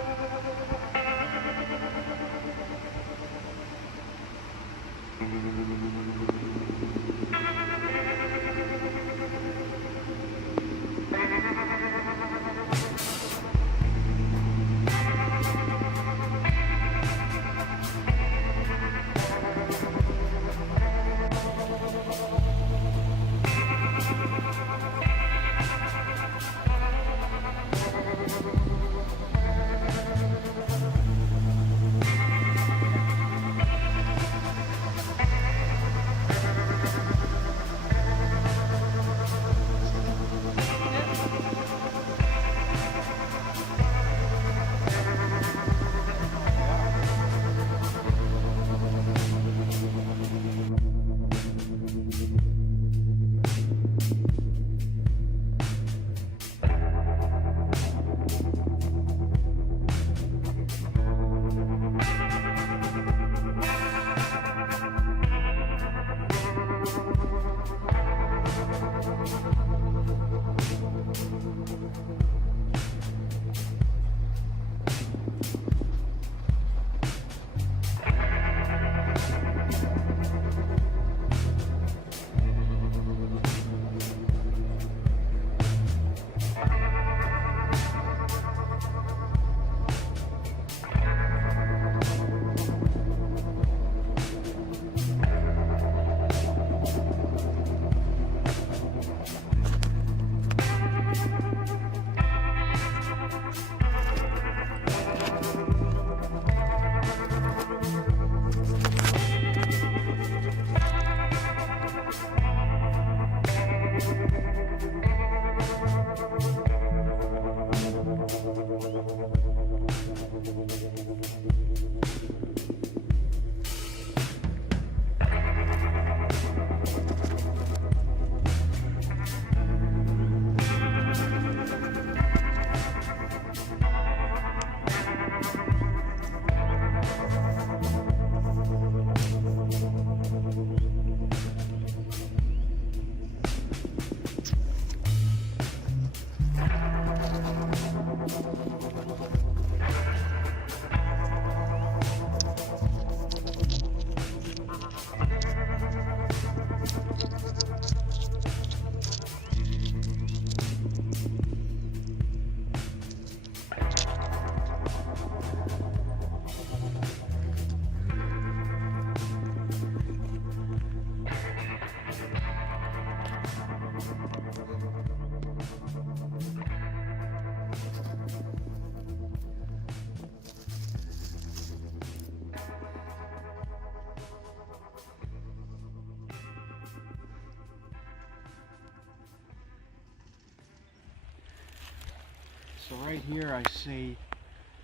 So right here I see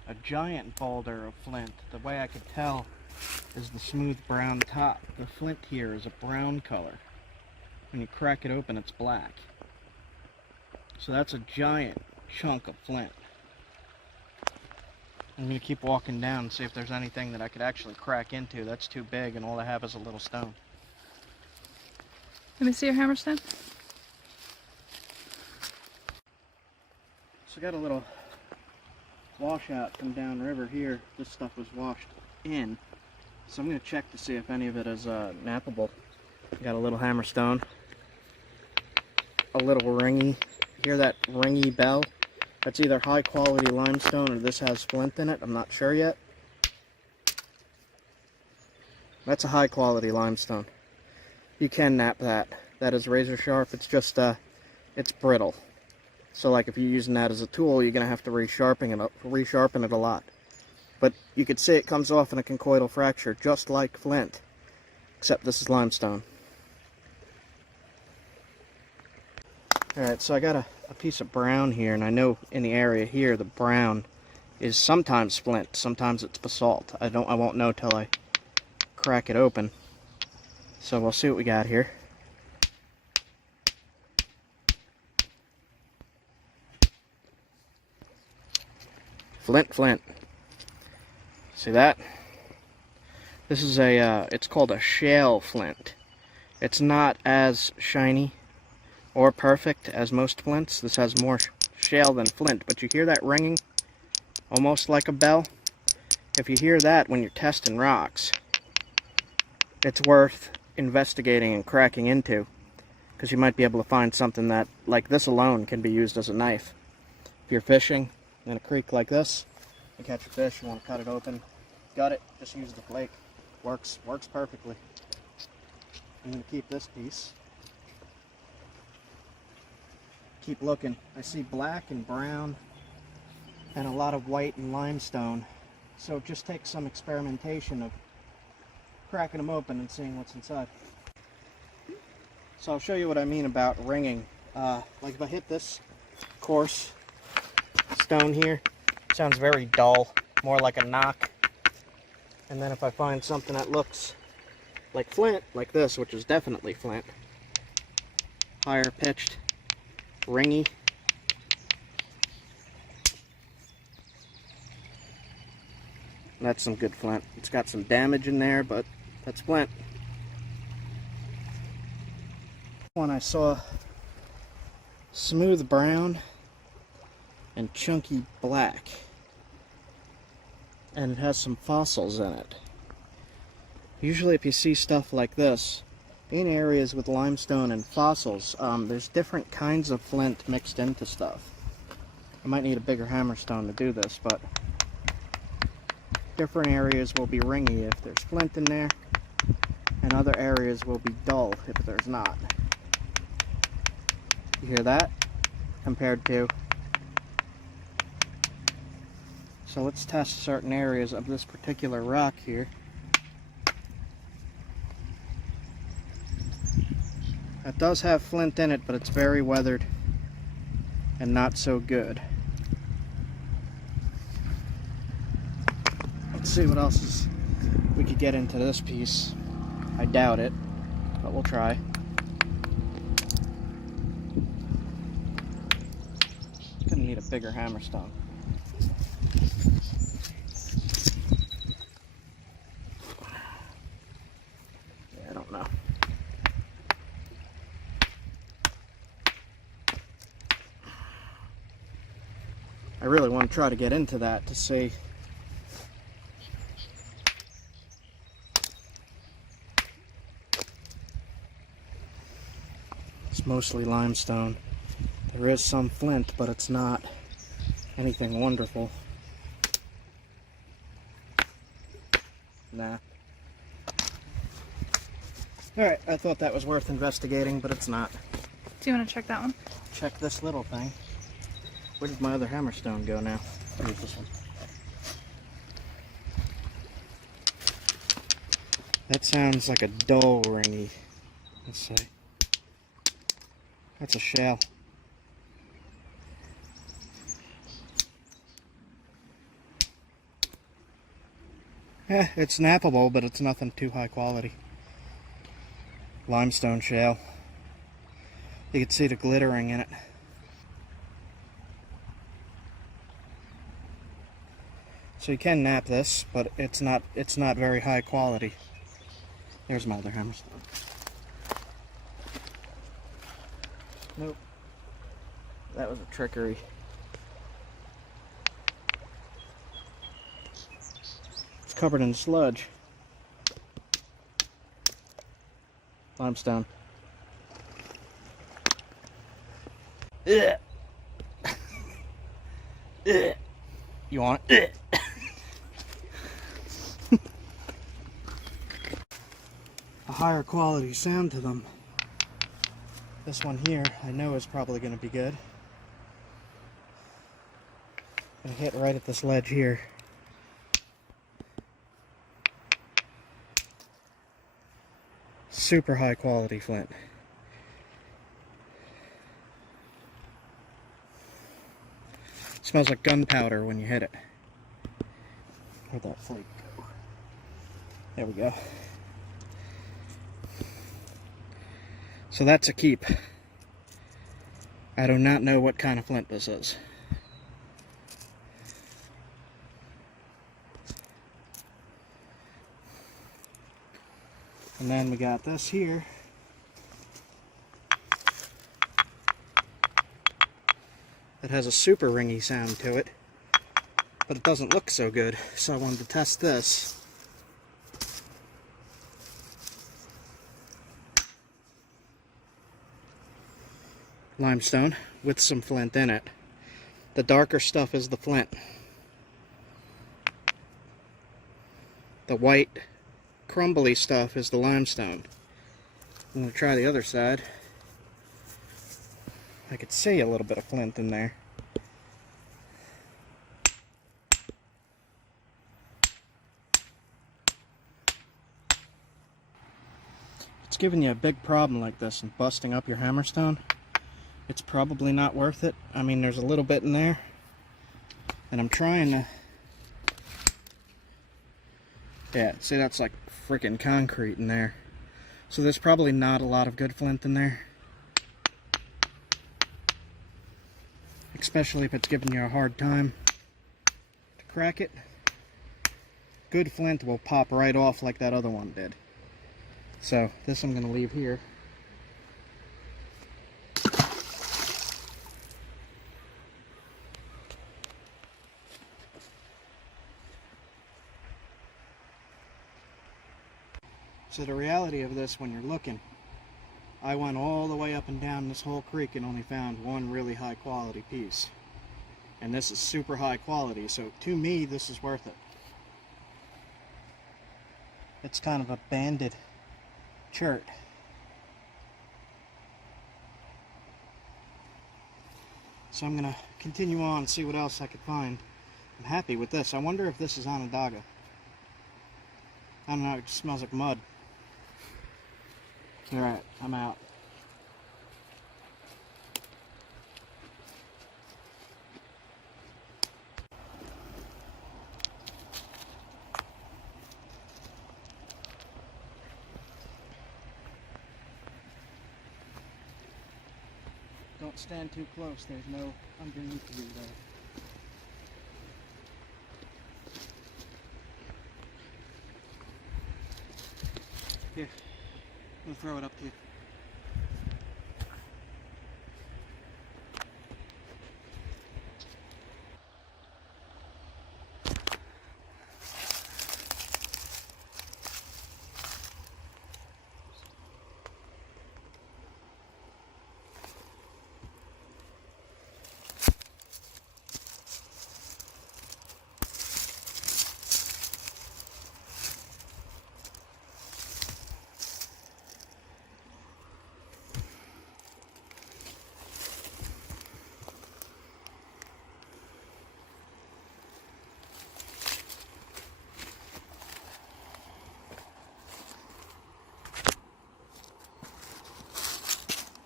a giant boulder of flint. The way I could tell is the smooth brown top. The flint here is a brown color. When you crack it open, it's black. So that's a giant chunk of flint. I'm going to keep walking down and see if there's anything that I could actually crack into. That's too big and all I have is a little stone. Let me see your hammerstone. So I got a little washout from downriver here. This stuff was washed in. So I'm going to check to see if any of it is knappable. Got a little hammerstone. A little ringy. Hear that ringy bell? That's either high quality limestone or this has flint in it. I'm not sure yet. That's a high quality limestone. You can knap that. That is razor sharp. It's just, it's brittle. So like if you're using that as a tool, you're going to have to resharpen it a lot. But you could see it comes off in a conchoidal fracture, just like flint. Except this is limestone. Alright, so I got a piece of brown here, and I know in the area here the brown is sometimes flint, sometimes it's basalt. I won't know till I crack it open. So we'll see what we got here. Flint. See that? This is it's called a shale flint. It's not as shiny or perfect as most flints. This has more shale than flint, but you hear that ringing? Almost like a bell. If you hear that when you're testing rocks, it's worth investigating and cracking into, because you might be able to find something that, like this alone, can be used as a knife. If you're fishing in a creek like this, you catch a fish, you want to cut it open, gut it, just use the flake. Works perfectly. I'm going to keep this piece. Keep looking. I see black and brown and a lot of white and limestone. So it just takes some experimentation of cracking them open and seeing what's inside. So I'll show you what I mean about ringing. Like if I hit this coarse stone here, it sounds very dull, more like a knock. And then if I find something that looks like flint, like this, which is definitely flint, higher pitched, ringy, that's some good flint. It's got some damage in there, but that's flint. One I saw smooth brown and chunky black, and it has some fossils in it. Usually if you see stuff like this in areas with limestone and fossils, there's different kinds of flint mixed into stuff. I might need a bigger hammerstone to do this, but different areas will be ringy if there's flint in there, and other areas will be dull if there's not. You hear that? Compared to... So let's test certain areas of this particular rock here. It does have flint in it, but it's very weathered and not so good. Let's see what else we could get into this piece. I doubt it, but we'll try. Gonna need a bigger hammerstone. Yeah, I don't know. I really want to try to get into that to see. It's mostly limestone. There is some flint, but it's not anything wonderful. Nah. Alright, I thought that was worth investigating, but it's not. Do you want to check that one? Check this little thing. Where did my other hammerstone go now? Here's this one. That sounds like a dull ringy. Let's see. That's a shell. It's knappable, but it's nothing too high quality. Limestone shale. You can see the glittering in it. So you can knap this, but it's not very high quality. There's my other hammerstone. Nope. That was a trickery. It's covered in sludge. Limestone. Ugh. Ugh. You want it? A higher quality sound to them. This one here, I know is probably going to be good. I hit right at this ledge here. Super high quality flint. Smells like gunpowder when you hit it. Where'd that flake go? There we go. So that's a keep. I do not know what kind of flint this is. And then we got this here. It has a super ringy sound to it, but it doesn't look so good, so I wanted to test this. Limestone with some flint in it. The darker stuff is the flint. The white crumbly stuff is the limestone. I'm going to try the other side. I could see a little bit of flint in there. It's giving you a big problem like this and busting up your hammerstone. It's probably not worth it. I mean, there's a little bit in there, and I'm trying to... Yeah, see, that's like freaking concrete in there. So there's probably not a lot of good flint in there. Especially if it's giving you a hard time to crack it. Good flint will pop right off like that other one did. So this I'm going to leave here. So the reality of this, when you're looking, I went all the way up and down this whole creek and only found one really high quality piece. And this is super high quality, so to me this is worth it. It's kind of a banded chert. So I'm going to continue on and see what else I could find. I'm happy with this. I wonder if this is Onondaga. I don't know, it just smells like mud. Alright, I'm out. Don't stand too close, there's no underneath you there. Here, I'm gonna throw it up to you.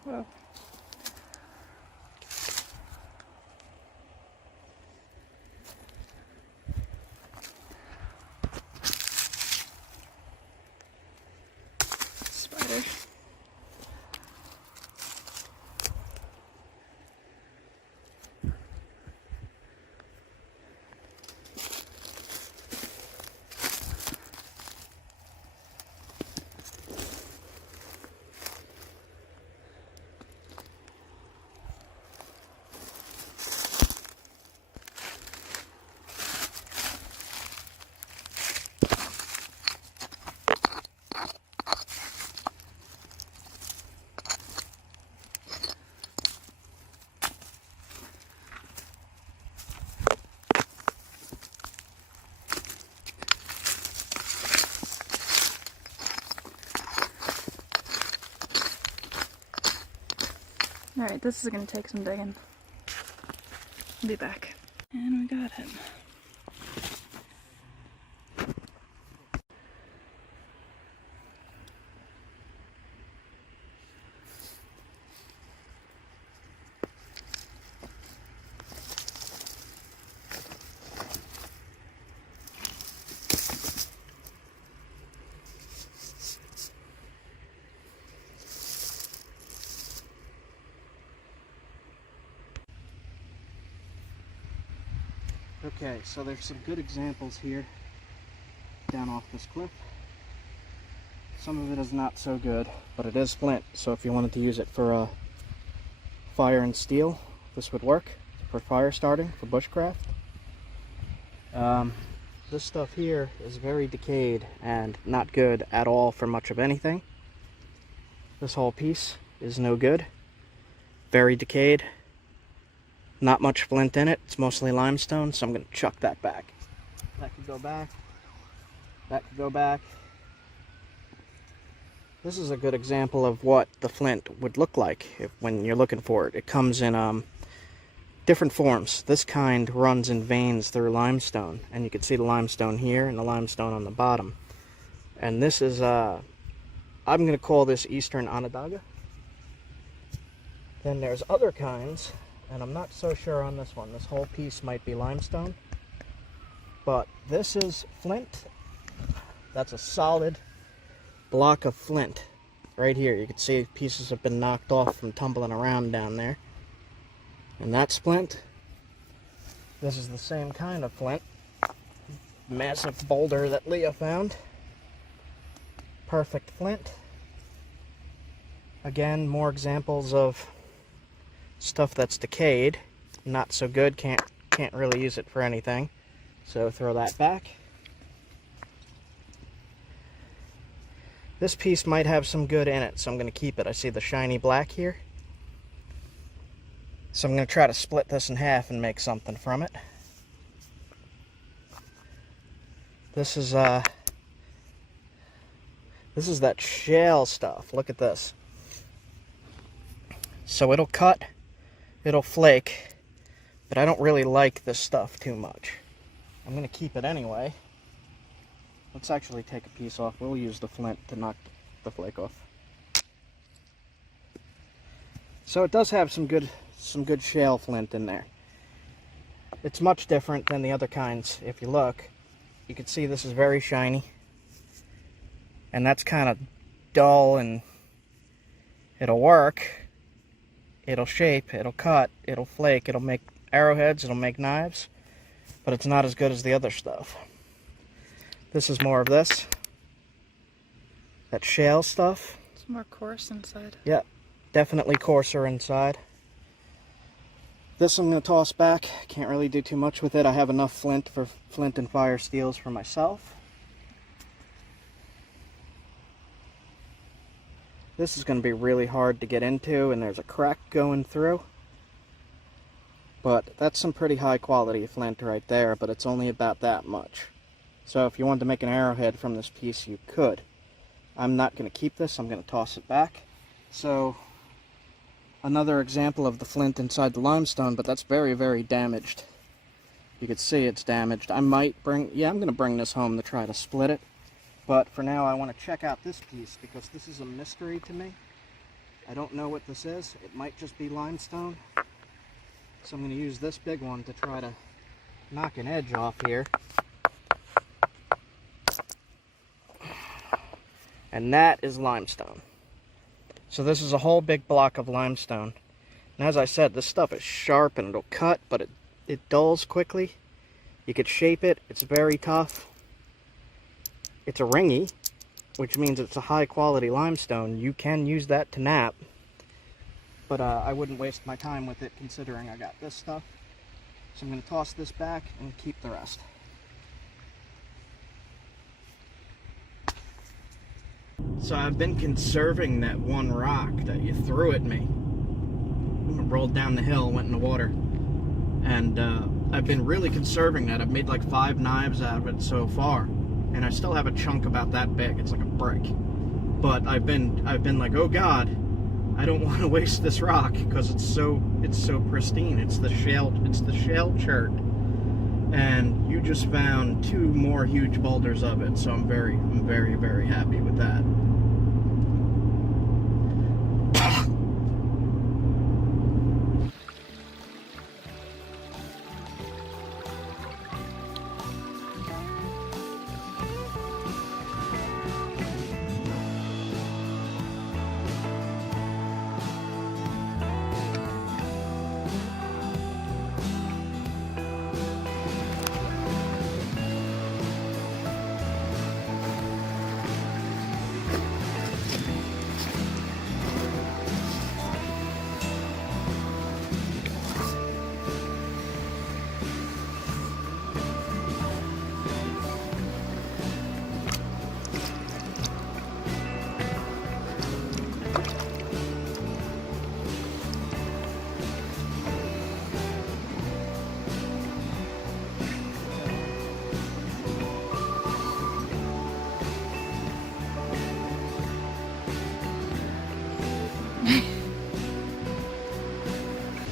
Well. Alright, this is gonna take some digging. I'll be back. And we got it. Okay, so there's some good examples here down off this cliff. Some of it is not so good, but it is flint, so if you wanted to use it for fire and steel, this would work for fire starting, for bushcraft. This stuff here is very decayed and not good at all for much of anything. This whole piece is no good, very decayed. Not much flint in it, it's mostly limestone, so I'm going to chuck that back. That could go back, that could go back. This is a good example of what the flint would look like when you're looking for it. It comes in different forms. This kind runs in veins through limestone, and you can see the limestone here and the limestone on the bottom. And this is, I'm going to call this Eastern Onondaga. Then there's other kinds. And I'm not so sure on this one. This whole piece might be limestone. But this is flint. That's a solid block of flint. Right here. You can see pieces have been knocked off from tumbling around down there. And that's flint. This is the same kind of flint. Massive boulder that Leah found. Perfect flint. Again, more examples of stuff that's decayed, not so good, can't really use it for anything, so throw that back. This piece might have some good in it, so I'm going to keep it. I see the shiny black here, so I'm going to try to split this in half and make something from it. This is that shale stuff. Look at this. So it'll cut, it'll flake, but I don't really like this stuff too much. I'm going to keep it anyway. Let's actually take a piece off. We'll use the flint to knock the flake off. So it does have some good shale flint in there. It's much different than the other kinds. If you look, you can see this is very shiny. And that's kind of dull, and it'll work. It'll shape, it'll cut, it'll flake, it'll make arrowheads, it'll make knives, but it's not as good as the other stuff. This is more of this. That shale stuff. It's more coarse inside. Yeah, definitely coarser inside. This I'm going to toss back. Can't really do too much with it. I have enough flint for flint and fire steels for myself. This is going to be really hard to get into, and there's a crack going through. But that's some pretty high quality flint right there, but it's only about that much. So if you wanted to make an arrowhead from this piece, you could. I'm not going to keep this, I'm going to toss it back. So, another example of the flint inside the limestone, but that's very, very damaged. You can see it's damaged. I'm going to bring this home to try to split it. But for now, I want to check out this piece, because this is a mystery to me. I don't know what this is. It might just be limestone. So I'm going to use this big one to try to knock an edge off here. And that is limestone. So this is a whole big block of limestone. And as I said, this stuff is sharp and it'll cut, but it dulls quickly. You could shape it. It's very tough. It's a ringy, which means it's a high quality limestone. You can use that to knap, but I wouldn't waste my time with it considering I got this stuff. So I'm going to toss this back and keep the rest. So I've been conserving that one rock that you threw at me. I rolled down the hill, went in the water, and I've been really conserving that. I've made like 5 knives out of it so far. And I still have a chunk about that big. It's like a brick. But I've been like, oh God, I don't want to waste this rock because it's so pristine. It's the shell chert, and you just found 2 more huge boulders of it. So I'm very, very happy with that.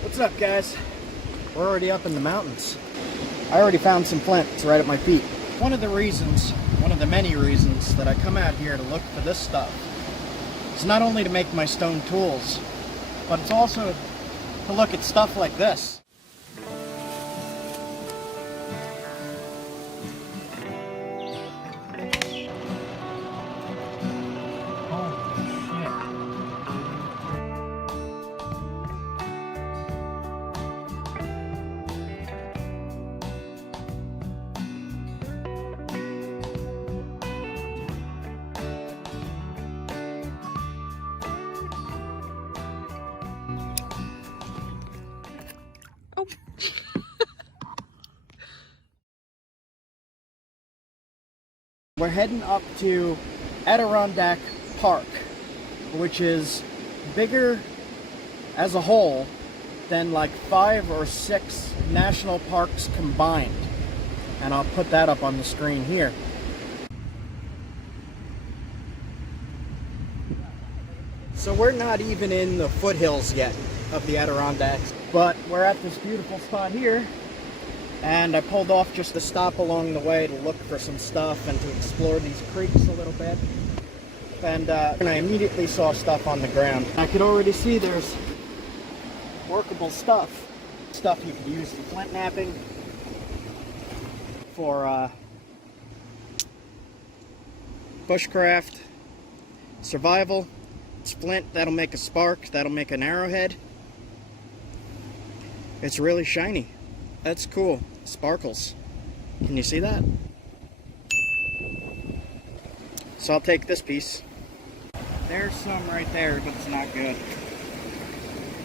What's up, guys? We're already up in the mountains. I already found some flint. It's right at my feet. One of the many reasons that I come out here to look for this stuff is not only to make my stone tools, but it's also to look at stuff like this. We're heading up to Adirondack Park, which is bigger as a whole than like 5 or 6 national parks combined. And I'll put that up on the screen here. So we're not even in the foothills yet of the Adirondacks, but we're at this beautiful spot here. And I pulled off just to stop along the way to look for some stuff and to explore these creeks a little bit. And I immediately saw stuff on the ground. I could already see there's workable stuff. Stuff you could use for flintknapping, for bushcraft, survival. It's flint, that'll make a spark, that'll make an arrowhead. It's really shiny. That's cool. Sparkles. Can you see that? So I'll take this piece. There's some right there, but it's not good.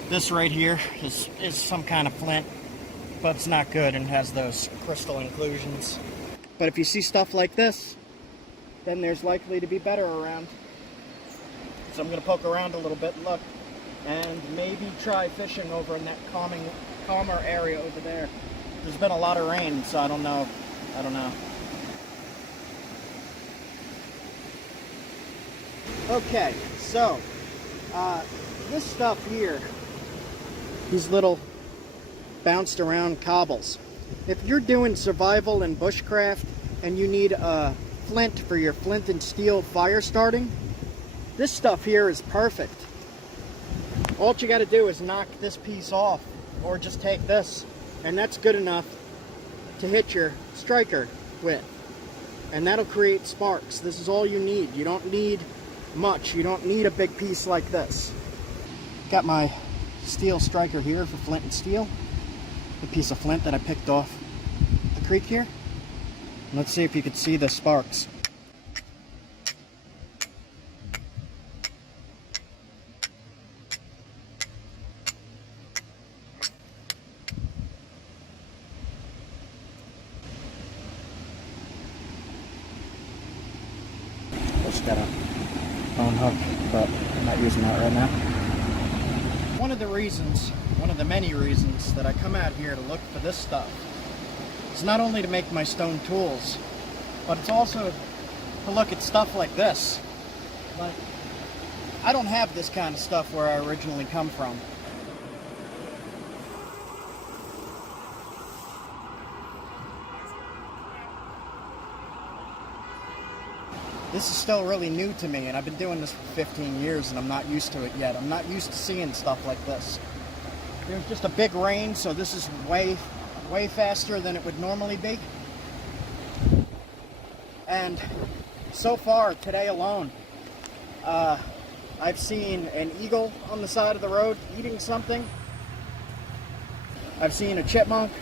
This right here is some kind of flint, but it's not good and has those crystal inclusions. But if you see stuff like this, then there's likely to be better around. So I'm going to poke around a little bit and look, and maybe try fishing over in that calmer area over there. There's been a lot of rain, so I don't know. Okay, so this stuff here, these little bounced around cobbles. If you're doing survival and bushcraft and you need a flint for your flint and steel fire starting, this stuff here is perfect. All you got to do is knock this piece off, or just take this, and that's good enough to hit your striker with. And that'll create sparks. This is all you need. You don't need much. You don't need a big piece like this. Got my steel striker here for flint and steel. A piece of flint that I picked off the creek here. And let's see if you can see the sparks. Just got a bone hook, but I'm not using that right now. One of the many reasons that I come out here to look for this stuff is not only to make my stone tools, but it's also to look at stuff like this. Like, I don't have this kind of stuff where I originally come from. This is still really new to me, and I've been doing this for 15 years, and I'm not used to it yet. I'm not used to seeing stuff like this. There's just a big rain, so this is way faster than it would normally be. And so far, today alone, I've seen an eagle on the side of the road eating something. I've seen a chipmunk,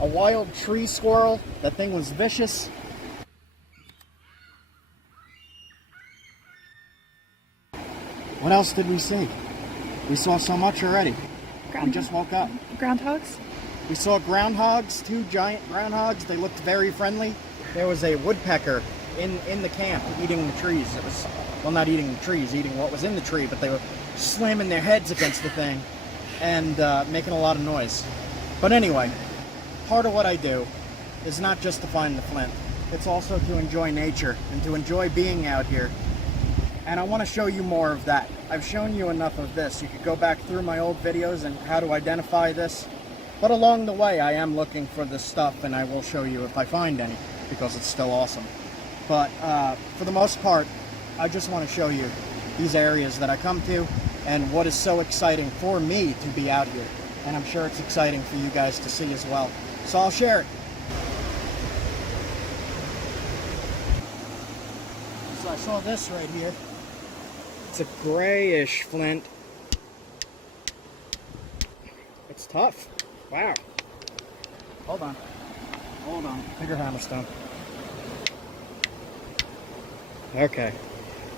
a wild tree squirrel. That thing was vicious. What else did we see? We saw so much already. We just woke up. Groundhogs? We saw groundhogs, 2 giant groundhogs. They looked very friendly. There was a woodpecker in the camp eating the trees. It was, well, not eating the trees, eating what was in the tree, but they were slamming their heads against the thing and making a lot of noise. But anyway, part of what I do is not just to find the flint. It's also to enjoy nature and to enjoy being out here. And I want to show you more of that. I've shown you enough of this. You could go back through my old videos and how to identify this. But along the way, I am looking for this stuff, and I will show you if I find any, because it's still awesome. But for the most part, I just want to show you these areas that I come to and what is so exciting for me to be out here. And I'm sure it's exciting for you guys to see as well. So I'll share it. So I saw this right here. It's a grayish flint. It's tough. Wow. Hold on. Hold on. Bigger hammerstone. Okay.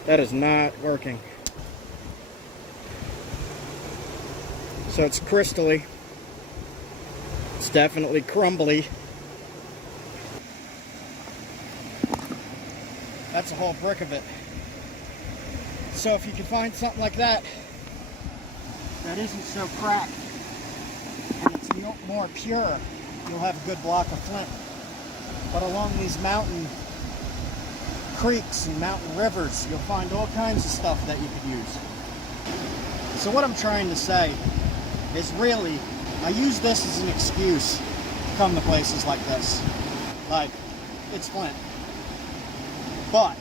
That is not working. So it's crystally. It's definitely crumbly. That's a whole brick of it. So if you can find something like that, that isn't so cracked, and it's more pure, you'll have a good block of flint. But along these mountain creeks and mountain rivers, you'll find all kinds of stuff that you could use. So what I'm trying to say is really, I use this as an excuse to come to places like this. Like, it's flint. But,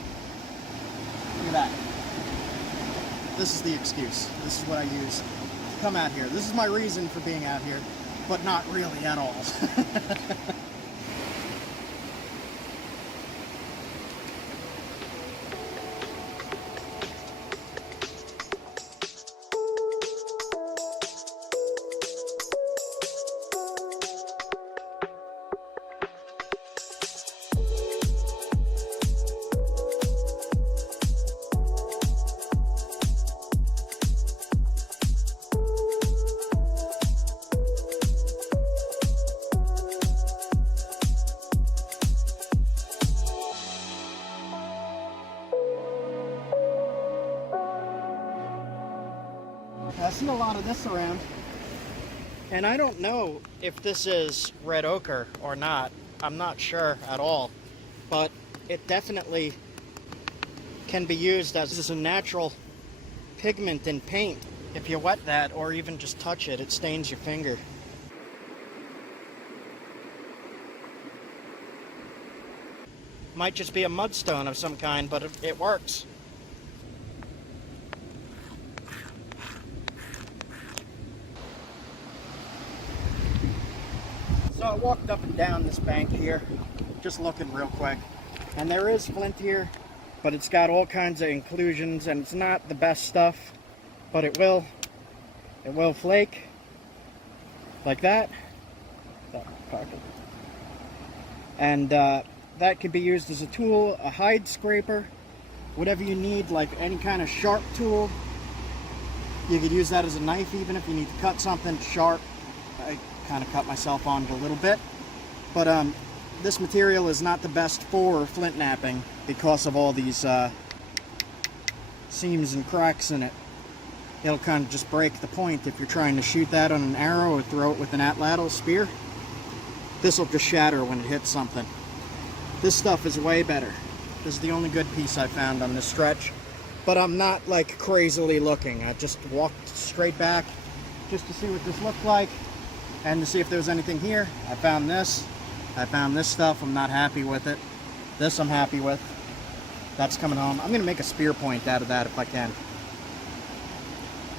look at that. This is the excuse. This is what I use to come out here. This is my reason for being out here, but not really at all. I see a lot of this around, and I don't know if this is red ochre or not. I'm not sure at all, but it definitely can be used as a natural pigment in paint. If you wet that or even just touch it, it stains your finger. Might just be a mudstone of some kind, but it works. So I walked up and down this bank here, just looking real quick, and there is flint here, but it's got all kinds of inclusions, and it's not the best stuff, but it will flake like that. And that can be used as a tool, a hide scraper, whatever you need, like any kind of sharp tool. You could use that as a knife even if you need to cut something sharp. I kind of cut myself on it a little bit, but this material is not the best for flint knapping because of all these seams and cracks in it. It'll kind of just break the point if you're trying to shoot that on an arrow or throw it with an atlatl spear. This will just shatter when it hits something. This stuff is way better. This is the only good piece I found on this stretch. but I'm not like crazily looking. I just walked straight back just to see what this looked like and to see if there was anything here. I found this. I found this stuff. I'm not happy with it. This I'm happy with. That's coming home. I'm going to make a spear point out of that if I can.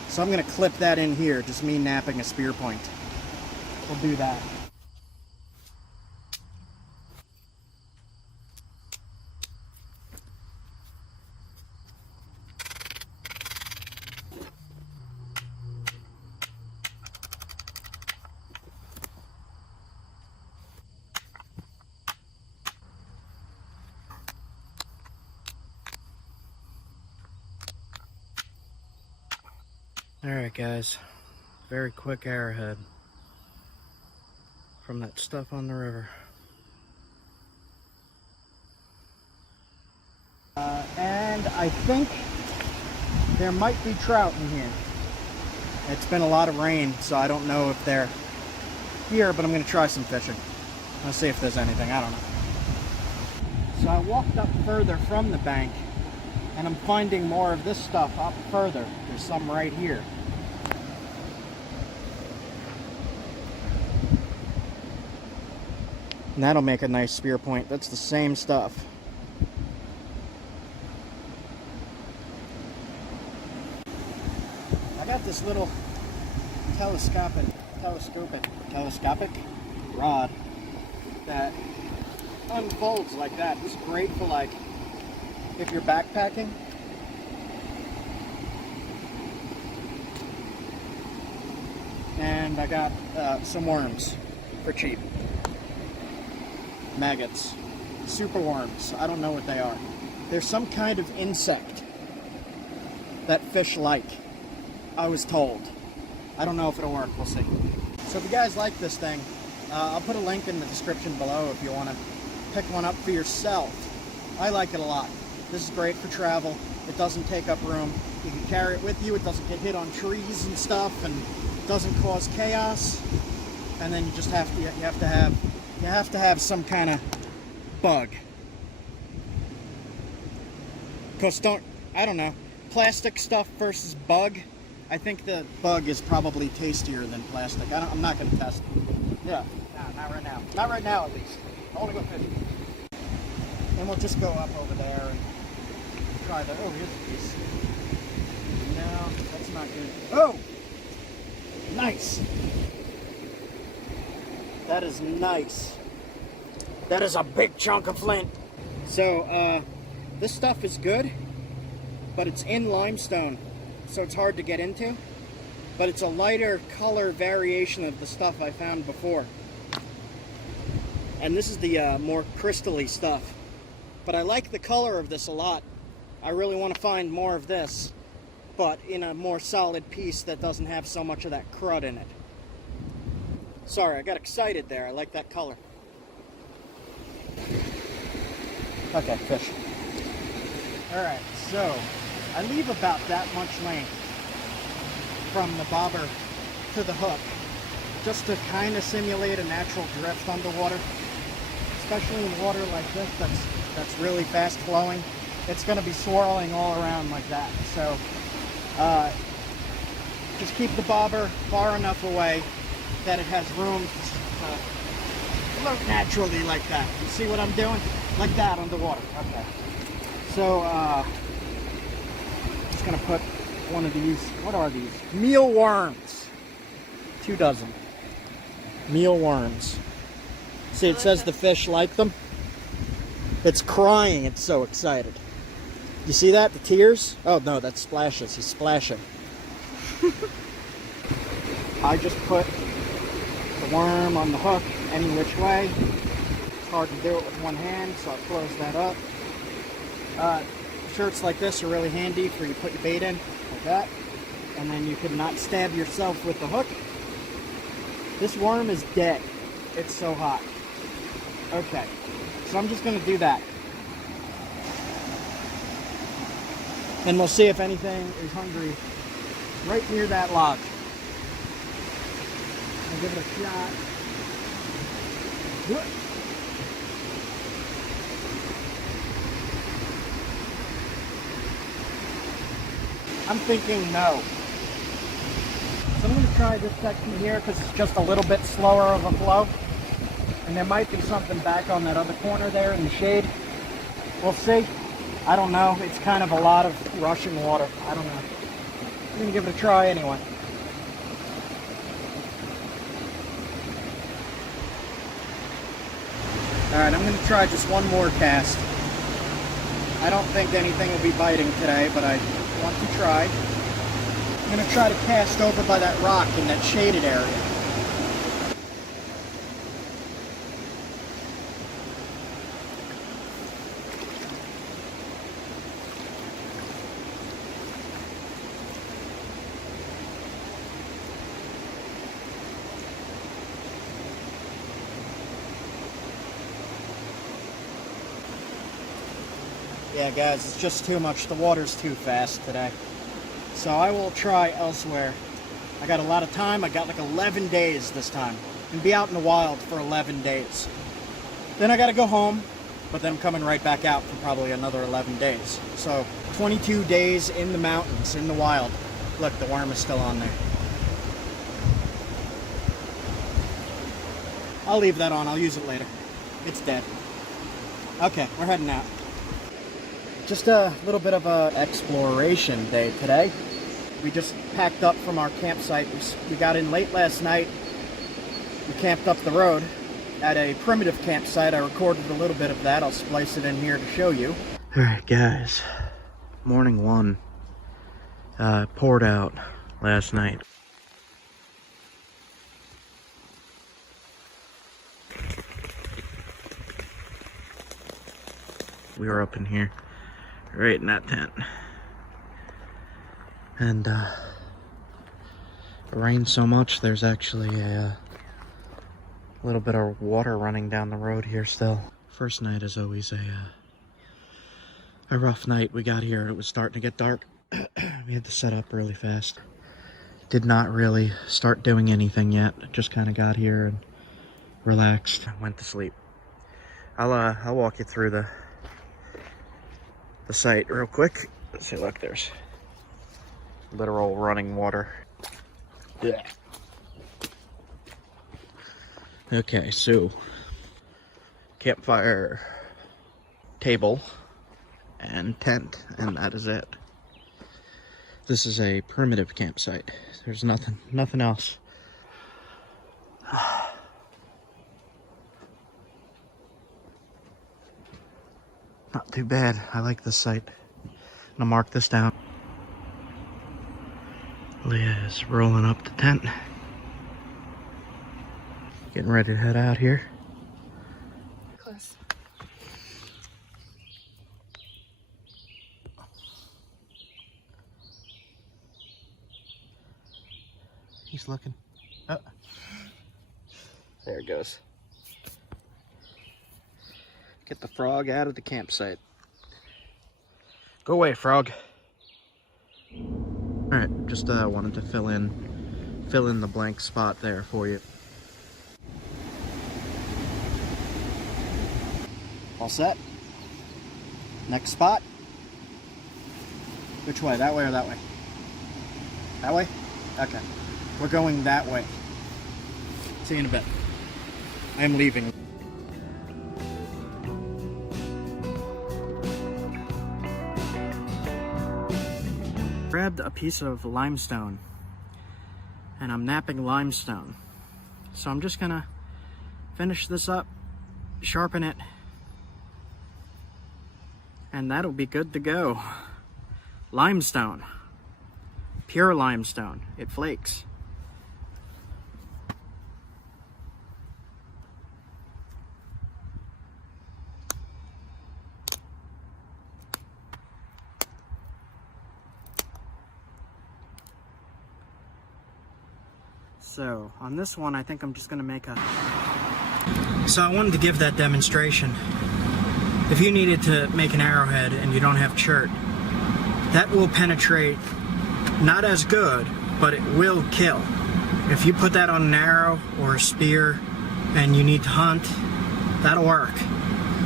So I'm going to clip that in here, just me napping a spear point. We'll do that. Alright guys, very quick arrowhead from that stuff on the river. And I think there might be trout in here. It's been a lot of rain, so I don't know if they're here, but I'm going to try some fishing. Let's see if there's anything, I don't know. So I walked up further from the bank, and I'm finding more of this stuff up further. There's some right here. And that'll make a nice spear point. That's the same stuff. I got this little telescopic rod that unfolds like that. It's great for like if you're backpacking. And I got some worms for cheap. Maggots. Super worms. I don't know what they are. They're some kind of insect that fish like, I was told. I don't know if it'll work. We'll see. So if you guys like this thing, I'll put a link in the description below if you want to pick one up for yourself. I like it a lot. This is great for travel. It doesn't take up room. You can carry it with you. It doesn't get hit on trees and stuff, and doesn't cause chaos. And then you just have to have some kind of bug. Because I don't know, plastic stuff versus bug. I think the bug is probably tastier than plastic. I'm not going to test it. Yeah, no, not right now. Not right now, at least. I want to go fishing. And we'll just go up over there and try the. Oh, here's a piece. No, that's not good. Oh! Nice! That is nice. That is a big chunk of flint. So, this stuff is good, but it's in limestone, so it's hard to get into. But it's a lighter color variation of the stuff I found before. And this is the more crystally stuff. But I like the color of this a lot. I really want to find more of this, but in a more solid piece that doesn't have so much of that crud in it. Sorry, I got excited there. I like that color. Okay, fish. Alright, so I leave about that much length from the bobber to the hook just to kind of simulate a natural drift underwater. Especially in water like this that's really fast flowing. It's going to be swirling all around like that. So just keep the bobber far enough away that it has room to float naturally like that. You see what I'm doing? Like that underwater. Okay. So just gonna put one of these. What are these? Mealworms. 2 dozen. Mealworms. See, it says the fish like them. It's crying. It's so excited. You see that? The tears? Oh no, that's splashes. He's splashing. I just put the worm on the hook any which way. It's hard to do it with one hand, so I close that up. Shirts like this are really handy for you put your bait in, like that. And then you can not stab yourself with the hook. This worm is dead. It's so hot. Okay, so I'm just going to do that. And we'll see if anything is hungry right near that log. I'll give it a shot. I'm thinking no. So I'm going to try this section here because it's just a little bit slower of a flow. And there might be something back on that other corner there in the shade. We'll see. I don't know. It's kind of a lot of rushing water. I don't know. I'm going to give it a try anyway. Alright, I'm going to try just one more cast. I don't think anything will be biting today, but I want to try. I'm going to try to cast over by that rock in that shaded area. Yeah, guys, it's just too much. The water's too fast today. So I will try elsewhere. I got a lot of time. I got like 11 days this time. And be out in the wild for 11 days. Then I got to go home, but then I'm coming right back out for probably another 11 days. So 22 days in the mountains, in the wild. Look, the worm is still on there. I'll leave that on. I'll use it later. It's dead. Okay, we're heading out. Just a little bit of a exploration day today. We just packed up from our campsite. We got in late last night. We camped up the road at a primitive campsite. I recorded a little bit of that. I'll splice it in here to show you. Alright guys, morning one. Poured out last night. We were up in here. Right in that tent. And it rained so much there's actually a little bit of water running down the road here still. First night is always a rough night. We got here, it was starting to get dark. We had to set up really fast. Did not really start doing anything yet. Just kind of got here and relaxed. Went to sleep. I'll walk you through the site real quick. Let's see, look, there's literal running water. Yeah. Okay, so campfire, table, and tent, and that is it. This is a primitive campsite. There's nothing else. Not too bad. I like this site. I'm gonna mark this down. Leah is rolling up the tent. Getting ready to head out here. Close. He's looking. Oh. There it goes. Get the frog out of the campsite. Go away, frog. Alright, just wanted to fill in the blank spot there for you. All set? Next spot? Which way? That way or that way? That way? Okay. We're going that way. See you in a bit. I am leaving. Grabbed a piece of limestone and I'm knapping limestone. So I'm just gonna finish this up, sharpen it, and that'll be good to go. Limestone. Pure limestone. It flakes. So on this one, I think I'm just gonna make a... So I wanted to give that demonstration. If you needed to make an arrowhead and you don't have chert, that will penetrate, not as good, but it will kill. If you put that on an arrow or a spear and you need to hunt, that'll work.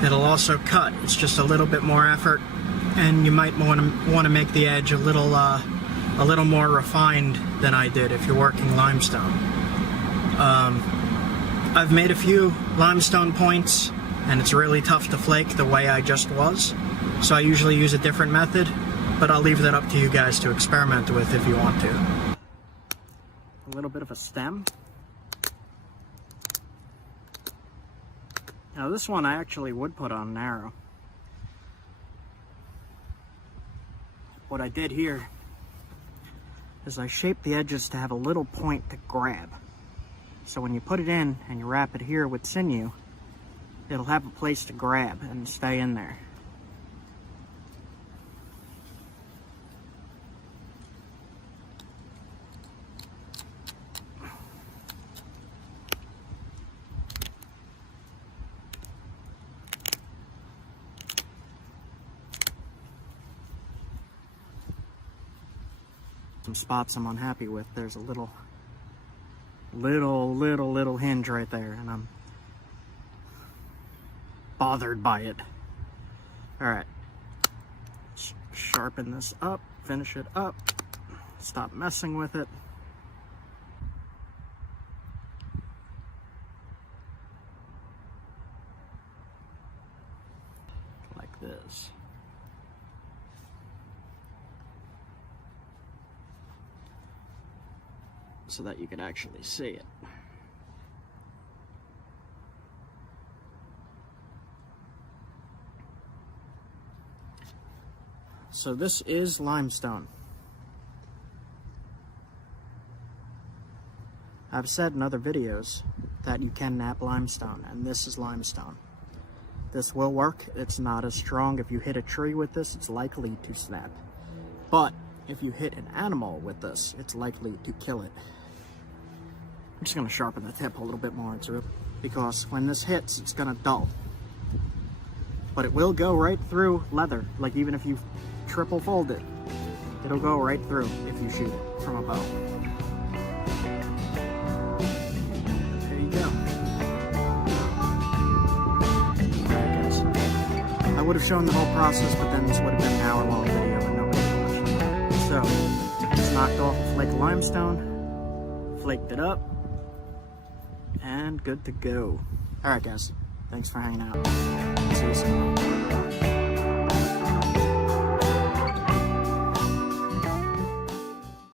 It'll also cut. It's just a little bit more effort, and you might want to make the edge a little a little more refined than I did if you're working limestone. I've made a few limestone points, and it's really tough to flake the way I just was, so I usually use a different method, but I'll leave that up to you guys to experiment with if you want to. A little bit of a stem. Now this one I actually would put on an arrow. What I did here is I shaped the edges to have a little point to grab. So when you put it in and you wrap it here with sinew, it'll have a place to grab and stay in there. Some spots I'm unhappy with. There's a little hinge right there, and I'm bothered by it. Alright, sharpen this up, finish it up, stop messing with it. Like this. So that you can actually see it. So this is limestone. I've said in other videos that you can knap limestone, and this is limestone. This will work. It's not as strong. If you hit a tree with this, it's likely to snap. But if you hit an animal with this, it's likely to kill it. I'm just going to sharpen the tip a little bit more, because when this hits, it's going to dull. But it will go right through leather. Like even if you triple fold it, it'll go right through if you shoot it from a bow. There you go. Alright guys, I would have shown the whole process, but then this would have been an hour-long video and nobody would watch it. So, just knocked off a flake of limestone, flaked it up, and good to go. Alright guys, thanks for hanging out. See you soon.